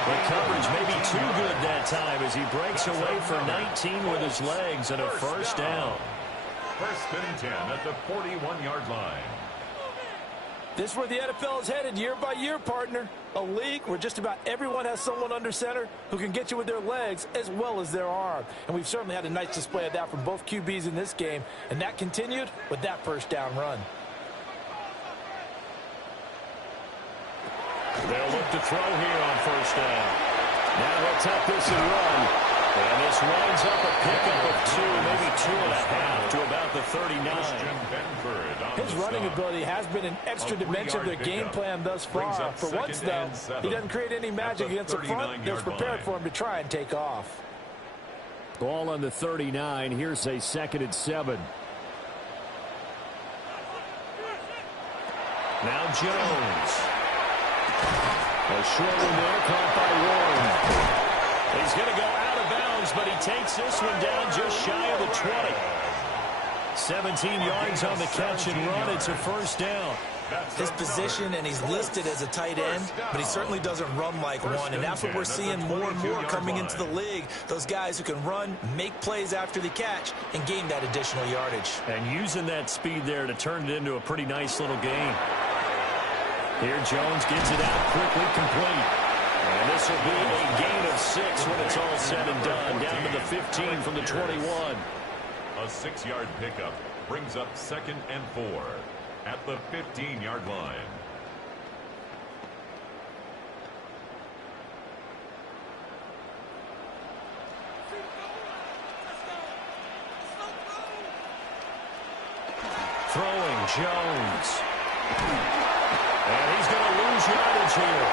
The coverage may be too good that time as he breaks away for 19 with his legs and a first down. First and 10 at the 41-yard line. This is where the NFL is headed year by year, partner. A league where just about everyone has someone under center who can get you with their legs as well as their arm. And we've certainly had a nice display of that from both QBs in this game, and that continued with that first down run. They'll look to throw here on first down. Now he'll tuck this and run. And this winds up a pickup of 2, maybe 2.5 to about the 39. His running ability has been an extra dimension of their game plan thus far. For once, though, he doesn't create any magic against the front that's prepared for him to try and take off. Ball on the 39. Here's a 2nd and 7. Now Jones. A short one there, caught by Warren. He's going to go out of bounds, but he takes this one down just shy of the 20. 17 yards on the catch and run. It's a first down. His position, and he's listed as a tight end, but he certainly doesn't run like one, and that's what we're seeing more and more coming into the league. Those guys who can run, make plays after the catch, and gain that additional yardage. And using that speed there to turn it into a pretty nice little game. Here Jones gets it out quickly, complete. And this will be a gain of 6 when it's all said and done. Down to the 15 from the 21. A 6-yard pickup brings up 2nd and 4 at the 15-yard line. Throwing Jones. And he's going to lose yardage here,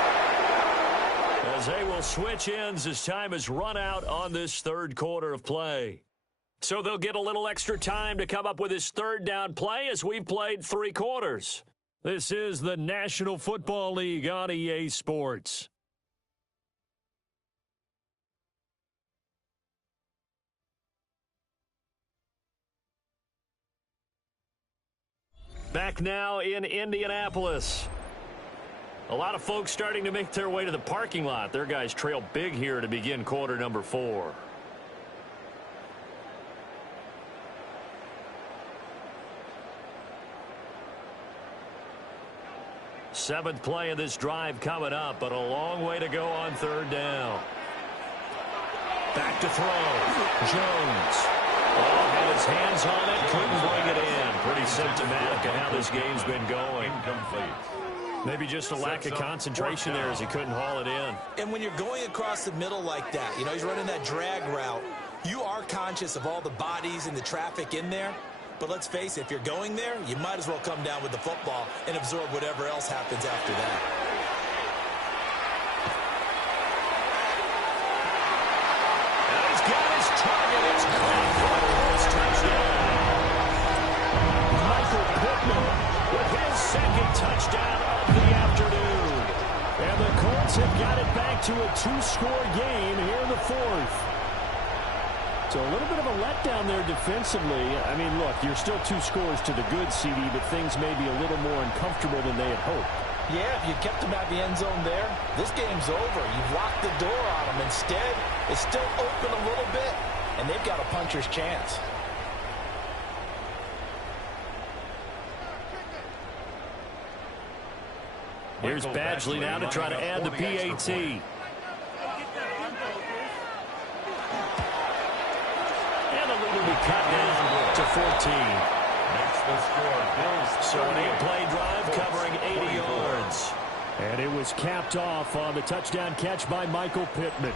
as they will switch ends as time is run out on this 3rd quarter of play. So they'll get a little extra time to come up with his 3rd down play as we've played 3 quarters. This is the National Football League on EA Sports. Back now in Indianapolis. A lot of folks starting to make their way to the parking lot. Their guys trail big here to begin quarter number 4. Seventh play of this drive coming up, but a long way to go on 3rd down. Back to throw. Jones. Oh, had his hands on it, couldn't bring it in. Pretty symptomatic of how this game's been going. Incomplete. Maybe just a lack of concentration there as he couldn't haul it in. And when you're going across the middle like that, you know, he's running that drag route, you are conscious of all the bodies and the traffic in there. But let's face it, if you're going there, you might as well come down with the football and absorb whatever else happens after that. And he's got his target. It's caught for a Colts touchdown. Michael Pittman with his 2nd touchdown of the afternoon. And the Colts have got it back back to a two-score game here in the fourth. So a little bit of a letdown there defensively. I mean, look, you're still 2 scores to the good, CD, but things may be a little more uncomfortable than they had hoped. Yeah, if you kept them at the end zone there, this game's over. You've locked the door on them. Instead, it's still open a little bit, and they've got a puncher's chance. Here's Badgley now to try to add the PAT. And the lead will be cut down to 14. Makes the score. So an 8-play drive covering 80 yards. And it was capped off on the touchdown catch by Michael Pittman.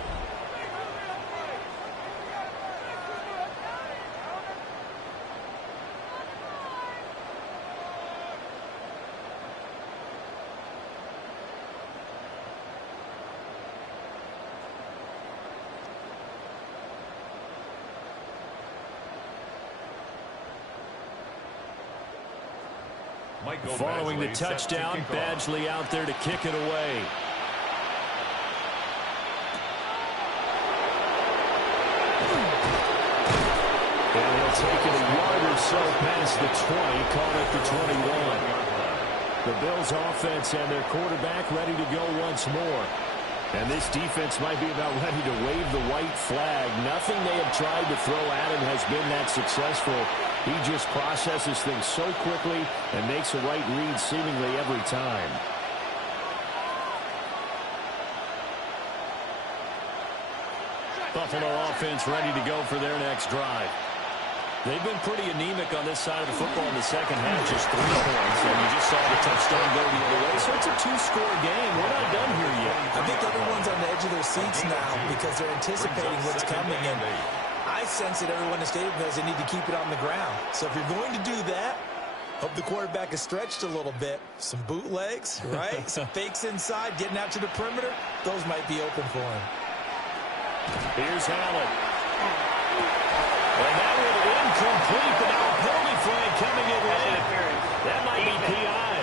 Following the touchdown, Badgley out there to kick it away. And he'll take it a yard or so past the 20, caught at the 21. The Bills offense and their quarterback ready to go once more. And this defense might be about ready to wave the white flag. Nothing they have tried to throw at him has been that successful. He just processes things so quickly and makes the right read seemingly every time. Buffalo offense ready to go for their next drive. They've been pretty anemic on this side of the football in the second half, just 3 points, and you just saw the touchdown go the other way. So it's a 2-score game. We're not done here yet. I think everyone's on the edge of their seats now because they're anticipating what's coming, and I sense that everyone in the stadium knows they need to keep it on the ground. So if you're going to do that, hope the quarterback is stretched a little bit. Some bootlegs, right? Some fakes inside, getting out to the perimeter. Those might be open for him. Here's Allen. And that was incomplete, but now a penalty flag coming in late. That might be PI.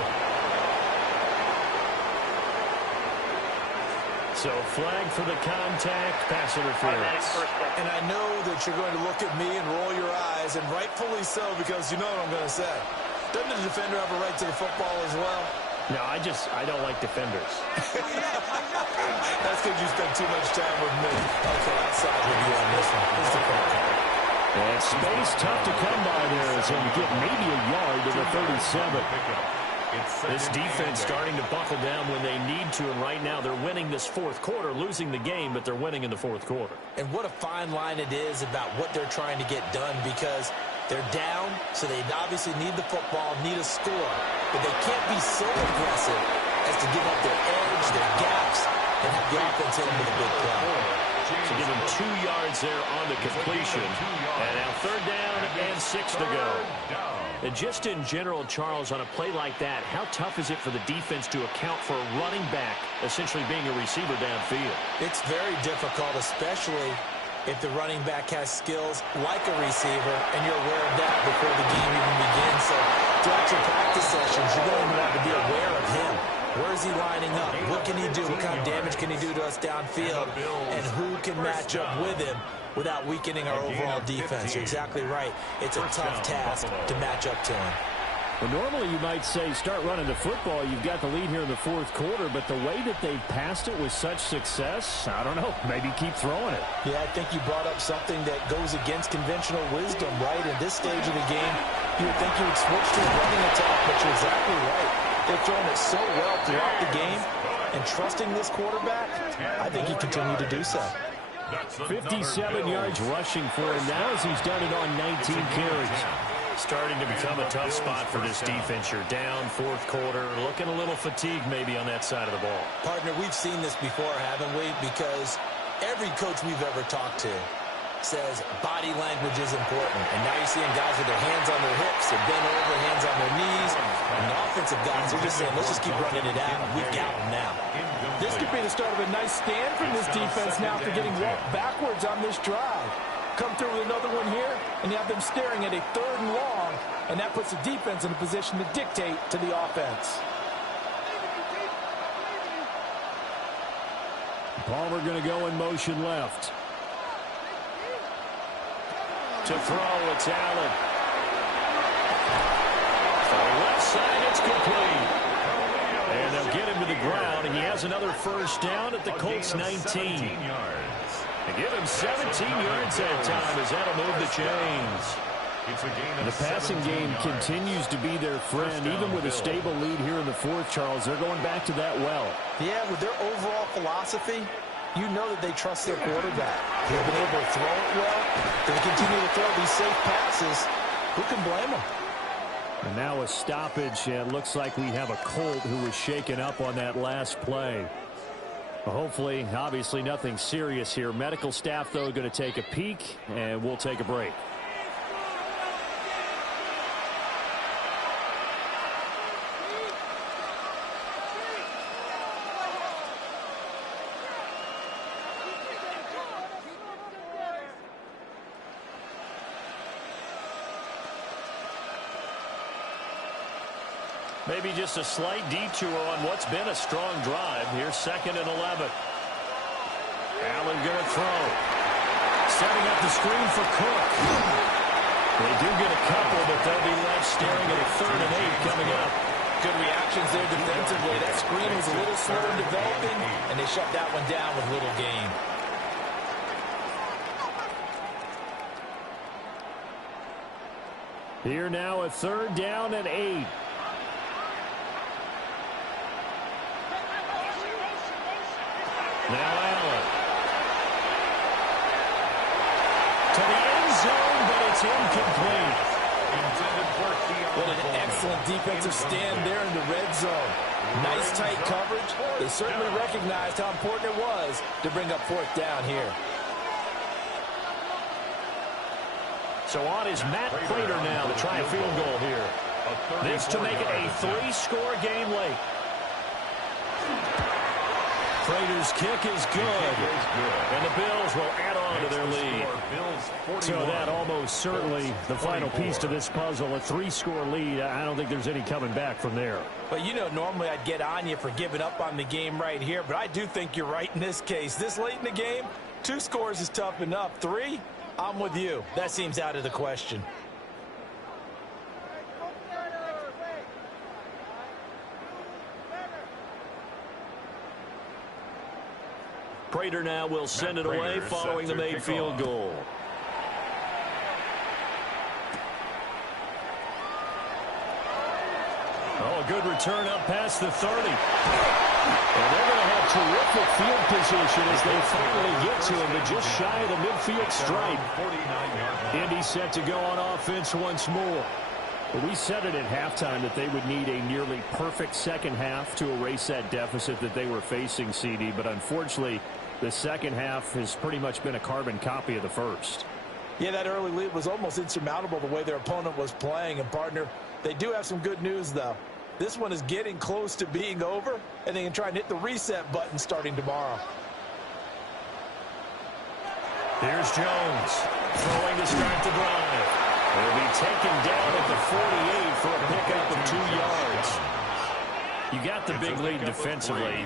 So flag for the contact, pass interference. And I know that you're going to look at me and roll your eyes, and rightfully so, because you know what I'm going to say. Doesn't the defender have a right to the football as well? No, I don't like defenders. That's because you spend too much time with me. Okay, outside with you on this one. Here's the call. And space tough to come by there as he'll get maybe a yard to the 37. This defense starting to buckle down when they need to, and right now they're winning this fourth quarter, losing the game, but they're winning in the fourth quarter. And what a fine line it is about what they're trying to get done, because they're down, so they obviously need the football, need a score, but they can't be so aggressive as to give up their edge, their gaps, and have the offense hit them with a big play. So give him 2 yards there on the completion. And now 3rd down and 6 to go. And just in general, Charles, on a play like that, how tough is it for the defense to account for a running back essentially being a receiver downfield? It's very difficult, especially if the running back has skills like a receiver, and you're aware of that before the game even begins. So throughout your practice sessions, you're going to want to be aware of him. Where is he lining up? What can he do? What kind of damage can he do to us downfield? And who can match up with him without weakening our overall defense? You're exactly right. It's a tough task to match up to him. Well, normally you might say start running the football. You've got the lead here in the fourth quarter, but the way that they've passed it with such success, I don't know, maybe keep throwing it. Yeah, I think you brought up something that goes against conventional wisdom, right? In this stage of the game, you would think you would switch to a running attack, but you're exactly right. They've thrown it so well throughout the game, and trusting this quarterback, I think he continued to do so. 57 yards rushing for him now as he's done it on 19 carries. Starting to become a tough spot for this defense. You're down fourth quarter, looking a little fatigued maybe on that side of the ball. Partner, we've seen this before, haven't we? Because every coach we've ever talked to says body language is important. And now you're seeing guys with their hands on their hips, they're bent over, hands on their knees. And the offensive guys are just saying, let's just keep running it out. We've got them now. This could be the start of a nice stand from this defense now after getting walked backwards on this drive. Come through with another one here, and you have them staring at a 3rd and long, and that puts the defense in a position to dictate to the offense. Palmer going to go in motion left. To throw, it's Allen. For the left side, it's complete. And they'll get him to the ground, and he has another first down at the Colts' 19. They give him 17 yards that time as that'll move the chains. The passing game continues to be their friend, even with a stable lead here in the fourth, Charles. They're going back to that well. Yeah, with their overall philosophy, you know that they trust their quarterback. They've been able to throw it well. They continue to throw these safe passes. Who can blame them? And now a stoppage, and it looks like we have a Colt who was shaken up on that last play. Well, hopefully, obviously nothing serious here. Medical staff, though, going to take a peek, and we'll take a break. Maybe just a slight detour on what's been a strong drive. Here's 2nd and 11. Allen going to throw. Setting up the screen for Cook. They do get a couple, but they'll be left staring at a 3rd and 8 coming up. Good reactions there defensively. That screen was a little slow in developing, and they shut that one down with little gain. Here now a 3rd down and 8. Now Allen. To the end zone, but it's incomplete. What an excellent defensive stand there in the red zone. Nice tight coverage. They certainly recognized how important it was to bring up 4th down here. So on is Matt Prater now to try a field goal here. This to make it a 3-score game late. Prater's kick is good, and the Bills will add on to their lead. So that almost certainly the final piece to this puzzle, a 3-score lead. I don't think there's any coming back from there. But, you know, normally I'd get on you for giving up on the game right here, but I do think you're right in this case. This late in the game, 2 scores is tough enough. 3, I'm with you. That seems out of the question. Prater now will send it away following the made field goal. Oh, a good return up past the 30. And they're going to have terrific field position as they finally get to him, but just shy of the midfield stripe. Indy set to go on offense once more. But we said it at halftime that they would need a nearly perfect second half to erase that deficit that they were facing, CD. But unfortunately, the second half has pretty much been a carbon copy of the first. Yeah, that early lead was almost insurmountable the way their opponent was playing. And, partner, they do have some good news, though. This one is getting close to being over, and they can try and hit the reset button starting tomorrow. Here's Jones throwing to start the drive. He'll be taken down at the 48 for a pickup of 2 yards. You got the big lead defensively.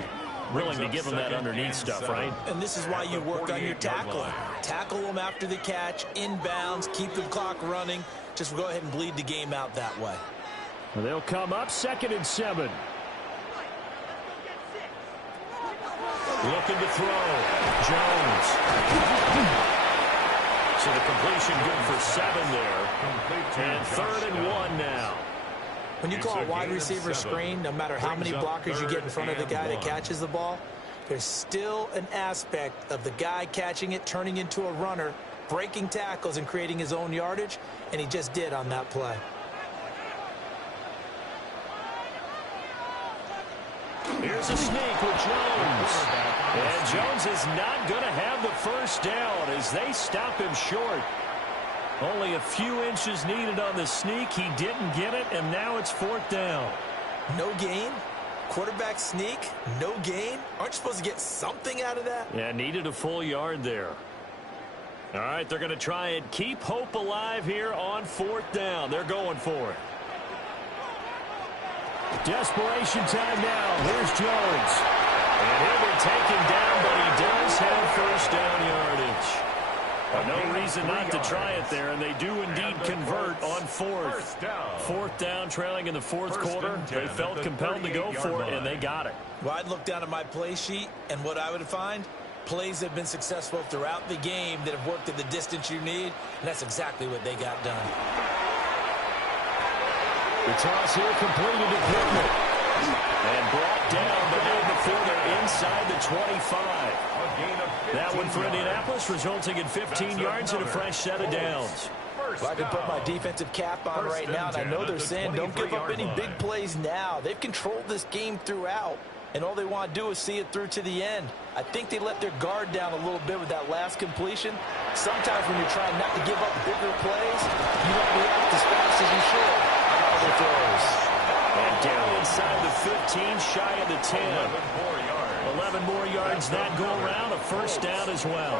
Willing to give them that underneath stuff, right? And this is why you work on your tackling. Tackle them after the catch, inbounds, keep the clock running. Just go ahead and bleed the game out that way. Well, they'll come up 2nd and 7. Looking to throw. Jones. So the completion good for 7 there. And 3rd and 1 now. When you call a wide receiver screen, no matter how many blockers you get in front of the guy that catches the ball, there's still an aspect of the guy catching it, turning into a runner, breaking tackles and creating his own yardage, and he just did on that play. Here's a sneak with Jones. And Jones is not going to have the first down as they stop him short. Only a few inches needed on the sneak. He didn't get it, and now it's 4th down. No gain? Quarterback sneak? No gain? Aren't you supposed to get something out of that? Yeah, needed a full yard there. All right, they're going to try and keep hope alive here on 4th down. They're going for it. Desperation time now. Here's Jones. And he'll be taken down, but he does have first down yardage. No reason not to try it there, and they do indeed convert on fourth. Fourth down, trailing in the fourth quarter. They felt compelled to go for it, and they got it. Well, I'd look down at my play sheet, and what I would find, plays have been successful throughout the game that have worked at the distance you need, and that's exactly what they got done. The toss here completed to Pittman. And brought down, but not before they're inside the 25. That one for Indianapolis, resulting in 15 yards and a fresh set of downs. Well, I can put my defensive cap on right now, and I know they're saying don't give up any big plays now. They've controlled this game throughout, and all they want to do is see it through to the end. I think they let their guard down a little bit with that last completion. Sometimes when you're trying not to give up bigger plays, you don't react as fast as you should on other throws. And down inside the 15, shy of the 10. 11 more yards that go around, a first down as well.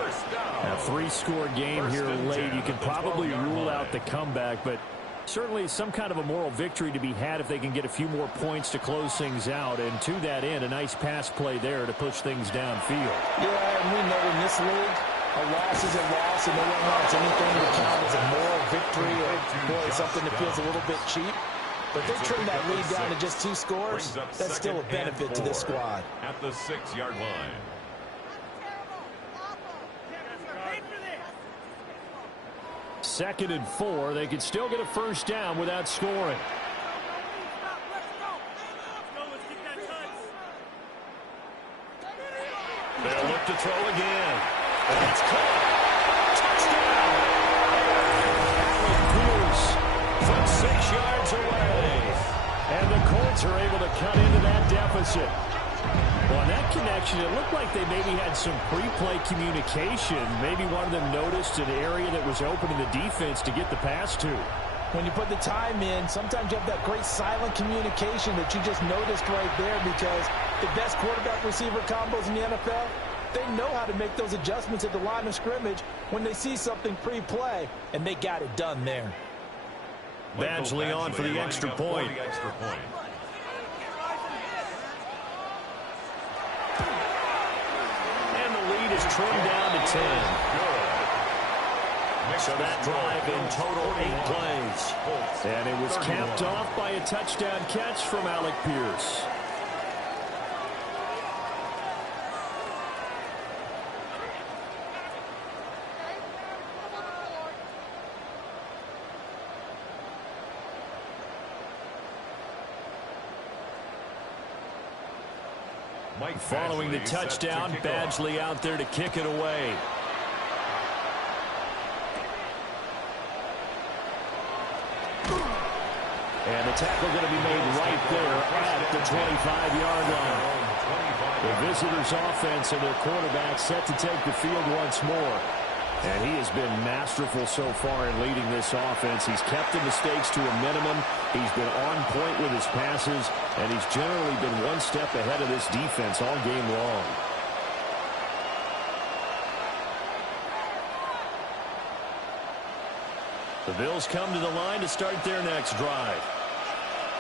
A three-score game here late. You can probably rule out the comeback, but certainly some kind of a moral victory to be had if they can get a few more points to close things out. And to that end, a nice pass play there to push things downfield. Yeah, and we know in this league, a loss is a loss, and no one wants anything to count as a moral victory or, boy, something that feels a little bit cheap. But they trim that lead down to just 2 scores. That's still a benefit to this squad. At the 6-yard line. Second and 4. They could still get a first down without scoring. They'll look to throw again. And it's caught. Touchdown. Alec Pierce from 6 yards away. And the Colts are able to cut into that deficit. Well, on that connection, it looked like they maybe had some pre-play communication. Maybe one of them noticed an area that was open in the defense to get the pass to. When you put the time in, sometimes you have that great silent communication that you just noticed right there, because the best quarterback-receiver combos in the NFL, they know how to make those adjustments at the line of scrimmage when they see something pre-play, and they got it done there. Badgley on for the extra point. And the lead is trimmed down to 10. So that drive in total 8 plays. And it was capped off by a touchdown catch from Alec Pierce. Following the touchdown, Badgley out there to kick it away. And the tackle going to be made right there at the 25-yard line. The visitors' offense and their quarterback set to take the field once more. And he has been masterful so far in leading this offense. He's kept the mistakes to a minimum. He's been on point with his passes, and he's generally been one step ahead of this defense all game long. The Bills come to the line to start their next drive.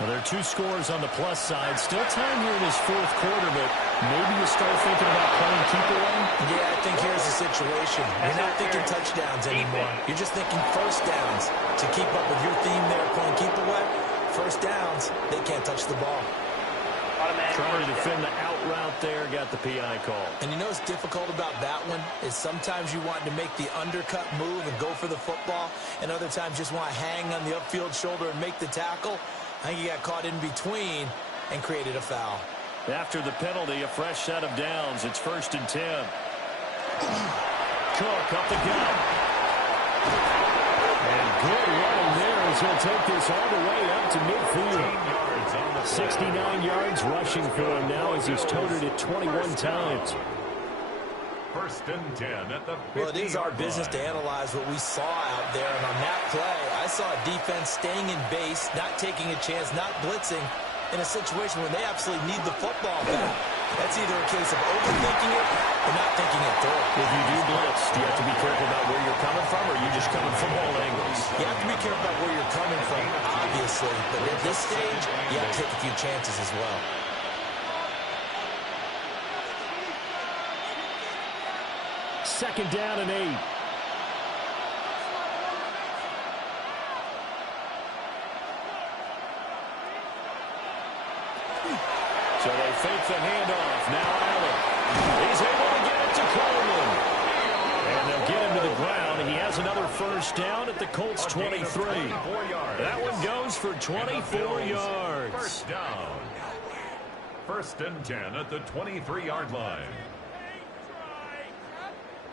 Well, there are 2 scores on the plus side. Still time here in this fourth quarter, but maybe you start thinking about playing keep away? Yeah, I think here's the situation. You're not thinking touchdowns anymore. You're just thinking first downs. To keep up with your theme there, playing keep away, first downs, they can't touch the ball. Trying to defend the out route there, got the PI call. And you know what's difficult about that one is sometimes you want to make the undercut move and go for the football, and other times just want to hang on the upfield shoulder and make the tackle. I think he got caught in between and created a foul. After the penalty, a fresh set of downs. It's 1st and 10. Cook up the gut. And good running there as he'll take this all the way up to midfield. 69 yards rushing for him now as he's toted it 21 times. 1st and 10 at the 50-yard line. Well, it is our business to analyze what we saw out there. And on that play, I saw a defense staying in base, not taking a chance, not blitzing in a situation where they absolutely need the football back. That's either a case of overthinking it or not thinking it through. If you do blitz, do you have to be careful about where you're coming from, or are you just coming from all angles? You have to be careful about where you're coming from, obviously. But at this stage, you have to take a few chances as well. second down and 8. So they fake the handoff. Now Allen. He's able to get it to Coleman. And they'll get him to the ground. He has another first down at the Colts 23. That one goes for 24 yards. First down. First and 10 at the 23-yard line.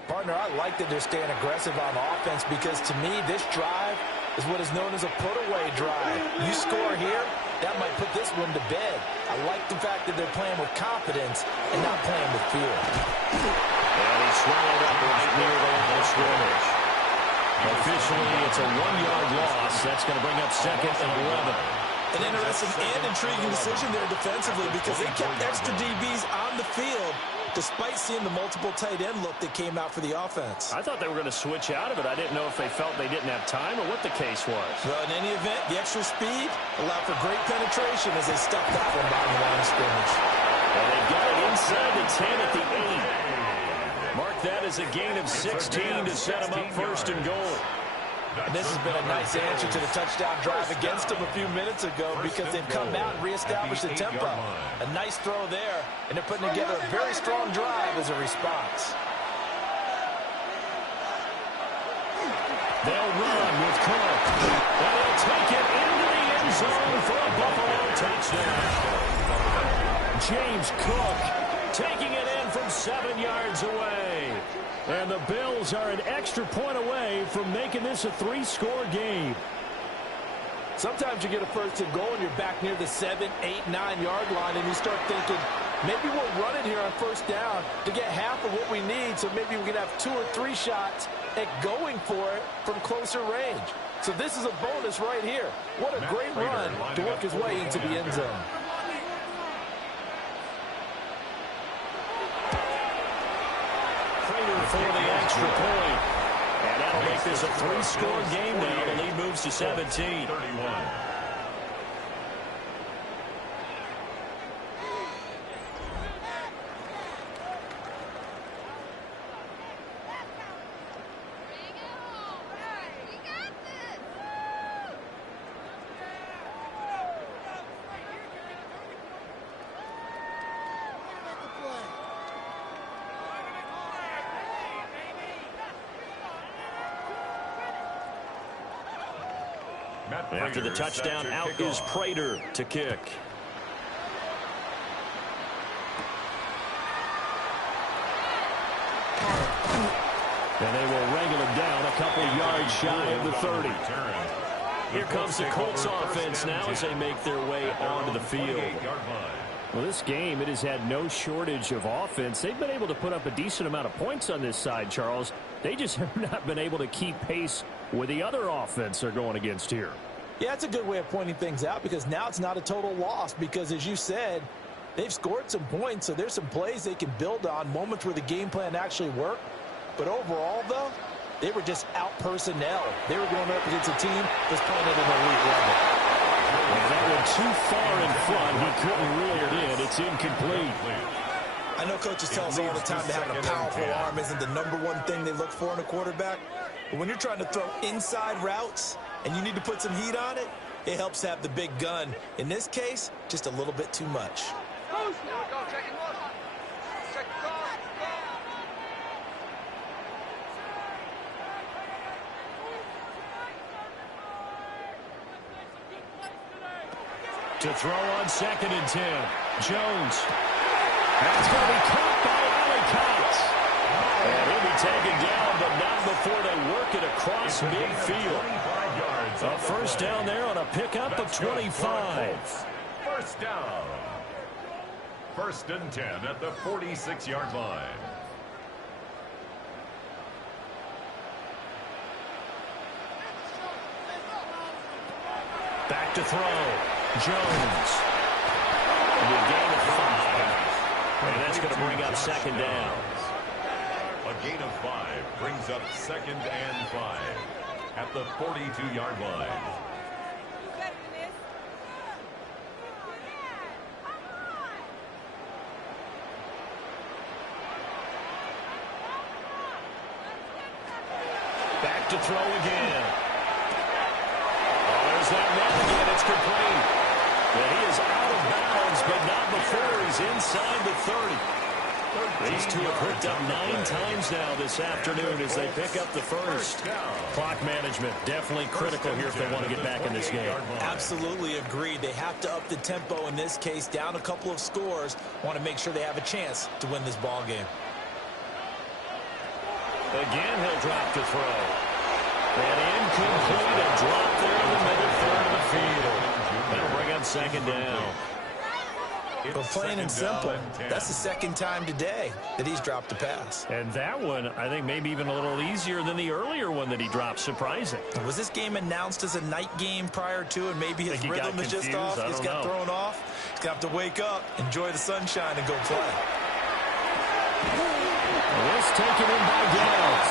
Partner, I like that they're staying aggressive on offense because to me, this drive is what is known as a put-away drive. You score here, that might put this one to bed. I like the fact that they're playing with confidence and not playing with fear. And he swallowed up right near the line of scrimmage. Officially, it's a 1-yard loss. That's going to bring up second and 11. An interesting and intriguing decision there defensively because they kept extra DBs on the field despite seeing the multiple tight end look that came out for the offense. I thought they were going to switch out of it. I didn't know if they felt they didn't have time or what the case was. Well, in any event, the extra speed allowed for great penetration as they stuffed that one by the line of scrimmage. And they've got it inside the 10 at the 8. Mark that as a gain of 16 to set them up first and goal. And this has been a nice answer to the touchdown drive against them a few minutes ago because they've come out and reestablished the tempo. A nice throw there, and they're putting together a very strong drive as a response. They'll run with Cook. And they'll take it into the end zone for a Buffalo touchdown. James Cook taking it in from 7 yards away. And the Bills are an extra point away from making this a 3-score game. Sometimes you get a first and goal and you're back near the 7, 8, 9-yard line and you start thinking, maybe we'll run it here on first down to get half of what we need, so maybe we can have 2 or 3 shots at going for it from closer range. So this is a bonus right here. What a great run to work his way into the end zone. For the extra point. And that'll make this a 3-score game now. The lead moves to 17. 31. After the touchdown, out is Prater to kick. And they will wrangle him down a couple yards shy of the 30. Here comes the Colts offense now as they make their way onto the field. Well, this game, it has had no shortage of offense. They've been able to put up a decent amount of points on this side, Charles. They just have not been able to keep pace with the other offense they're going against here. Yeah, it's a good way of pointing things out because now it's not a total loss because, as you said, they've scored some points, so there's some plays they can build on, moments where the game plan actually worked. But overall, though, they were just out-personnel. They were going up against a team that's playing at an elite level. Well, that one too far in front. He couldn't reel it in. It's incomplete. I know coaches tell us all the time that having a powerful arm isn't the #1 thing they look for in a quarterback. But when you're trying to throw inside routes and you need to put some heat on it, it helps have the big gun. In this case, just a little bit too much. To throw on 2nd and 10. Jones. That's going to be caught by Ellicott. And he'll be taken down, but not before they work it across midfield. A first down there on a pickup of 25. First down. 1st and 10 at the 46-yard line. Back to throw. Jones. A gain of 5. And that's going to bring up 2nd down. A gain of 5 brings up 2nd and 5 at the 42-yard line. to throw again. Oh, there's that man again. It's complete. And he is out of bounds, but not before he's inside the 30. These two have hooked up 9 times now this afternoon as they pick up the first. Clock management definitely critical here if they want to get back in this game. Absolutely agreed. They have to up the tempo in this case, down a couple of scores. Want to make sure they have a chance to win this ball game. Again, he'll drop to throw. And incomplete, a drop there in the middle third of the field. That'll bring up second down. But plain and simple, that's the second time today that he's dropped a pass. And that one, I think, maybe even a little easier than the earlier one that he dropped. Surprising. Was this game announced as a night game prior to, and maybe his rhythm is just off? He's got thrown off. He's going to have to wake up, enjoy the sunshine, and go play. This taken in by Downs.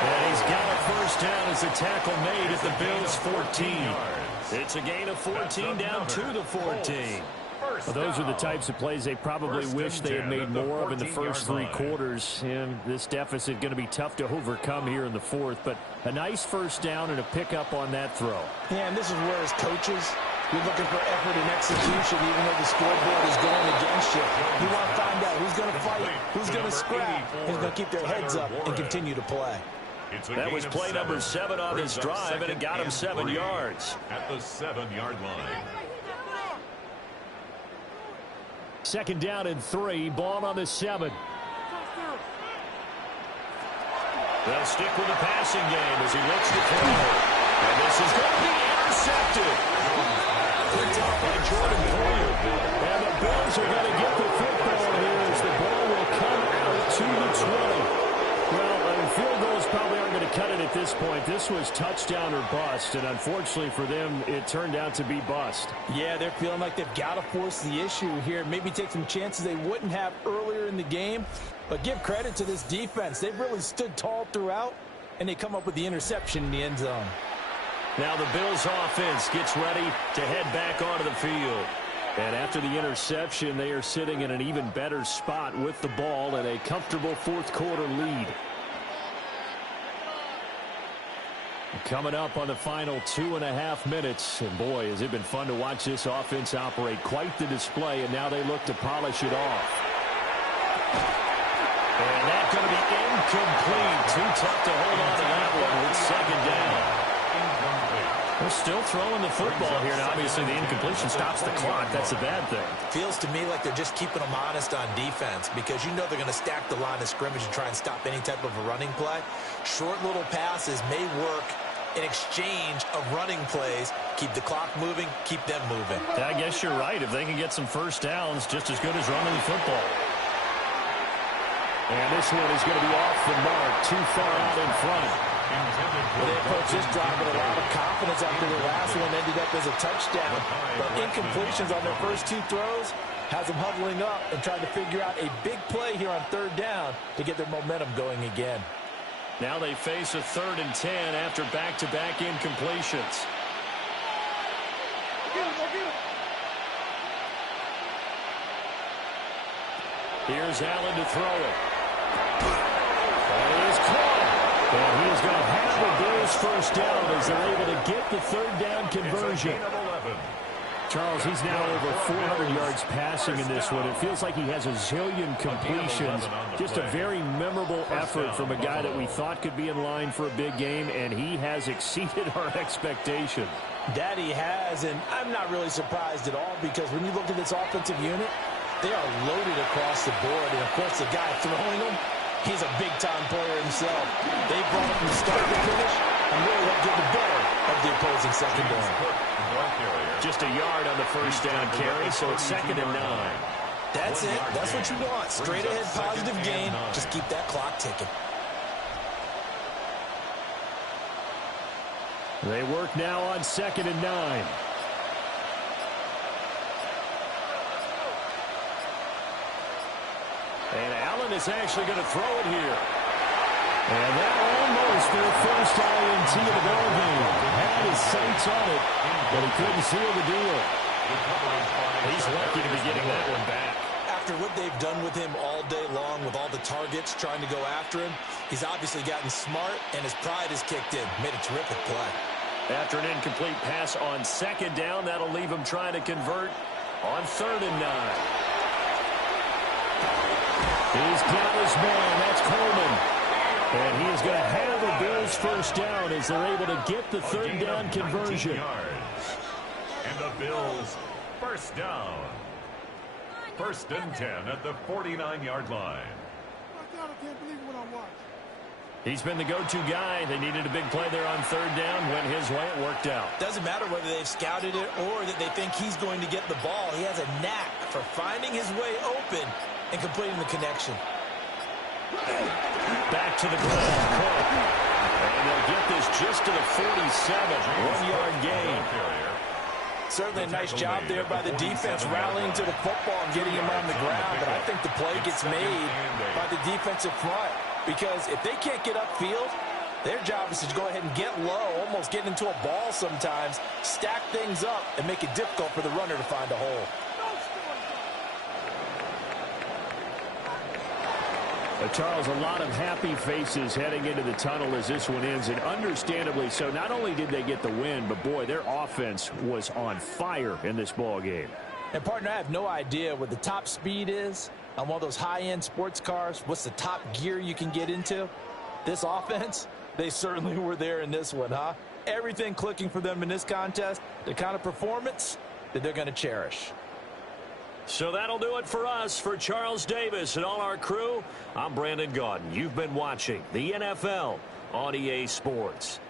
And he's got a first down as a tackle made at the Bills' 14. It's a gain of 14 down to the 14. Well, those are the types of plays they probably wish they had made more of in the first 3 quarters. And this deficit going to be tough to overcome here in the fourth. But a nice first down and a pickup on that throw. Yeah, and this is where as coaches, you're looking for effort and execution even though the scoreboard is going against you. You want to find out who's going to fight, who's going to scrap, who's going to keep their heads up and continue to play. That was play number 7 on this drive, and it got him 7 yards. At the 7-yard line. Second down and 3, ball on the 7. They'll stick with the passing game as he looks to throw. And this is going to be intercepted. Picked up by Jordan Poyer. And the Bills are going to get the football here as the ball will come out to the 20. Well, field goals probably aren't going to cut it at this point. This was touchdown or bust, and unfortunately for them, it turned out to be bust. Yeah, they're feeling like they've got to force the issue here. Maybe take some chances they wouldn't have earlier in the game. But give credit to this defense. They've really stood tall throughout, and they come up with the interception in the end zone. Now the Bills offense gets ready to head back onto the field. And after the interception, they are sitting in an even better spot with the ball and a comfortable fourth-quarter lead. Coming up on the final 2.5 minutes. And boy, has it been fun to watch this offense operate. Quite the display, and now they look to polish it off. And that's going to be incomplete. Too tough to hold on to that one with second down. They're still throwing the football here, and obviously the incompletion stops the clock. That's a bad thing. Feels to me like they're just keeping them honest on defense because you know they're going to stack the line of scrimmage and try and stop any type of a running play. Short little passes may work in exchange of running plays. Keep the clock moving, keep them moving. I guess you're right. If they can get some first downs, just as good as running the football. And this one is going to be off the mark, too far out in front. Well, they approach this drive with a lot of confidence after the last one ended up as a touchdown. But incompletions on their first 2 throws has them huddling up and trying to figure out a big play here on third down to get their momentum going again. Now they face a 3rd and 10 after back-to-back incompletions. Here's Allen to throw it. And he is caught. And he is going to have the Bills first down as they're able to get the 3rd down conversion. Charles, he's now over 400 yards passing in this one. It feels like he has a zillion completions. Just a very memorable effort from a guy that we thought could be in line for a big game, and he has exceeded our expectation. That he has, and I'm not really surprised at all because when you look at this offensive unit, they are loaded across the board. And, of course, the guy throwing them, he's a big-time player himself. They brought him from start to finish and really helped get the better of the opposing secondary. Just a yard on the first down carry, so it's 2nd and 9. That's it. That's what you want. Straight ahead positive gain. Just keep that clock ticking. They work now on 2nd and 9. And Allen is actually going to throw it here. And that almost their first INT of the ball game. Had his sights on it, but he couldn't seal the deal. He's lucky to be getting that one back. after what they've done with him all day long, with all the targets trying to go after him, he's obviously gotten smart, and his pride has kicked in. Made a terrific play. After an incomplete pass on second down, that'll leave him trying to convert on 3rd and 9. He's got his man. That's Coleman. And he is going to have a Bills first down as they're able to get the 3rd down conversion. And the Bills first down. 1st and 10 at the 49-yard line. My God, I can't believe what I watched. He's been the go-to guy. They needed a big play there on 3rd down. Went his way. It worked out. Doesn't matter whether they've scouted it or that they think he's going to get the ball. He has a knack for finding his way open and completing the connection. Back to the ground. And they'll get this just to the 47. 1-yard gain. Certainly a nice job there by the defense rallying to the football and getting him on the ground. But I think the play gets made by the defensive front. Because if they can't get upfield, their job is to go ahead and get low, almost get into a ball sometimes, stack things up, and make it difficult for the runner to find a hole. Charles, a lot of happy faces heading into the tunnel as this one ends, and understandably so. Not only did they get the win, but boy, their offense was on fire in this ball game. And partner, I have no idea what the top speed is on one of those high-end sports cars. What's the top gear you can get into? This offense, they certainly were there in this one, huh? Everything clicking for them in this contest, the kind of performance that they're going to cherish. So that'll do it for us. For Charles Davis and all our crew, I'm Brandon Gaudin. You've been watching the NFL on EA Sports.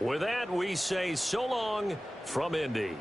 With that, we say so long from Indy.